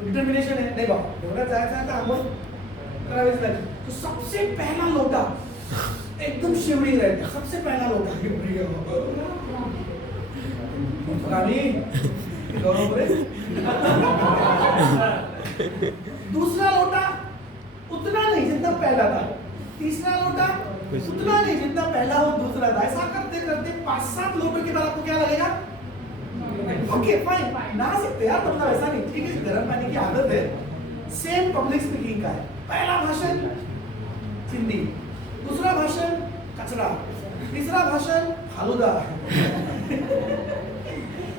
डिटर्मिनेशन है, नहीं बाबा जाएगा आंगोल करावेच लागेल। तो सबसे पहला लोटा एकदम शिवरिंग रहता है, सबसे पहला लोटा रानी दूसरा लोटा उतना नहीं जितना पहला था, तीसरा लोटा उतना नहीं जितना पहला और दूसरा था। ऐसा करते करते 5-7 लोटों के बाद आपको क्या लगेगा? ओके फाइन, नहा सकते यार, मतलब ऐसा नहीं, ठीक है, गर्म पानी की आदत है। सेम पब्लिक स्पीकिंग का है, पहला भाषण हिंदी, दूसरा भाषण कचरा, तीसरा भाषण फालूदा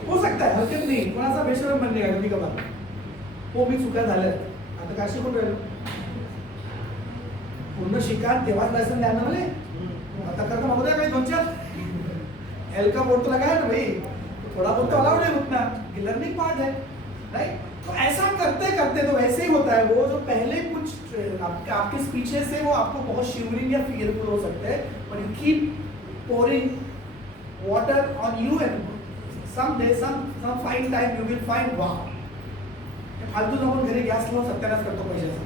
हो सकता है, हरकत नाही, कोणाचा बेशरम बनणे का कधी कबार, हो मी चुका झाल्या, आता काय शिकून राहिलो, पूर्ण शिका तेव्हाच लायसन द्या ना मला, आता करता मागू द्या काही 2-4 एल का बोर्ड तो लगाया ना भाई, थोड़ा बहुत तो अलाउड है उतना, लर्निंग पार्ट है। राइट, तो ऐसा करते करते तो वैसे ही होता है, वो जो पहले कुछ आपके स्पीचेस से वो आपको बहुत शिवरिंग या फियरफुल हो सकते हैं, but you keep pouring water on you and someday some fine time you will find wow, फालतू जाऊन घरी गॅस लावून सत्यानाश करतो पैशाचा,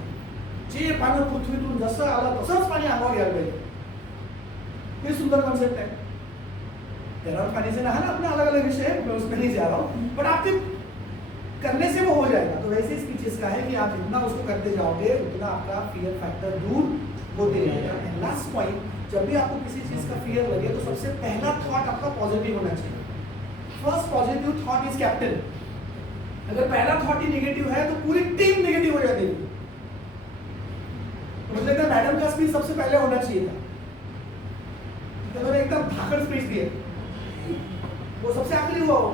जे पाणी पृथ्वीतून जसं आलं तसंच पाणी अंगावर घ्यायला पाहिजे, हे सुंदर कॉन्सेप्ट है। गर्म पानी से नहाना अपना अलग अलग विषय है, मैं उसमें नहीं जा रहा हूँ, बट आपके करने से वो हो जाएगा। तो वैसे स्पीचेस का है कि आप जितना उसको करते जाओगे उतना आपका फियर फैक्टर दूर होते रहेगा। एंड लास्ट पॉइंट, जब भी आपको किसी चीज का फियर लगे तो सबसे पहला थॉट आपका पॉजिटिव होना चाहिए। First positive thought is captain. अगर पहला थॉट ही नेगेटिव है तो पूरी टीम नेगेटिव हो जाती है। तो मुझे लगता है मैडम का स्पीच सबसे पहले होना चाहिए था, तो मैंने एकदम धाकड़ स्पीच दिया, वो सबसे आखिरी हुआ हो।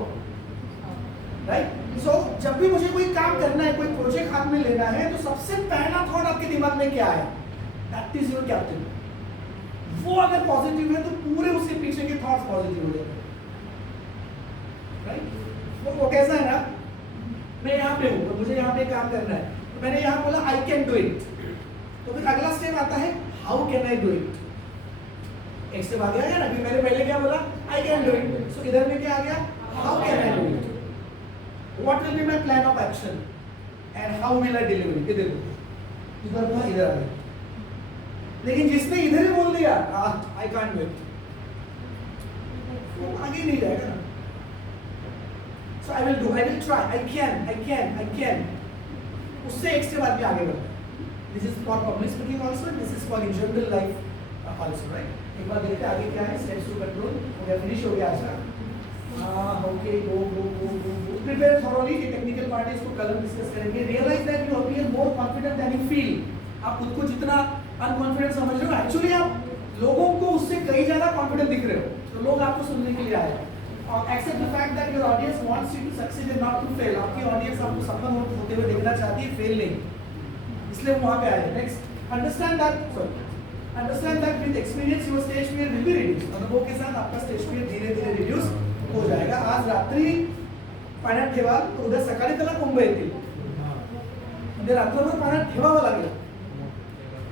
राइट, सो जब भी मुझे कोई काम करना है, कोई प्रोजेक्ट हाथ में लेना है, तो सबसे पहला थॉट आपके दिमाग में क्या है? That is your captain. वो अगर पॉजिटिव है तो पूरे उसके पीछे के थॉट्स पॉजिटिव हो जाते हैं। राइट, वो कैसा है ना, मैं यहाँ पे हूँ, मुझे यहाँ पे काम करना है, तो मैंने यहाँ बोला आई कैन डू इट, तो फिर अगला स्टेप आता है how can I do it. एक स्टेप आ गया ना, कि मैंने पहले क्या बोला, आई कैन डू इट, सो इधर में क्या आ गया, how can I do it, what will be my plan of action and how will I deliver it. देखो इधर था, इधर आ गया, लेकिन जिसने इधर ही बोल दिया आई कांट डू इट, वो आगे नहीं जाएगा ना। So I will do, I will try, I can. उससे एक स्टेप आगे आगे बढ़ता है। This is for public speaking also, this is for in general life also, right? एक बार देखते हैं आगे क्या है, steps to control। हो गया, finish हो गया आज का। Okay, go. Prepare thoroughly, ये technical part है, इसको कल हम discuss करेंगे। Realize that you appear more confident than you feel. आप खुद को जितना अनकॉन्फिडेंट समझ रहे हो, एक्चुअली आप लोगों को उससे कई ज्यादा कॉन्फिडेंट दिख रहे हो, तो लोग आपको सुनने के लिए आए। और accept the fact that your audience wants you to succeed and not to fail. आपकी ऑडियंस आपको सफल होते हुए देखना चाहती है, फेल नहीं, इसलिए वो वहां पे आए। Next, understand that with experience your stage fear will be reduce. अनुभव के साथ आपका स्टेज फियर धीरे धीरे रिड्यूस हो जाएगा। आज रात्री पाण्यात ठेवा, तर उद्या सकाळी त्याला कुंभ येतील, म्हणजे रात्रभर पाण्यात ठेवावं लागेल।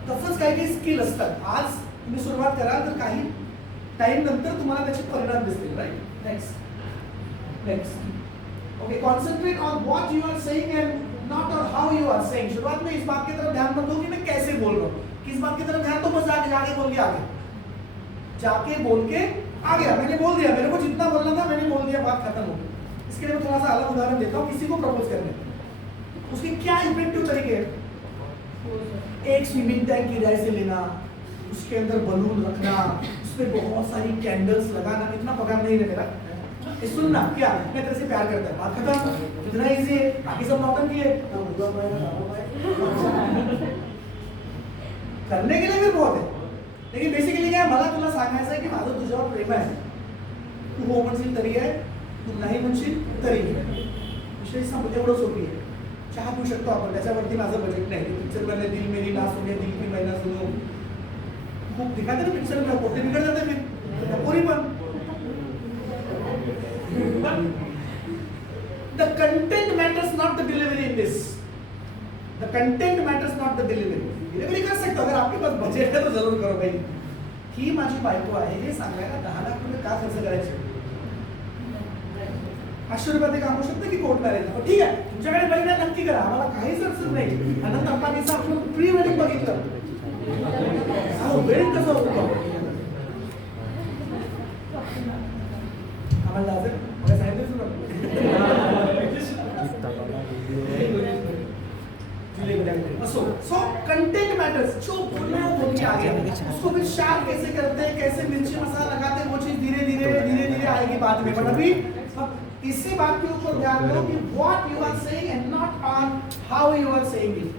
तसंच काही काही स्किल असतात, आज तुम्ही सुरुवात कराल तर काही टाइम नंतर तुम्हाला त्याचे परिणाम दिसतील, right? Next okay, concentrate on what you are saying and not on how you are saying. शुरुआत में इस बात की तरफ ध्यान मत दो कि मैं कैसे बोल रहा हूँ, किस बात की तरफ ध्यान दो, बस जाके बोल के आगे, जाके बोल के आ गया, मैंने बोल दिया, मेरे को जितना बोलना था मैंने बोल दिया, बात खत्म हो गई। इसके लिए मैं थोड़ा सा अलग उदाहरण देता हूँ, किसी को प्रपोज करने, उसके क्या इफेक्टिव तरीके हैं। एक स्विमिंग टैंक किराए से लेना, उसके अंदर बलून रखना, उसमें बहुत सारी कैंडल्स लगाना। इतना पगार नहीं है मेरा, ये सुनना, क्या मैं तेरे से प्यार करता है, बात खत्म। इतना इजी है, बाकी सब नौटंकी है, करने के लिए भी बहुत है, लेकिन बेसिकली क्या है, मला तुला सांगायचं आहे की माझं तुझ्यावर प्रेम आहे, तू हो म्हणशील तरी आहे, तू नाही म्हणशील तरी आहे। विषय एवढं सोपी आहे। चहा पिऊ शकतो आपण, त्याच्यावरती माझं बजेट नाही। पिक्चर बनले दिल मेरी ना सुने दिल की मैं ना सुनूं, खूप दिखाते ना पिक्चर में, पोटे बिगड़ जाते फिर पूरी पण। The content matters not the delivery in this. The content matters not the delivery. Delivery कर सकता, अगर आपके पास बजेट है तो जरूर करो भाई। ही माझी बायको आहे हे सांगायला 10 लाख रुपये का खर्च करायचे? 500 रुपये काम होऊ शकतं की कोर्ट मॅरेज? ठीक आहे, तुमच्याकडे बहीण आहे, नक्की करा, आम्हाला काहीच अडचण नाही। अनंत अंबानीचं आपण प्री वेडिंग बघितलं, वेडिंग कसं होतं आम्हाला जायचं, मला सांगितलं सो कंटेंट मैटर्स। जो बोलना है वो भी आ गया, उसको फिर शार्प कैसे करते हैं, कैसे मिर्ची मसाला लगाते हैं, वो चीज धीरे धीरे आएगी बाद में। बट अभी इसी बात के ऊपर ध्यान दो कि what you are saying and not on how you are saying it.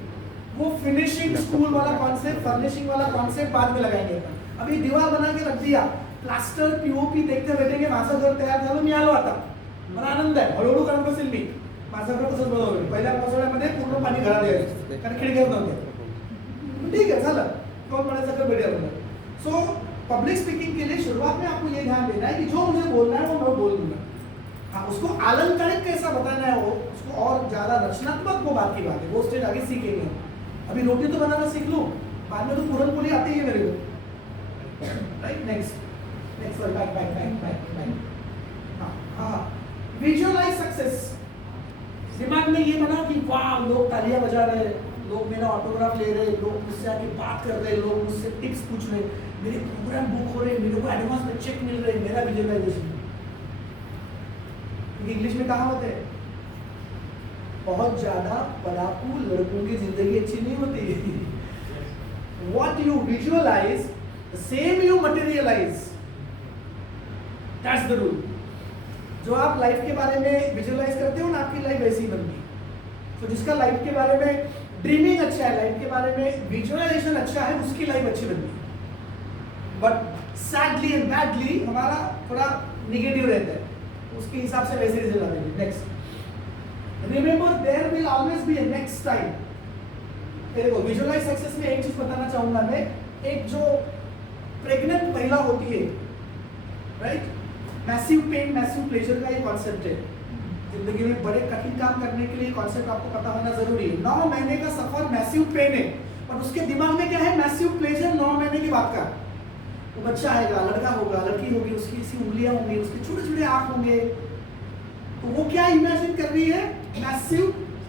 वो फिनिशिंग स्कूल वाला कॉन्सेप्ट, फर्निशिंग वाला कॉन्सेप्ट बाद में लगाएंगे। अभी दीवार बना के रख दिया, प्लास्टर पीओपी देखते बैठेंगे, माझं घर तयार झालं, मी आलो आता, मला आनंद आहे, हळूहळू करत बसेल मी। माझं घर तसंच बनवलं, पहिल्या पावसाळ्यामध्ये पूर्ण पाणी घरात यायचं, कारण खिडक्याच नव्हत्या। ठीक है, चला कौन बड़ा घर बढ़िया बना। सो पब्लिक स्पीकिंग के लिए शुरुआत में आपको ये ध्यान देना है कि जो मुझे बोलना है वो मैं बोल दूंगा। हाँ, उसको अलंकारिक कैसा बताना है, वो उसको और ज्यादा रचनात्मक, वो बात की बात है, वो स्टेज आगे सीखेंगे। अभी रोटी तो बनाना सीख लूं, बाद में तो पूरन पूरी आती है मेरे को, राइट? Next back. हाँ, विजुअलाइज सक्सेस। दिमाग में ये बना कि वाह, लोग तालियां बजा रहे हैं, लोग मेरा ऑटोग्राफ ले रहे, लोग मुझसे आके बात कर रहे, लोग मुझसे टिप्स पूछ रहे, मेरे प्रोग्राम बुक हो रहे, मेरे को एडवांस में चेक मिल रहे, मेरा विजुअलाइजेशन। इंग्लिश में कहावत है, बहुत ज्यादा पढ़ाकू लड़कों की जिंदगी अच्छी नहीं होती। What you visualize, the same you materialize. That's the rule. जो आप लाइफ के बारे में विजुअलाइज करते हो ना, आपकी लाइफ वैसी बनती है। तो जिसका लाइफ के बारे में ड्रीमिंग अच्छा है, लाइफ के बारे में विजुअलाइजेशन अच्छा है, उसकी लाइफ अच्छी बनती है। बट सैडली एंड बैडली हमारा थोड़ा निगेटिव रहता है, उसके हिसाब से वैसे रिजल्ट आते हैं। Next, remember there will always be a next time. देखो, विजुअलाइज सक्सेस में एक चीज बताना चाहूंगा मैं, एक जो प्रेग्नेंट महिला होती है, right, massive pain massive pleasure का ये कॉन्सेप्ट है। जिंदगी में बड़े कठिन काम करने के लिए कॉन्सेप्ट आपको पता होना जरूरी है। 9 महीने का सफर मैसिव पेन है, और उसके दिमाग में क्या है, मैसिव प्लेजर 9 महीने के बाद का। वो बच्चा आएगा, लड़का होगा, लड़की होगी, उसकी ऐसी उंगलियां होंगी, उसके छोटे छोटे आंख होंगे, तो वो क्या इमेजिन कर रही है, मैसिव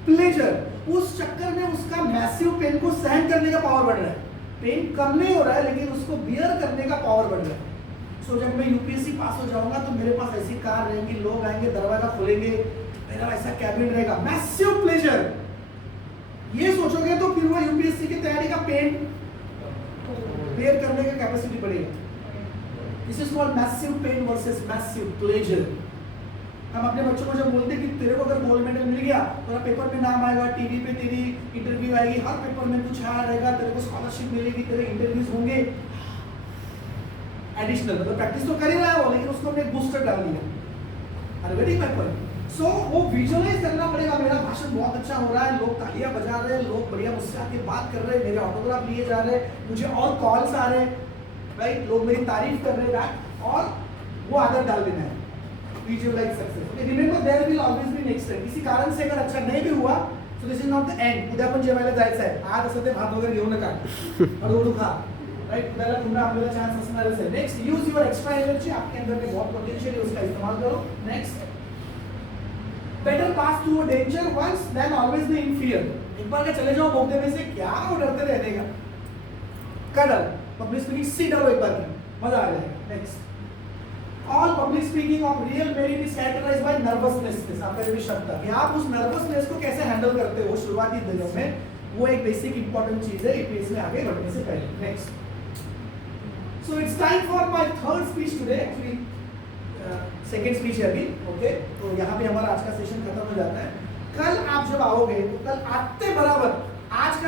प्लेजर। उस चक्कर में उसका मैसिव पेन को सहन करने का पावर बढ़ रहा है। पेन कम नहीं हो रहा है, लेकिन उसको बियर करने का पावर बढ़ रहा है। सो जब मैं यूपीएससी पास हो जाऊंगा तो मेरे पास ऐसी कार रहेंगी, लोग आएंगे, दरवाजा खोलेंगे, मेरा ऐसा कैबिन रहेगा, मैसिव प्लेजर। ये सोचोगे तो फिर वो यूपीएससी की तैयारी का पेन बेयर करने का कैपेसिटी बढ़ेगा। This is called massive pain versus massive pleasure. हम अपने बच्चों को जब बोलते हैं कि तेरे को अगर गोल्ड मेडल मिल गया, तो पेपर में नाम आएगा, टीवी पे तेरी इंटरव्यू आएगी, हर पेपर में कुछ आया रहेगा, तेरे को स्कॉलरशिप मिलेगी, तेरे इंटरव्यूज होंगे। एडिशनल मतलब प्रैक्टिस तो कर ही रहा है वो, लेकिन उसको हमने एक बूस्टर डाल दिया। Are getting my point? So वो विजुअलाइज करना पड़ेगा, मेरा भाषण बहुत अच्छा हो रहा है, लोग तालियां बजा रहे हैं, लोग बढ़िया मुझसे आके बात कर रहे हैं, मेरे ऑटोग्राफ लिए जा रहे हैं, मुझे और कॉल्स आ रहे हैं, राइट, लोग मेरी तारीफ कर रहे हैं, और वो आदत डाल देना है। Visualize success. Okay, remember there will always be next time. किसी कारण से अगर अच्छा नहीं भी हुआ, so this is not the end. उद्या पण जेवायला जायचं आहे, आज असं ते भात वगैरे घेऊ नका, हळूहळू खा, राइट. उद्याला पुन्हा आपल्याला चान्स असणारच आहे. Next, use your extra energy. आपके अंदर में बहुत पोटेंशियल है, उसका इस्तेमाल करो. Next, better pass through danger once than always be in fear. एक बार क्या चले जाओ मौके में से, क्या वो डरते रहने का, कर पब्लिक स्पीकिंग सीख डालो एक बार की, मजा आ जाएगा. Next, all public speaking of real merit is characterized by nervousness. आपका जो भी शब्द है कि आप उस नर्वसनेस को कैसे हैंडल करते हो शुरुआती दिनों में, वो एक बेसिक इंपॉर्टेंट चीज है ईपीएस में आगे बढ़ने से पहले. Next, so it's time for my third speech today. Actually second speech है अभी. ओके, तो यहाँ पे हमारा आज का सेशन खत्म हो जाता है. कल आप जब आओगे तो कल आते बराबर आज का